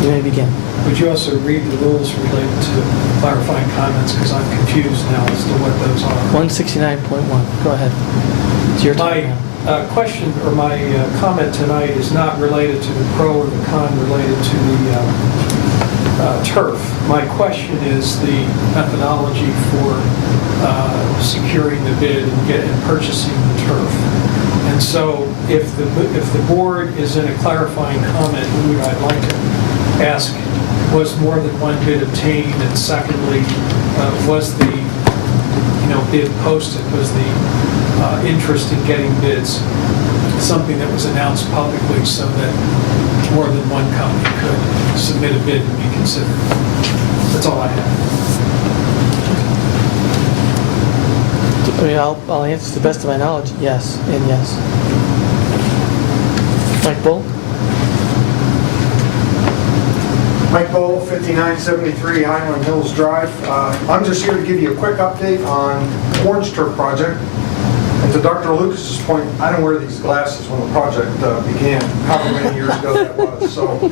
You may begin. Would you also read the rules related to clarifying comments, because I'm confused now as to what those are. 169.1. Go ahead. It's your time now. My question or my comment tonight is not related to the pro or the con related to the turf. My question is the methodology for securing the bid and purchasing the turf. And so if the board is in a clarifying comment, I'd like to ask, was more than one bid obtained? And secondly, was the bid posted? Was the interest in getting bids something that was announced publicly so that more than one company could submit a bid and be considered? That's all I have. I mean, I'll answer to the best of my knowledge, yes, and yes. Mike Bull? Mike Bull, 5973 Highland Hills Drive. I'm just here to give you a quick update on Orange Turf Project. And to Dr. Lucas's point, I didn't wear these glasses when the project began, however many years ago that was. So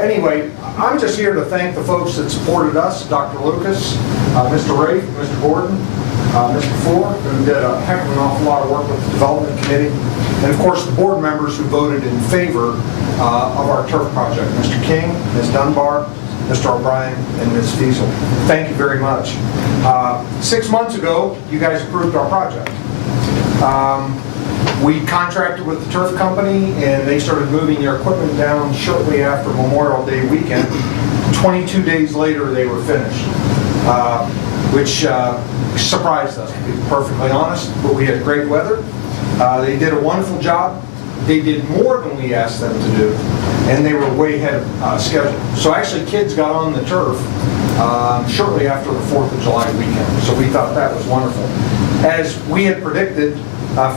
anyway, I'm just here to thank the folks that supported us, Dr. Lucas, Mr. Rave, Mr. Gordon, Mr. Fuller, who did a heck of an awful lot of work with the development committee, and of course the board members who voted in favor of our turf project, Mr. King, Ms. Dunbar, Mr. O'Brien, and Ms. Fiesel. Thank you very much. 6 months ago, you guys approved our project. We contracted with the turf company, and they started moving their equipment down shortly after Memorial Day weekend. 22 days later, they were finished, which surprised us, to be perfectly honest, but we had great weather. They did a wonderful job. They did more than we asked them to do, and they were way ahead of schedule. So actually, kids got on the turf shortly after the 4th of July weekend, so we thought that was wonderful. As we had predicted,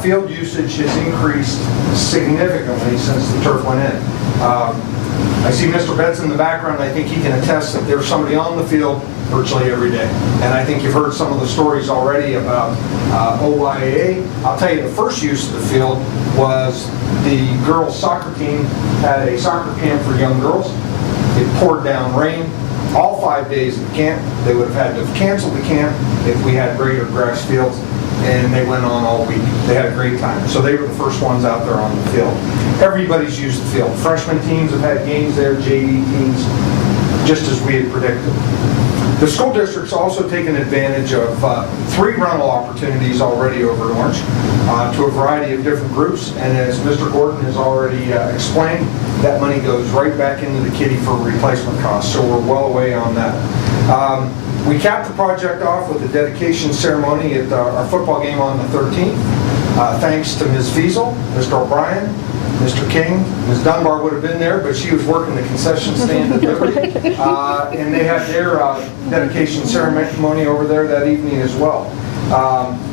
field usage has increased significantly since the turf went in. I see Mr. Betts in the background. I think he can attest that there's somebody on the field virtually every day. And I think you've heard some of the stories already about OYAA. I'll tell you, the first use of the field was the girls' soccer team had a soccer camp for young girls. It poured down rain all 5 days of the camp. They would have had to have canceled the camp if we had greater grass fields, and they went on all week. They had a great time. So they were the first ones out there on the field. Everybody's used the field. Freshman teams have had games there, JV teams, just as we had predicted. The school district's also taken advantage of 3 rental opportunities already over at Orange to a variety of different groups. And as Mr. Gordon has already explained, that money goes right back into the kitty for replacement costs. So we're well away on that. We capped the project off with a dedication ceremony at our football game on the 13th. Thanks to Ms. Fiesel, Mr. O'Brien, Mr. King. Ms. Dunbar would have been there, but she was working the concession stand at Liberty. And they had their dedication ceremony over there that evening as well.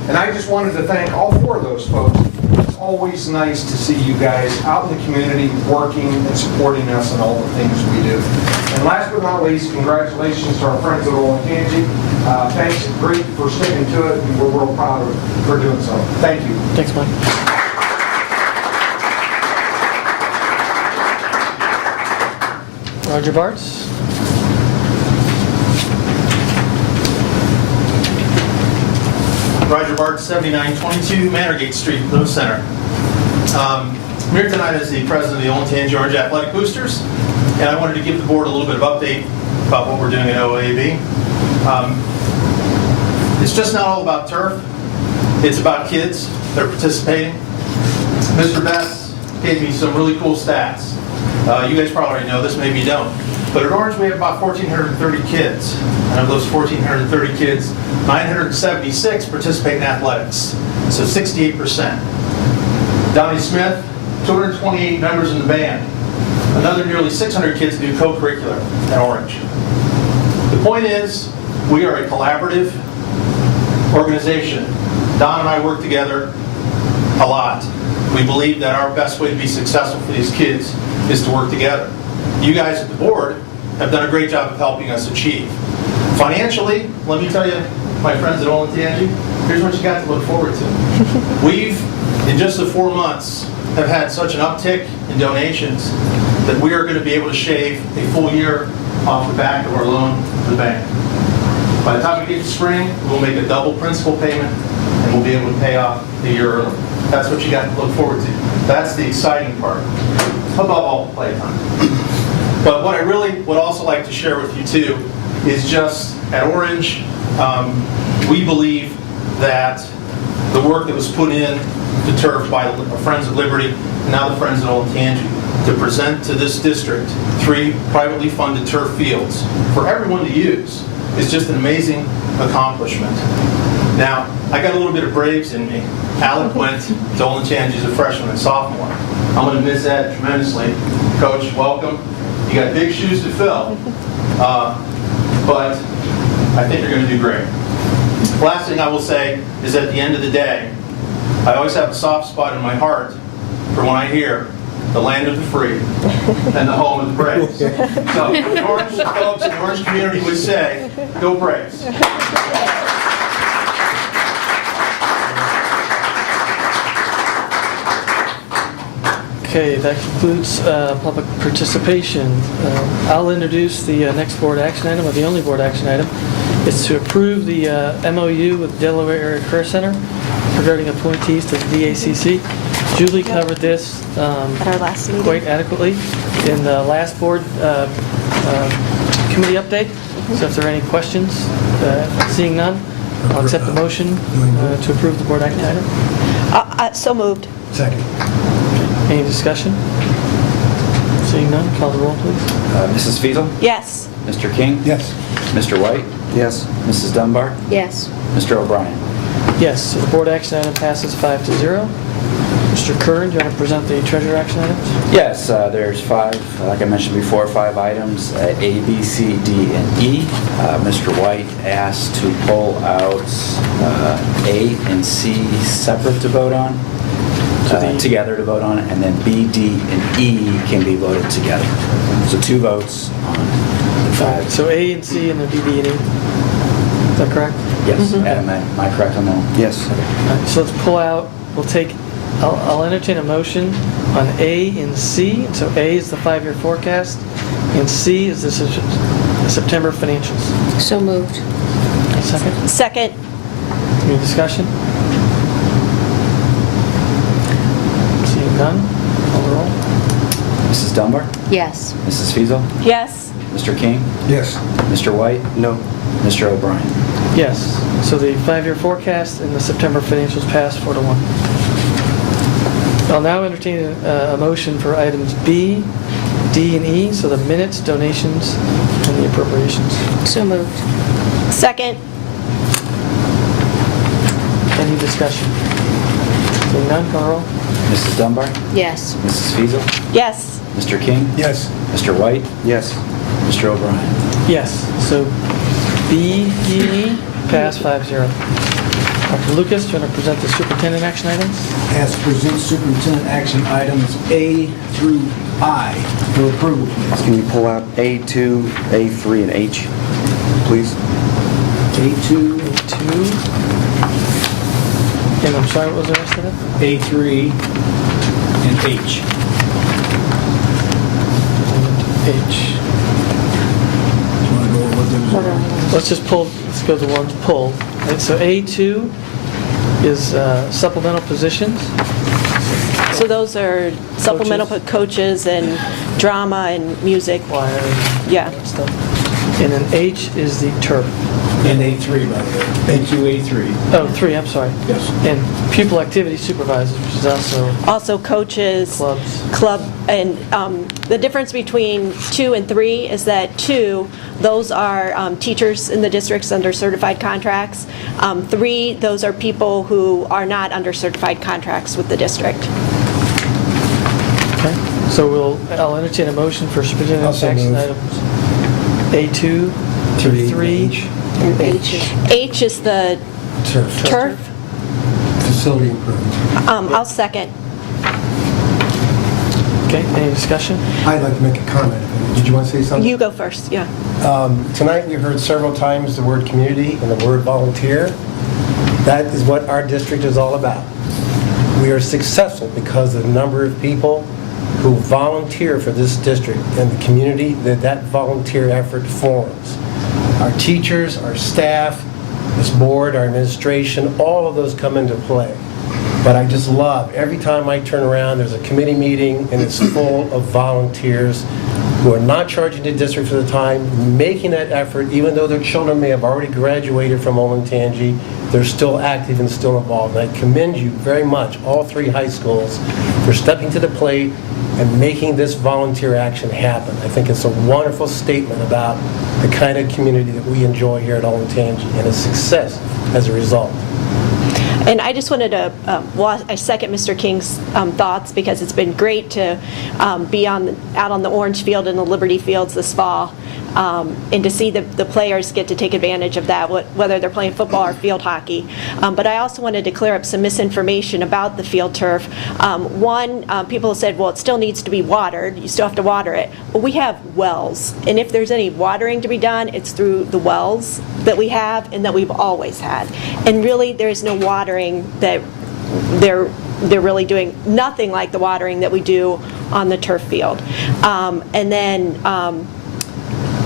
And I just wanted to thank all 4 of those folks. It's always nice to see you guys out in the community working and supporting us in all the things we do. And last but not least, congratulations to our friends at Olentangy. Thanks, great for sticking to it, and we're real proud of it for doing so. Thank you. Thanks, Mike. Roger Bartz. Roger Bart, 7922 Manorgate Street, Lewis Center. I'm here tonight as the president of the Olentangy Orange Athletic Boosters, and I wanted to give the board a little bit of update about what we're doing at OAB. It's just not all about turf. It's about kids that are participating. Mr. Best gave me some really cool stats. You guys probably already know this, maybe you don't. But at Orange, we have about 1,430 kids. And of those 1,430 kids, 976 participate in athletics, so 68%. Donnie Smith, 228 members in the band. Another nearly 600 kids do co-curricular at Orange. The point is, we are a collaborative organization. Don and I work together a lot. We believe that our best way to be successful for these kids is to work together. You guys at the board have done a great job of helping us achieve. Financially, let me tell you, my friends at Olentangy, here's what you got to look forward to. We've, in just the 4 months, have had such an uptick in donations that we are going to be able to shave a full year off the back of our loan to the bank. By the time we get to spring, we'll make a double principal payment and we'll be able to pay off a year early. That's what you got to look forward to. That's the exciting part. Above all, playtime. But what I really would also like to share with you too is just at Orange, we believe that the work that was put in to turf by the Friends of Liberty and now the Friends of Olentangy to present to this district 3 privately funded turf fields for everyone to use is just an amazing accomplishment. Now, I got a little bit of Braves in me. Alec went to Olentangy as a freshman and sophomore. I'm going to miss that tremendously. Coach, welcome. You got big shoes to fill, but I think you're going to do great. Last thing I will say is at the end of the day, I always have a soft spot in my heart for when I hear the land of the free and the home of the Braves. So the Orange folks in the Orange community would say, go Braves. Okay, that concludes public participation. I'll introduce the next board action item, or the only board action item. It's to approve the MOU with Delaware Area Career Center regarding appointees to the DACC. Julie covered this At our last meeting. quite adequately in the last board committee update. So if there are any questions, seeing none, I'll accept the motion to approve the board action item. So moved. Second. Any discussion? Seeing none, call the roll, please. Mrs. Fiesel, Yes. Mr. King, Yes. Mr. White, Yes. Mrs. Dunbar, Yes. Mr. O'Brien. Yes, so the board action item passes 5-0. Mr. Curran, do you want to present the treasurer action items? Yes, there's 5, like I mentioned before, 5 items, A, B, C, D, and E. Mr. White asked to pull out A and C separate to vote on, together to vote on, and then B, D, and E can be voted together. So 2 votes on the 5. So A and C and then B, D, and E. Is that correct? Yes, am I correct on that? Yes. All right, so let's pull out, I'll entertain a motion on A and C. So A is the 5-year forecast, and C is the September financials. So moved. Second? Second. Any discussion? Seeing none, call the roll. Mrs. Dunbar, Yes. Mrs. Fiesel, Yes. Mr. King, Yes. Mr. White, No. Mr. O'Brien. Yes, so the 5-year forecast and the September financials pass 4-1. I'll now entertain a motion for items B, D, and E, so the minutes, donations, and the appropriations. So moved. Second. Any discussion? Seeing none, call the roll. Mrs. Dunbar, Yes. Mrs. Fiesel, Yes. Mr. King, Yes. Mr. White, Yes. Mr. O'Brien. Yes, so B, D, and E pass 5-0. Dr. Lucas, do you want to present the superintendent action items? Ask to present superintendent action items A through I for approval, please. Can you pull out A2, A3, and H, please? A2, A2. And I'm sorry, what was the rest of it? A3, and H. And H. Do you want to go over what those are? Let's just pull, let's go to the ones pulled. Right, so A2 is supplemental positions. So those are supplemental coaches and drama and music. Choir and Yeah. that stuff. And then H is the turf. And A3, by the way. A2, A3. Oh, 3, I'm sorry. Yes. And pupil activity supervisors, which is also Also coaches. clubs. Club, and the difference between 2 and 3 is that 2, those are teachers in the districts under certified contracts. 3, those are people who are not under certified contracts with the district. Okay, so I'll entertain a motion for superintendent Also action move. items A2 through 3. And H is H is the turf. Facility improvement. I'll second. Okay, any discussion? I'd like to make a comment. Did you want to say something? You go first, yeah. Tonight, we heard several times the word community and the word volunteer. That is what our district is all about. We are successful because of the number of people who volunteer for this district and the community that volunteer effort forms. Our teachers, our staff, this board, our administration, all of those come into play. But I just love, every time I turn around, there's a committee meeting and it's full of volunteers who are not charging the district for the time, making that effort, even though their children may have already graduated from Olentangy, they're still active and still involved. And I commend you very much, all three high schools, for stepping to the plate and making this volunteer action happen. I think it's a wonderful statement about the kind of community that we enjoy here at Olentangy and its success as a result. And I just wanted to, I second Mr. King's thoughts, because it's been great to be out on the Orange Field and the Liberty Fields this fall, and to see the players get to take advantage of that, whether they're playing football or field hockey. But I also wanted to clear up some misinformation about the field turf. One, people said, well, it still needs to be watered. You still have to water it. Well, we have wells, and if there's any watering to be done, it's through the wells that we have and that we've always had. And really, there is no watering that they're really doing, nothing like the watering that we do on the turf field. And then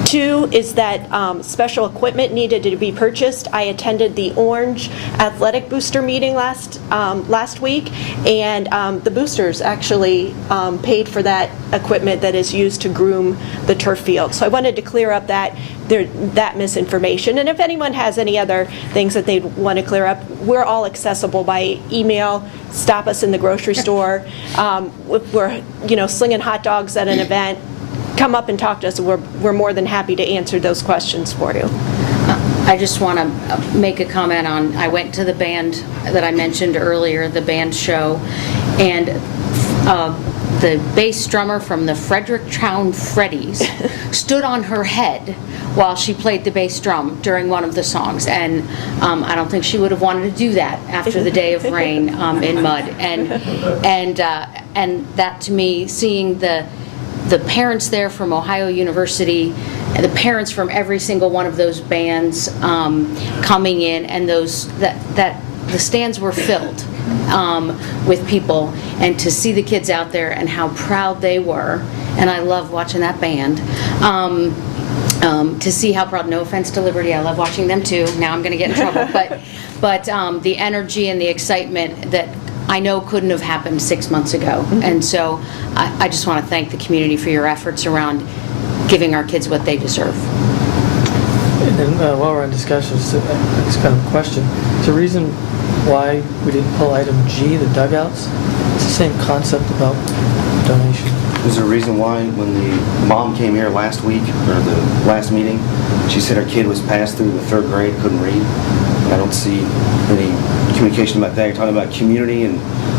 two is that special equipment needed to be purchased. I attended the Orange Athletic Booster meeting last week, and the boosters actually paid for that equipment that is used to groom the turf field. So I wanted to clear up that misinformation. And if anyone has any other things that they want to clear up, we're all accessible by email. Stop us in the grocery store. If we're slinging hot dogs at an event, come up and talk to us. We're more than happy to answer those questions for you. I just want to make a comment on, I went to the band that I mentioned earlier, the band show, and the bass drummer from the Fredericktown Freddies stood on her head while she played the bass drum during one of the songs, and I don't think she would have wanted to do that after the day of rain in mud. And that, to me, seeing the parents there from Ohio University, and the parents from every single one of those bands coming in, and that the stands were filled with people, and to see the kids out there and how proud they were, and I love watching that band. To see how proud, no offense to Liberty, I love watching them too. Now I'm going to get in trouble, but the energy and the excitement that I know couldn't have happened 6 months ago. Mm-hmm. And so I just want to thank the community for your efforts around giving our kids what they deserve. And while we're on discussions, it's kind of a question. Is the reason why we didn't pull item G, the dugouts? It's the same concept about donation. Is there a reason why when the mom came here last week, or the last meeting, she said her kid was passed through the 3rd grade, couldn't read? I don't see any communication about that. You're talking about community and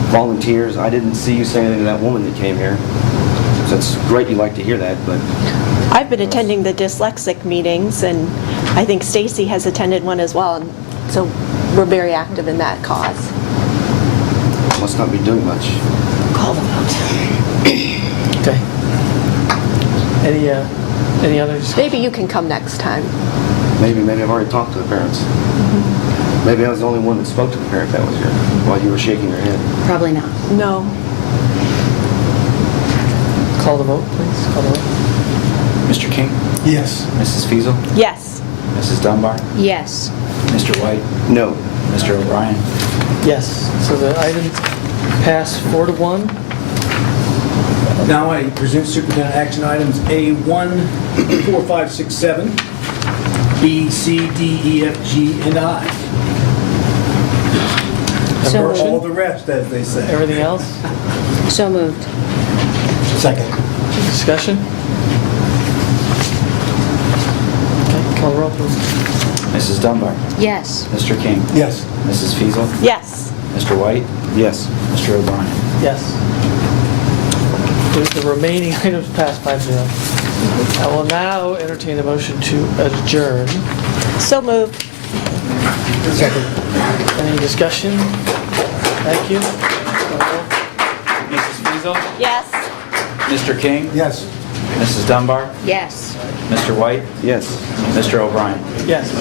volunteers. I didn't see you say anything to that woman that came here. So it's great you like to hear that, but... I've been attending the dyslexic meetings, and I think Stacy has attended one as well, and so we're very active in that cause. Must not be doing much. Call them out. Okay. Any others? Maybe you can come next time. Maybe I've already talked to the parents. Mm-hmm. Maybe I was the only one that spoke to the parent that was here while you were shaking your head. Probably not. No. Call the vote, please. Call the vote. Mr. King? Yes. Mrs. Fiesel? Yes. Mrs. Dunbar? Yes. Mr. White? No. Mr. O'Brien? Yes. So the items pass 4-1. Now I present superintendent action items A1, 4, 5, 6, 7, B, C, D, E, F, G, and I. So For all the rest, as they say. Everything else? So moved. Second. Discussion? Okay, call the roll, please. Mrs. Dunbar? Yes. Mr. King? Yes. Mrs. Fiesel? Yes. Mr. White? Yes. Mr. O'Brien? Yes. The remaining items pass 5-0. I will now entertain a motion to adjourn. So moved. Second. Any discussion? Thank you. Mrs. Fiesel? Yes. Mr. King? Yes. Mrs. Dunbar? Yes. Mr. White? Yes. Mr. O'Brien? Yes.